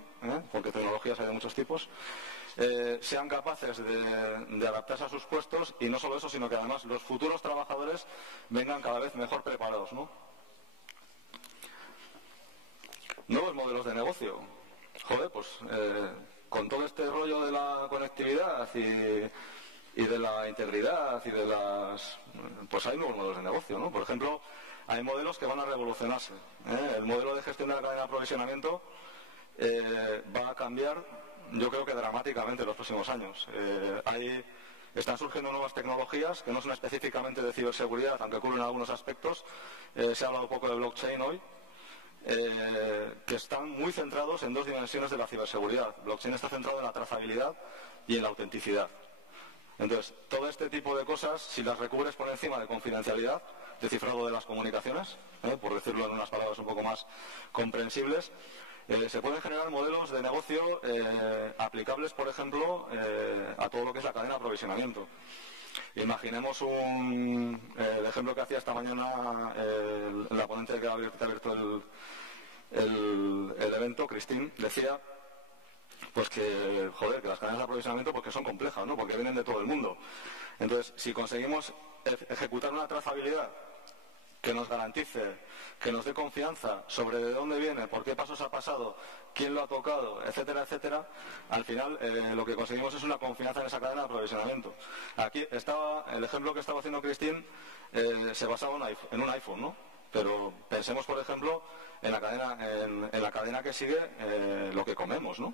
porque tecnologías hay de muchos tipos, sean capaces de adaptarse a sus puestos, y no solo eso, sino que además los futuros trabajadores vengan cada vez mejor preparados, ¿no? Nuevos modelos de negocio. Joder, pues con todo este rollo de la conectividad y de la integridad y de las... pues hay nuevos modelos de negocio, ¿no? Por ejemplo, hay modelos que van a revolucionarse. El modelo de gestión de la cadena de aprovisionamiento va a cambiar, yo creo que dramáticamente en los próximos años. Están surgiendo nuevas tecnologías que no son específicamente de ciberseguridad, aunque cubren algunos aspectos. Se ha hablado un poco de blockchain hoy. Que están muy centrados en dos dimensiones de la ciberseguridad. Blockchain está centrado en la trazabilidad y en la autenticidad. Entonces, todo este tipo de cosas, si las recubres por encima de confidencialidad, de cifrado de las comunicaciones, por decirlo en unas palabras un poco más comprensibles, se pueden generar modelos de negocio aplicables, por ejemplo, a todo lo que es la cadena de aprovisionamiento. Imaginemos el ejemplo que hacía esta mañana la ponente que ha abierto el evento, Cristín, decía pues que, joder, que las cadenas de aprovisionamiento porque son complejas, ¿no? Porque vienen de todo el mundo. Entonces, si conseguimos ejecutar una trazabilidad que nos garantice, que nos dé confianza sobre de dónde viene, por qué pasos ha pasado, quién lo ha tocado, etcétera, etcétera, al final lo que conseguimos es una confianza en esa cadena de aprovisionamiento. Aquí el ejemplo que estaba haciendo Cristín se basaba en un iPhone, ¿no? Pero pensemos, por ejemplo, en la cadena que sigue lo que comemos, ¿no?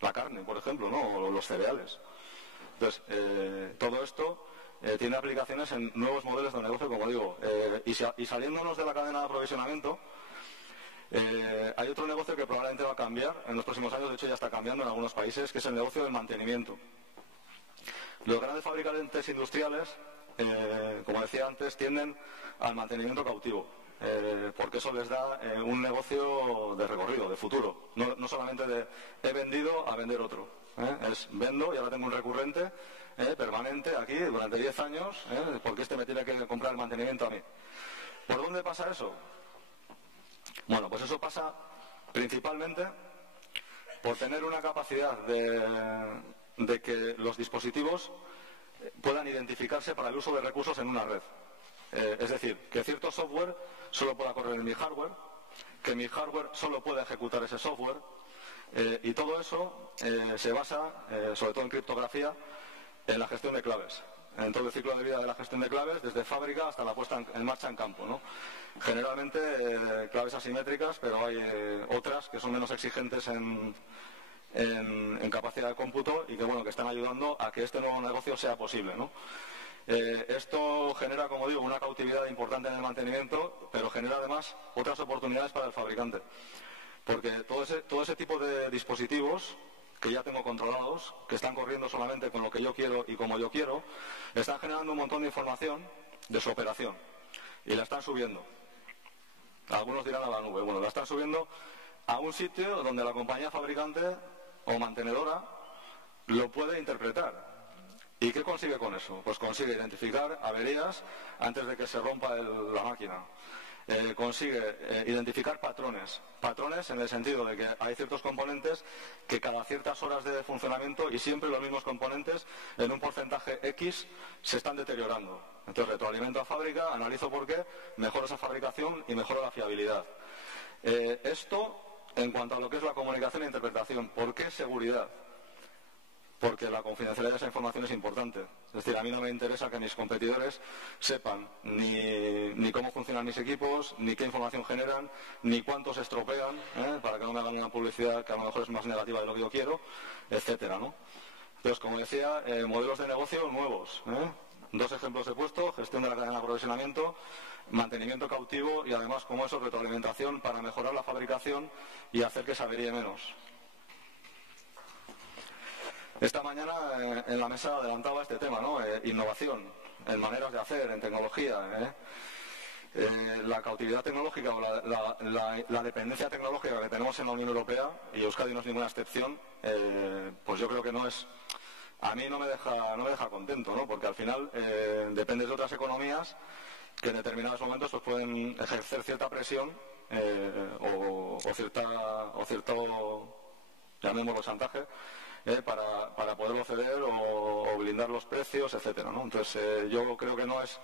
La carne, por ejemplo, ¿no? O los cereales. Entonces, todo esto tiene aplicaciones en nuevos modelos de negocio, como digo. Y saliéndonos de la cadena de aprovisionamiento, hay otro negocio que probablemente va a cambiar en los próximos años, de hecho ya está cambiando en algunos países, que es el negocio del mantenimiento. Los grandes fabricantes industriales, como decía antes, tienden al mantenimiento cautivo, porque eso les da un negocio de recorrido, de futuro, no solamente de he vendido a vender otro. Es vendo y ahora tengo un recurrente permanente aquí durante 10 años, porque este me tiene que comprar el mantenimiento a mí. ¿Por dónde pasa eso? Bueno, pues eso pasa principalmente por tener una capacidad de que los dispositivos puedan identificarse para el uso de recursos en una red. Es decir, que cierto software solo pueda correr en mi hardware, que mi hardware solo pueda ejecutar ese software, y todo eso se basa, sobre todo en criptografía, en la gestión de claves. En todo el ciclo de vida de la gestión de claves, desde fábrica hasta la puesta en marcha en campo, ¿no? Generalmente claves asimétricas, pero hay otras que son menos exigentes en capacidad de cómputo y que están ayudando a que este nuevo negocio sea posible, ¿no? Esto genera, como digo, una cautividad importante en el mantenimiento, pero genera además otras oportunidades para el fabricante. Porque todo ese tipo de dispositivos que ya tengo controlados, que están corriendo solamente con lo que yo quiero y como yo quiero, están generando un montón de información de su operación y la están subiendo. Algunos dirán a la nube. Bueno, la están subiendo a un sitio donde la compañía fabricante o mantenedora lo puede interpretar. ¿Y qué consigue con eso? Pues consigue identificar averías antes de que se rompa la máquina. Consigue identificar patrones en el sentido de que hay ciertos componentes que cada ciertas horas de funcionamiento y siempre los mismos componentes en un porcentaje X se están deteriorando. Entonces retroalimento a fábrica, analizo por qué, mejoro esa fabricación y mejoro la fiabilidad. Esto en cuanto a lo que es la comunicación e interpretación. ¿Por qué seguridad? Porque la confidencialidad de esa información es importante. Es decir, a mí no me interesa que mis competidores sepan ni cómo funcionan mis equipos, ni qué información generan, ni cuántos estropean, para que no me hagan una publicidad que a lo mejor es más negativa de lo que yo quiero, etcétera, ¿no? Entonces, como decía, modelos de negocio nuevos. Dos ejemplos he puesto: gestión de la cadena de aprovisionamiento, mantenimiento cautivo y además, como eso, retroalimentación para mejorar la fabricación y hacer que se averíe menos. Esta mañana en la mesa adelantaba este tema, ¿no? Innovación, en maneras de hacer, en tecnología. la cautividad tecnológica o la dependencia tecnológica que tenemos en la Unión Europea, y Euskadi no es ninguna excepción, pues yo creo que a mí no me deja contento, ¿no? Porque al final depende de otras economías que en determinados momentos pues pueden ejercer cierta presión o cierto, llamémoslo chantaje, para poderlo ceder o blindar los precios, etcétera, ¿no? Entonces yo creo que no es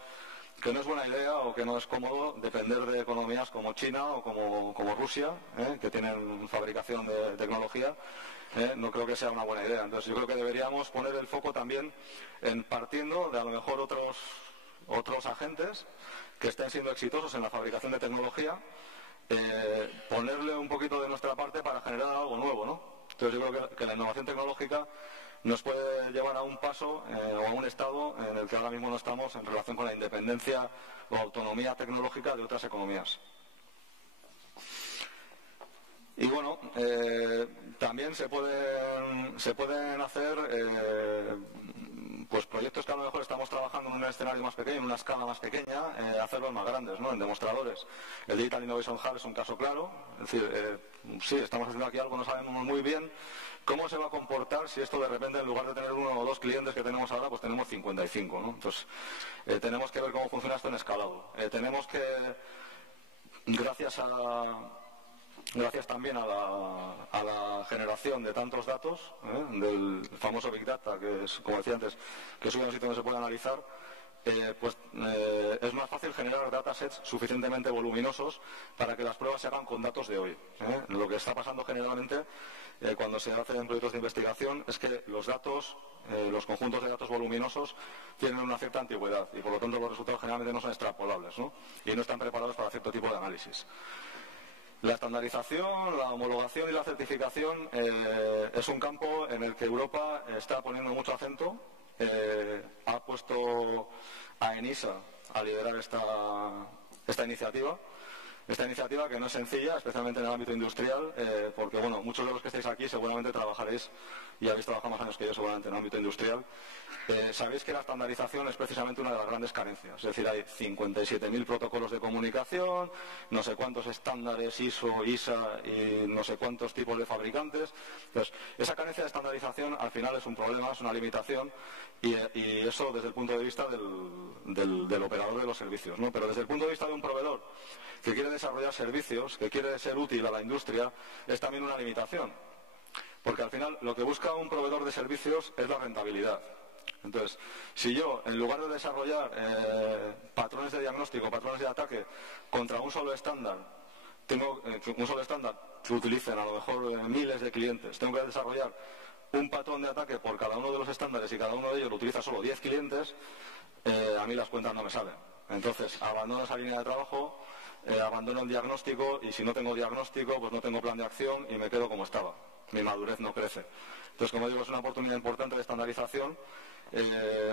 buena idea o que no es cómodo depender de economías como China o como Rusia, que tienen fabricación de tecnología. No creo que sea una buena idea. Entonces yo creo que deberíamos poner el foco también en partiendo de a lo mejor otros agentes que estén siendo exitosos en la fabricación de tecnología, ponerle un poquito de nuestra parte para generar algo nuevo, ¿no? Entonces yo creo que la innovación tecnológica nos puede llevar a un paso o a un estado en el que ahora mismo no estamos en relación con la independencia o autonomía tecnológica de otras economías. Y bueno, también se pueden hacer pues proyectos que a lo mejor estamos trabajando en un escenario más pequeño, en una escala más pequeña, hacerlos más grandes, ¿no? En demostradores. El Digital Innovation Hub es un caso claro. Es decir, sí, estamos haciendo aquí algo, no sabemos muy bien cómo se va a comportar si esto de repente, en lugar de tener 1 o 2 clientes que tenemos ahora, pues tenemos 55, ¿no? Entonces, tenemos que ver cómo funciona esto en escalado. Tenemos que, gracias también a la generación de tantos datos, del famoso Big Data, que es, como decía antes, que es un sitio donde se puede analizar, es más fácil generar datasets suficientemente voluminosos para que las pruebas se hagan con datos de hoy. Lo que está pasando generalmente cuando se hacen proyectos de investigación es que los datos, los conjuntos de datos voluminosos tienen una cierta antigüedad y por lo tanto los resultados generalmente no son extrapolables, ¿no? Y no están preparados para cierto tipo de análisis. La estandarización, la homologación y la certificación es un campo en el que Europa está poniendo mucho acento. Ha puesto a ENISA a liderar esta iniciativa. Esta iniciativa que no es sencilla, especialmente en el ámbito industrial, porque bueno, muchos de los que estáis aquí seguramente trabajaréis, y habéis trabajado más años que yo seguramente en el ámbito industrial. Sabéis que la estandarización es precisamente una de las grandes carencias. Es decir, hay 57.000 protocolos de comunicación, no sé cuántos estándares ISO, ISA y no sé cuántos tipos de fabricantes. Entonces, esa carencia de estandarización al final es un problema, es una limitación, y eso desde el punto de vista del operador de los servicios, ¿no? Pero desde el punto de vista de un proveedor que quiere desarrollar servicios, que quiere ser útil a la industria, es también una limitación. Porque al final lo que busca un proveedor de servicios es la rentabilidad. Entonces, si yo, en lugar de desarrollar patrones de diagnóstico, patrones de ataque contra un solo estándar, tengo un solo estándar que utilicen a lo mejor miles de clientes, tengo que desarrollar un patrón de ataque por cada uno de los estándares y cada uno de ellos lo utiliza solo 10 clientes, a mí las cuentas no me salen. Entonces, abandono esa línea de trabajo, abandono el diagnóstico, y si no tengo diagnóstico, pues no tengo plan de acción y me quedo como estaba. Mi madurez no crece. Entonces, como digo, es una oportunidad importante de estandarización,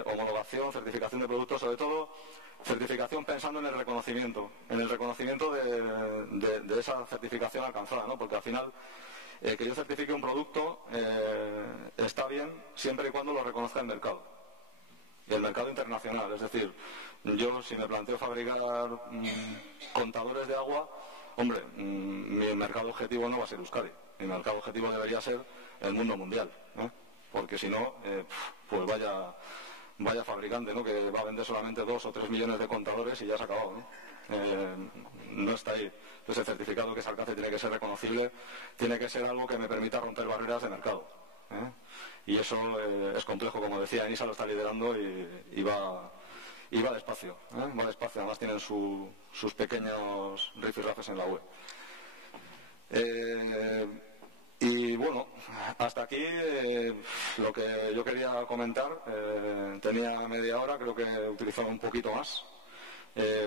homologación, certificación de productos, sobre todo certificación pensando en el reconocimiento de esa certificación alcanzada, ¿no? Porque al final que yo certifique un producto está bien siempre y cuando lo reconozca el mercado. Y el mercado internacional, es decir, yo si me planteo fabricar contadores de agua, hombre, mi mercado objetivo no va a ser Euskadi, mi mercado objetivo debería ser el mundo mundial, porque si no, pues vaya fabricante, ¿no? Que va a vender solamente 2 o 3 millones de contadores y ya se ha acabado, ¿no? No está ahí. Entonces el certificado que se alcance tiene que ser reconocible, tiene que ser algo que me permita romper barreras de mercado. Y eso es complejo, como decía, ENISA lo está liderando y va despacio, va despacio, además tienen sus pequeños rifirrafes en la web. Y bueno, hasta aquí lo que yo quería comentar. Tenía media hora, creo que he utilizado un poquito más,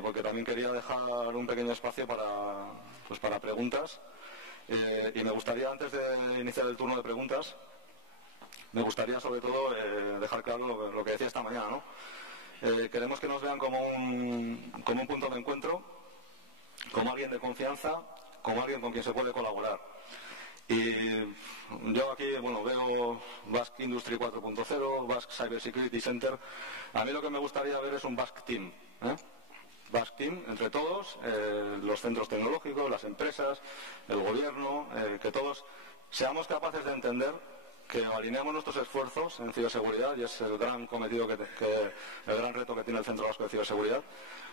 porque también quería dejar un pequeño espacio para preguntas. Y me gustaría, antes de iniciar el turno de preguntas, me gustaría sobre todo dejar claro lo que decía esta mañana, ¿no? Queremos que nos vean como un punto de encuentro, como alguien de confianza, como alguien con quien se puede colaborar. Y yo aquí, bueno, veo Basque Industry 4.0, Basque Cyber Security Center. A mí lo que me gustaría ver es un Basque Team, Basque Team, entre todos, los centros tecnológicos, las empresas, el gobierno, que todos seamos capaces de entender que alineamos nuestros esfuerzos en ciberseguridad, y es el gran cometido el gran reto que tiene el Centro Vasco de Ciberseguridad,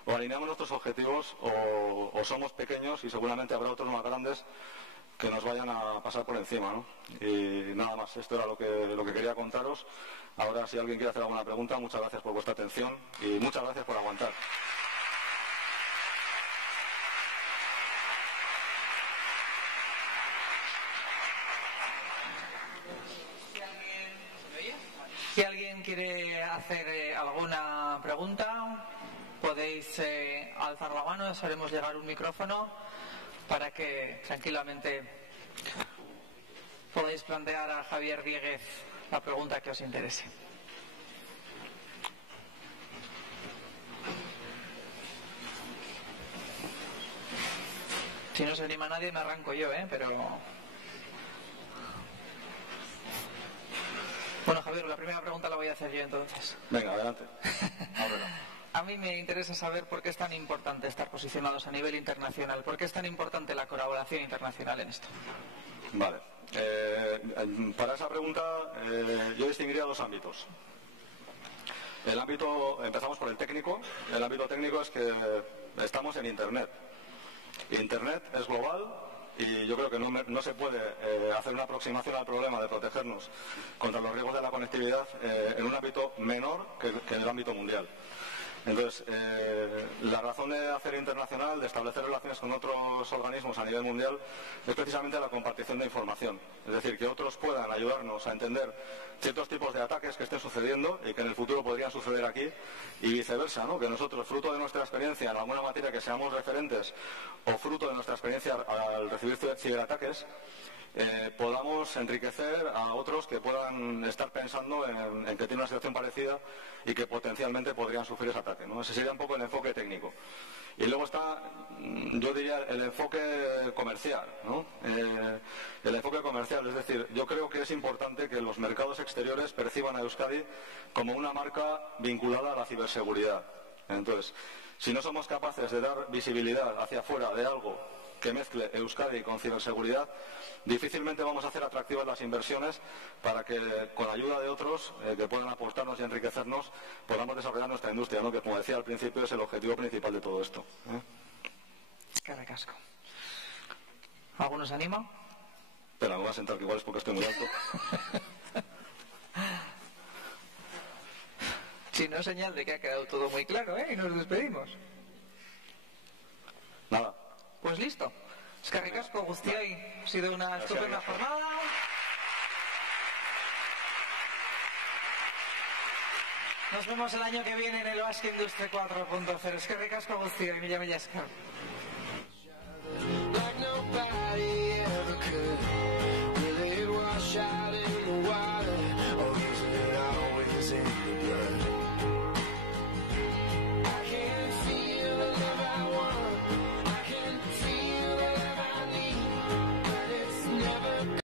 o alineamos nuestros objetivos o somos pequeños y seguramente habrá otros más grandes que nos vayan a pasar por encima, ¿no? Y nada más, esto era lo que quería contaros. Ahora, si alguien quiere hacer alguna pregunta, muchas gracias por vuestra atención y muchas gracias por aguantar. Si alguien quiere hacer alguna pregunta, podéis alzar la mano, os haremos llegar un micrófono para que tranquilamente podáis plantear a Javier Dieguez la pregunta que os interese. Si no se anima nadie, me arranco yo, pero... Bueno, Javier, la primera pregunta la voy a hacer yo entonces. Venga, adelante. A mí me interesa saber por qué es tan importante estar posicionados a nivel internacional. ¿Por qué es tan importante la colaboración internacional en esto? Vale. Para esa pregunta yo distinguiría dos ámbitos. Empezamos por el técnico. El ámbito técnico es que estamos en Internet. Internet es global. Y yo creo que no se puede hacer una aproximación al problema de protegernos contra los riesgos de la conectividad en un ámbito menor que en el ámbito mundial. Entonces, la razón de hacer internacional, de establecer relaciones con otros organismos a nivel mundial, es precisamente la compartición de información. Es decir, que otros puedan ayudarnos a entender ciertos tipos de ataques que estén sucediendo y que en el futuro podrían suceder aquí, y viceversa, ¿no? Que nosotros, fruto de nuestra experiencia en alguna materia que seamos referentes o fruto de nuestra experiencia al recibir ciberataques, podamos enriquecer a otros que puedan estar pensando en que tienen una situación parecida y que potencialmente podrían sufrir ese ataque, ¿no? Ese sería un poco el enfoque técnico. Y luego está, yo diría, el enfoque comercial, ¿no? El enfoque comercial, es decir, yo creo que es importante que los mercados exteriores perciban a Euskadi como una marca vinculada a la ciberseguridad. Entonces, si no somos capaces de dar visibilidad hacia afuera de algo que mezcle Euskadi con ciberseguridad, difícilmente vamos a hacer atractivas las inversiones para que, con ayuda de otros que puedan aportarnos y enriquecernos, podamos desarrollar nuestra industria, ¿no? Que, como decía al principio, es el objetivo principal de todo esto. Qué recasco. ¿Alguno se anima? Espera, me voy a sentar, que igual es porque estoy muy alto. Si no, señal de que ha quedado todo muy claro, y nos despedimos. Nada. Pues listo. Eskerrik asko guztioi. Ha sido una estupenda jornada. Nos vemos el año que viene en el Basque Industry 4.0. Eskerrik asko guztioi. Mila esker.